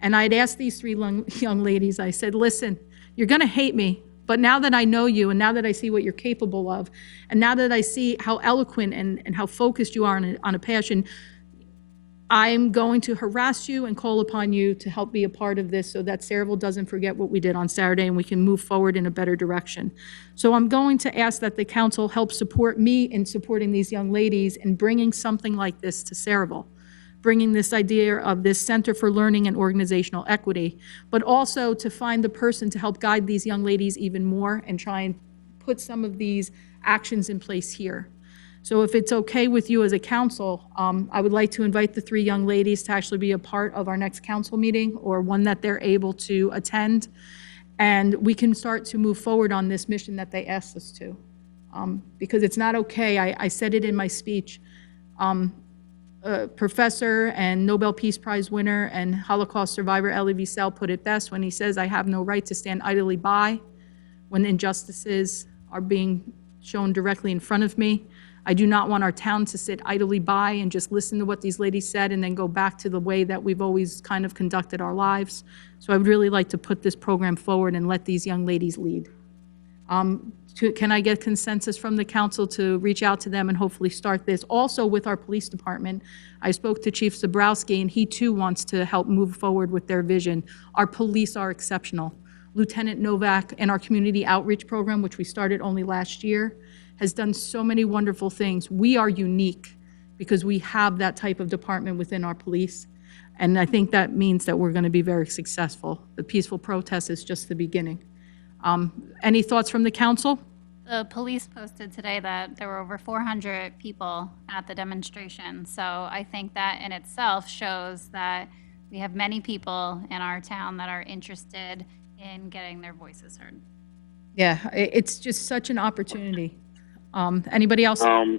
And I'd asked these three young ladies, I said, listen, you're gonna hate me, but now that I know you and now that I see what you're capable of, and now that I see how eloquent and how focused you are on a passion, I'm going to harass you and call upon you to help be a part of this so that Saraville doesn't forget what we did on Saturday and we can move forward in a better direction. So I'm going to ask that the council help support me in supporting these young ladies and bringing something like this to Saraville, bringing this idea of this Center for Learning and Organizational Equity, but also to find the person to help guide these young ladies even more and try and put some of these actions in place here. So if it's okay with you as a council, I would like to invite the three young ladies to actually be a part of our next council meeting or one that they're able to attend. And we can start to move forward on this mission that they asked us to. Because it's not okay, I said it in my speech, professor and Nobel Peace Prize winner and Holocaust survivor Elie Wiesel put it best when he says, I have no right to stand idly by when injustices are being shown directly in front of me. I do not want our town to sit idly by and just listen to what these ladies said and then go back to the way that we've always kind of conducted our lives. So I would really like to put this program forward and let these young ladies lead. Can I get consensus from the council to reach out to them and hopefully start this? Also with our police department, I spoke to Chief Zabrowski and he too wants to help move forward with their vision. Our police are exceptional. Lieutenant Novak and our community outreach program, which we started only last year, has done so many wonderful things. We are unique because we have that type of department within our police. And I think that means that we're gonna be very successful. The peaceful protest is just the beginning. Any thoughts from the council? The police posted today that there were over 400 people at the demonstration. So I think that in itself shows that we have many people in our town that are interested in getting their voices heard. Yeah, it's just such an opportunity. Anybody else? I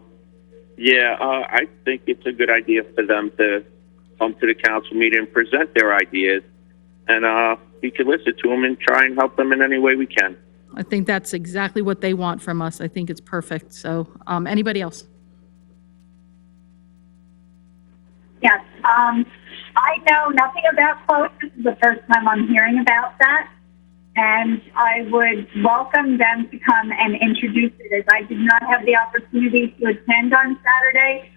think it's a good idea for them to come to the council meeting and present their ideas, and we can listen to them and try and help them in any way we can. I think that's exactly what they want from us. I think it's perfect. So, anybody else? Yes. I know nothing about Chloe. This is the first time I'm hearing about that. And I would welcome them to come and introduce it, as I did not have the opportunity to attend on Saturday,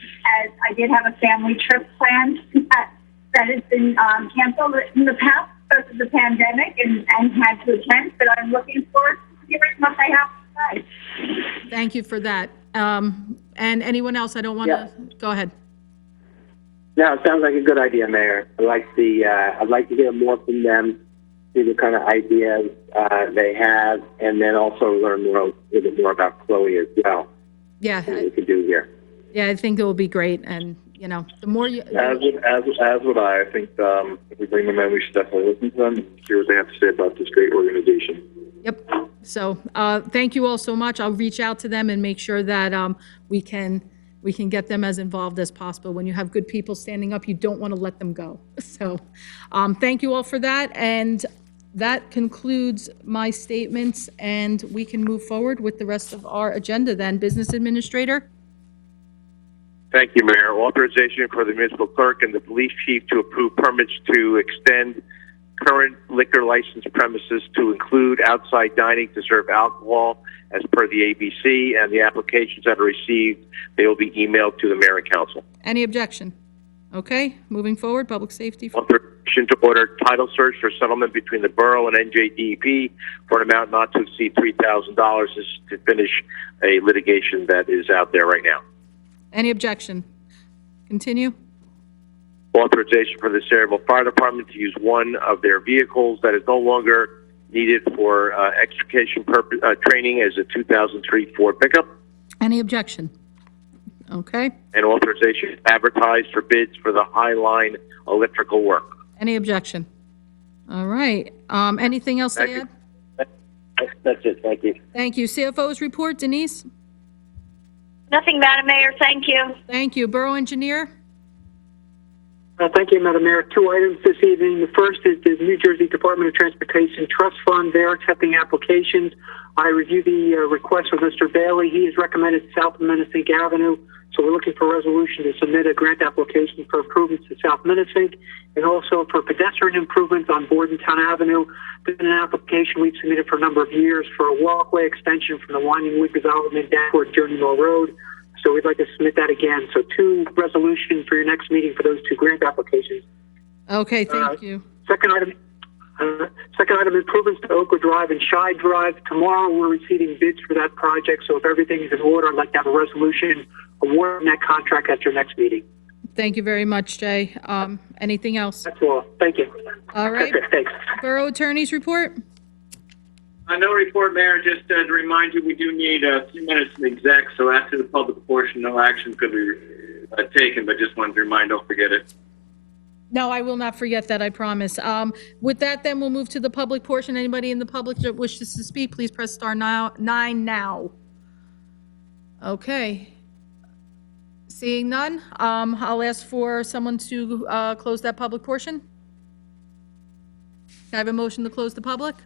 as I did have a family trip planned that has been canceled in the past because of the pandemic and had to attend. But I'm looking forward to hearing what they have to say. Thank you for that. And anyone else? I don't want to, go ahead. No, it sounds like a good idea, Mayor. I'd like to hear more from them, see what kind of ideas they have, and then also learn more, a little bit more about Chloe as well. Yeah. What we could do here. Yeah, I think it will be great. And, you know, the more you... As would I. I think if we bring them in, we should definitely listen to them and hear what they have to say about this great organization. Yep. So thank you all so much. I'll reach out to them and make sure that we can get them as involved as possible. When you have good people standing up, you don't want to let them go. So thank you all for that. And that concludes my statements, and we can move forward with the rest of our agenda then. Business Administrator? Thank you, Mayor. Authorization for the municipal clerk and the police chief to approve permits to extend current liquor license premises to include outside dining to serve alcohol as per the ABC, and the applications that are received, they will be emailed to the mayor and council. Any objection? Okay, moving forward, public safety. Authorization to order title search for settlement between the borough and NJDEP for an amount not to exceed $3,000 to finish a litigation that is out there right now. Any objection? Continue. Authorization for the Sayreville Fire Department to use one of their vehicles that is no longer needed for extrication purpose training as a 2003 Ford pickup. Any objection? Okay. And authorization to advertise for bids for the High Line electrical work. Any objection? All right. Anything else to add? That's it. Thank you. Thank you. CFO's report, Denise? Nothing, Madam Mayor. Thank you. Thank you. Borough Engineer? Thank you, Madam Mayor. 2 items this evening. The first is the New Jersey Department of Transportation Trust Fund. They're accepting applications. I reviewed the request with Mr. Bailey. He has recommended South Minnesink Avenue, so we're looking for a resolution to submit a grant application for improvements to South Minnesink and also for pedestrian improvements on Bordentown Avenue. There's been an application we've submitted for a number of years for a walkway extension from the Winding Wood development down toward Journey Mill Road. So we'd like to submit that again. So 2 resolutions for your next meeting for those 2 grant applications. Okay, thank you. Second item, improvements to Oakwood Drive and Shy Drive. Tomorrow we're receiving bids for that project. So if everything is in order, I'd like to have a resolution awarding that contract at your next meeting. Thank you very much, Jay. Anything else? That's all. Thank you. All right. Thanks. Borough Attorney's report? No report, Mayor. Just to remind you, we do need a few minutes in exec, so after the public portion, no action could be taken, but just wanted to remind, don't forget it. No, I will not forget that, I promise. With that, then, we'll move to the public portion. Anybody in the public that wishes to speak, please press star 9 now. Okay. Seeing none, I'll ask for someone to close that public portion. Can I have a motion to close the public?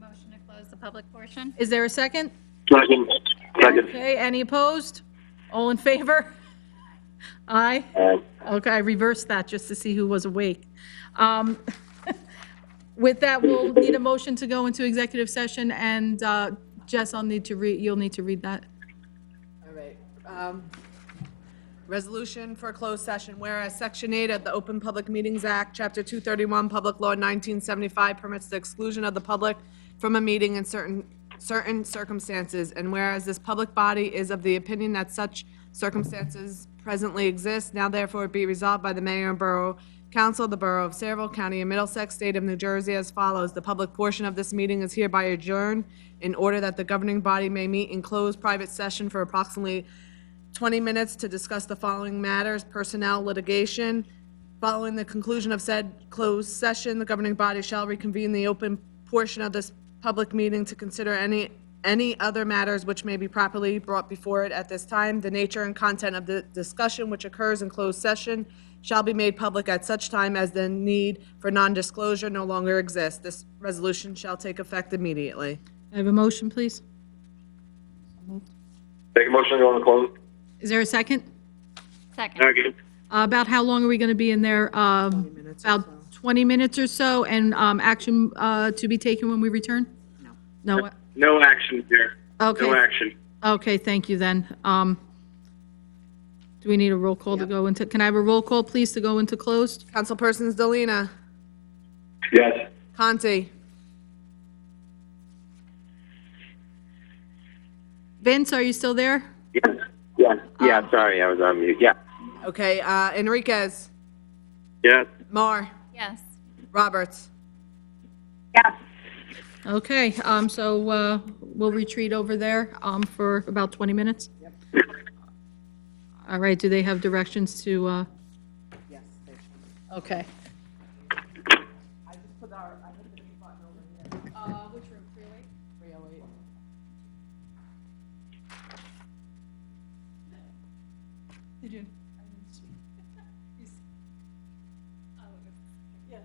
Motion to close the public portion. Is there a second? Second. Okay, any opposed? All in favor? Aye? Okay, I reversed that just to see who was awake. With that, we'll need a motion to go into executive session, and Jess, you'll need to read that. All right. Resolution for closed session, whereas Section 8 of the Open Public Meetings Act, Chapter 231, Public Law 1975 permits the exclusion of the public from a meeting in certain circumstances, and whereas this public body is of the opinion that such circumstances presently exist, now therefore be resolved by the Mayor and Borough Council of the Borough of Sayreville, County of Middlesex, State of New Jersey as follows. The public portion of this meeting is hereby adjourned in order that the governing body may meet in closed private session for approximately 20 minutes to discuss the following matters: personnel, litigation. Following the conclusion of said closed session, the governing body shall reconvene the open portion of this public meeting to consider any other matters which may be properly brought before it at this time. The nature and content of the discussion which occurs in closed session shall be made public at such time as the need for non-disclosure no longer exists. This resolution shall take effect immediately. I have a motion, please. Make a motion to go on the close. Is there a second? Second. Second. About how long are we going to be in there? about 20 minutes or so, and action to be taken when we return? No. No action here. Okay. No action. Okay, thank you then. Do we need a roll call to go into, can I have a roll call, please, to go into closed? Councilpersons Delina, Yes. Conti, Vince, are you still there? Yeah, sorry, I was on mute. Yeah. okay, Enriquez, Yes. Mar, Yes. Roberts. Yes. Okay, so we'll retreat over there for about 20 minutes? All right, do they have directions to? Yes, they should. Okay. Which room, 308? 308. Did you? Yeah.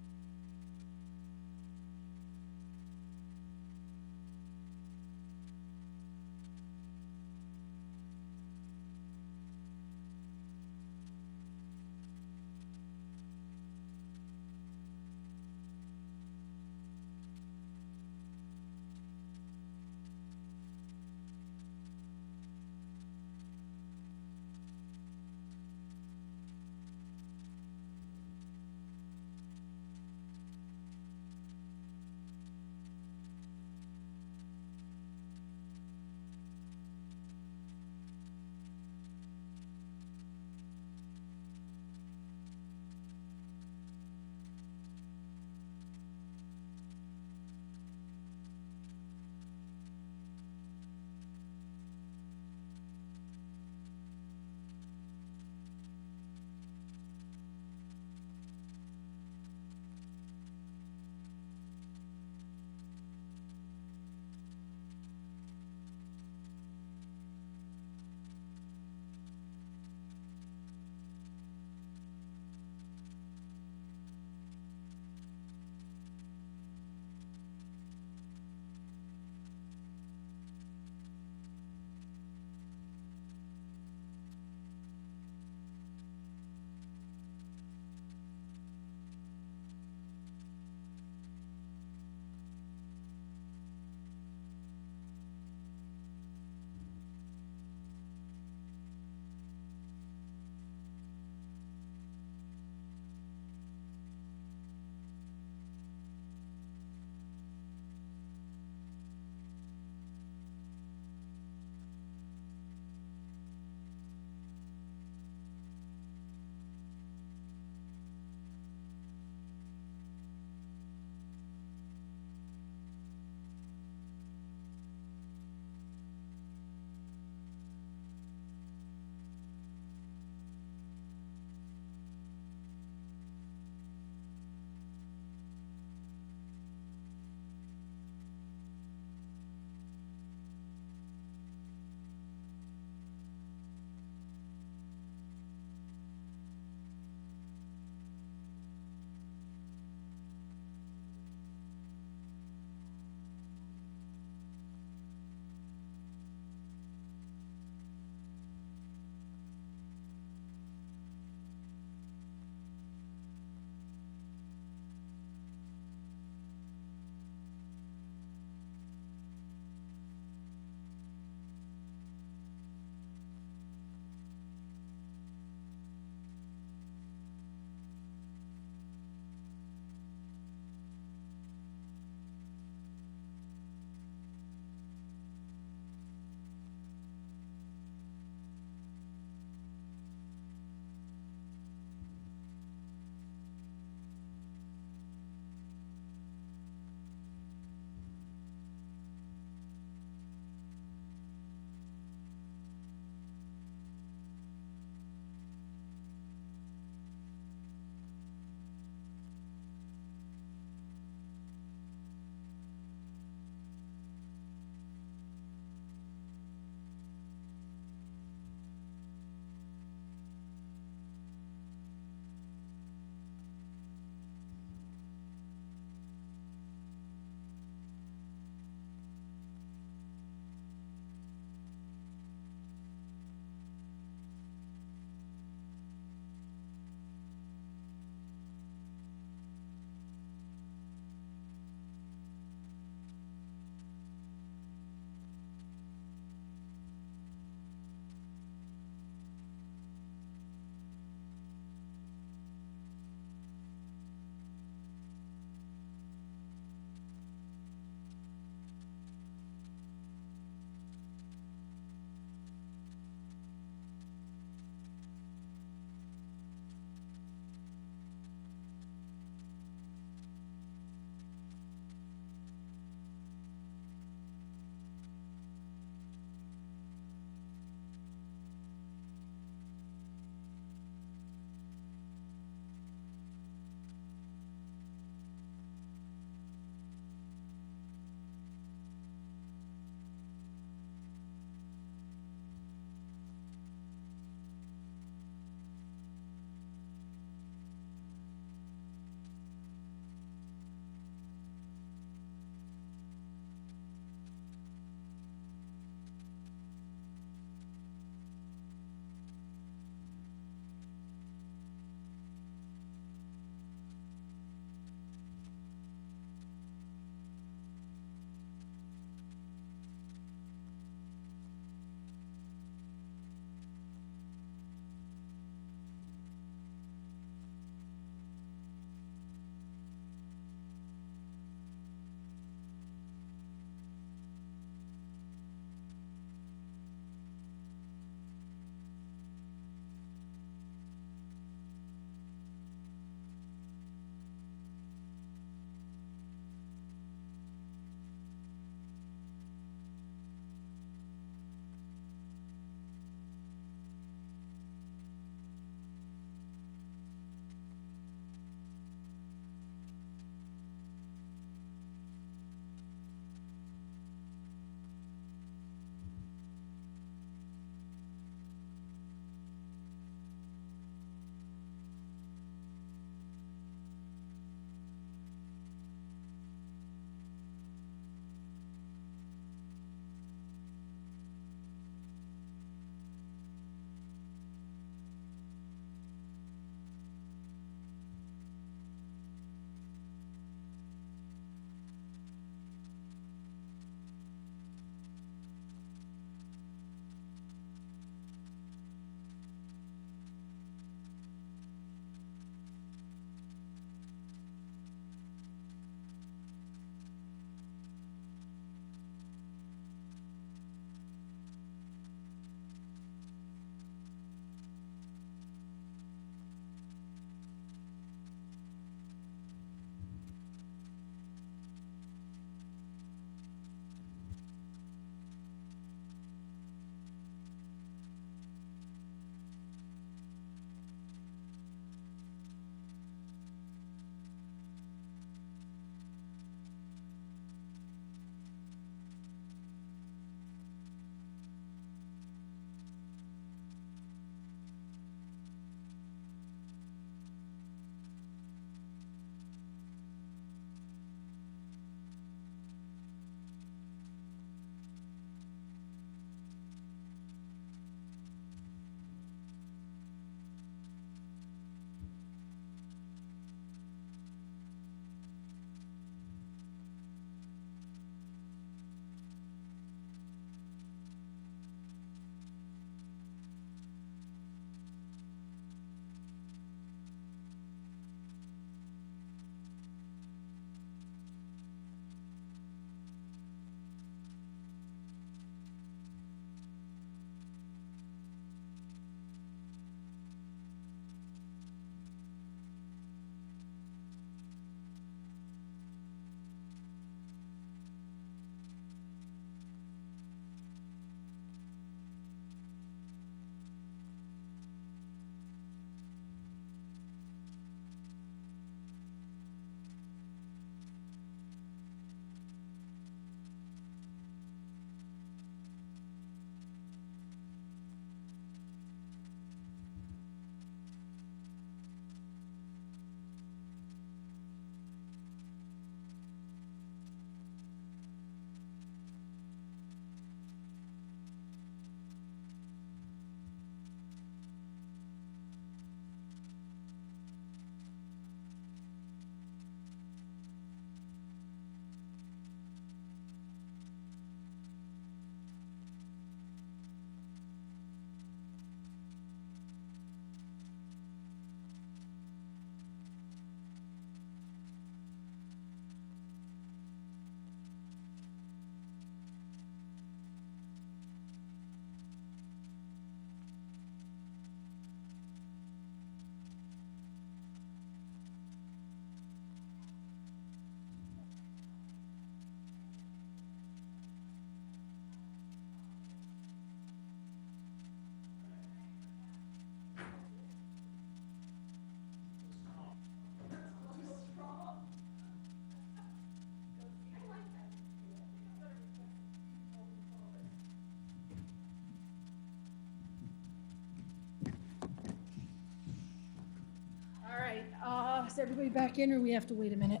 everybody back in, or we have to wait a minute?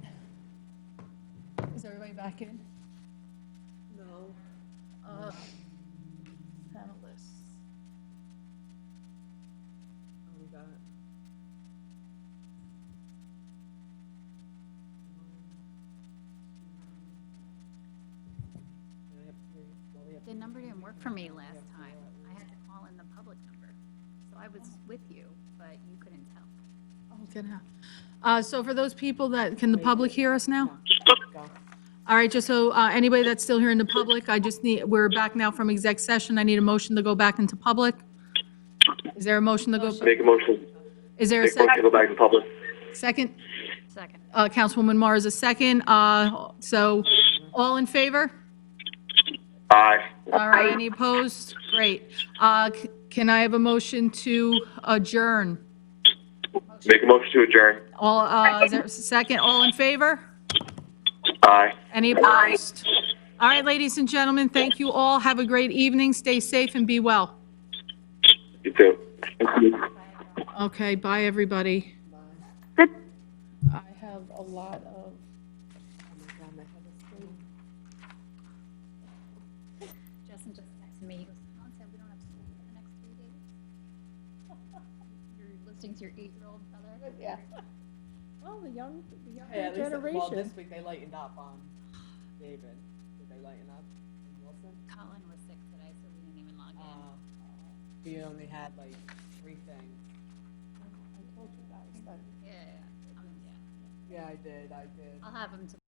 Is everybody back in? No. Panelists. We got it. The number didn't work for me last time. I had to call in the public number. So I was with you, but you couldn't tell. Okay, now. So for those people that, can the public hear us now? All right, just so, anybody that's still here in the public, we're back now from exec session. I need a motion to go back into public. Is there a motion to go? Make a motion. Is there a Make a motion to second? go back in public. Second? Second. Councilwoman Marr is a second. So all in favor? Aye. All right, any opposed? Great. Can I have a motion to adjourn? Make a motion to adjourn. All, is there a second? All in favor? Aye. Any opposed? All right, ladies and gentlemen, thank you all. Have a great evening. Stay safe and be well. You too. Thank you. Okay, bye, everybody. I have a lot of. Justin just texted me. He goes, Colin said we don't have school for the next 3 days. You're listening to your 8-year-old brother? Yeah. Well, the young Hey, at least, well, generation. this week they lightened up on David. Did they lighten up in Wilson? Colin was sick today, so we didn't even log in. He only had like 3 things. I told you guys that. Yeah. Yeah, I did. I'll have him to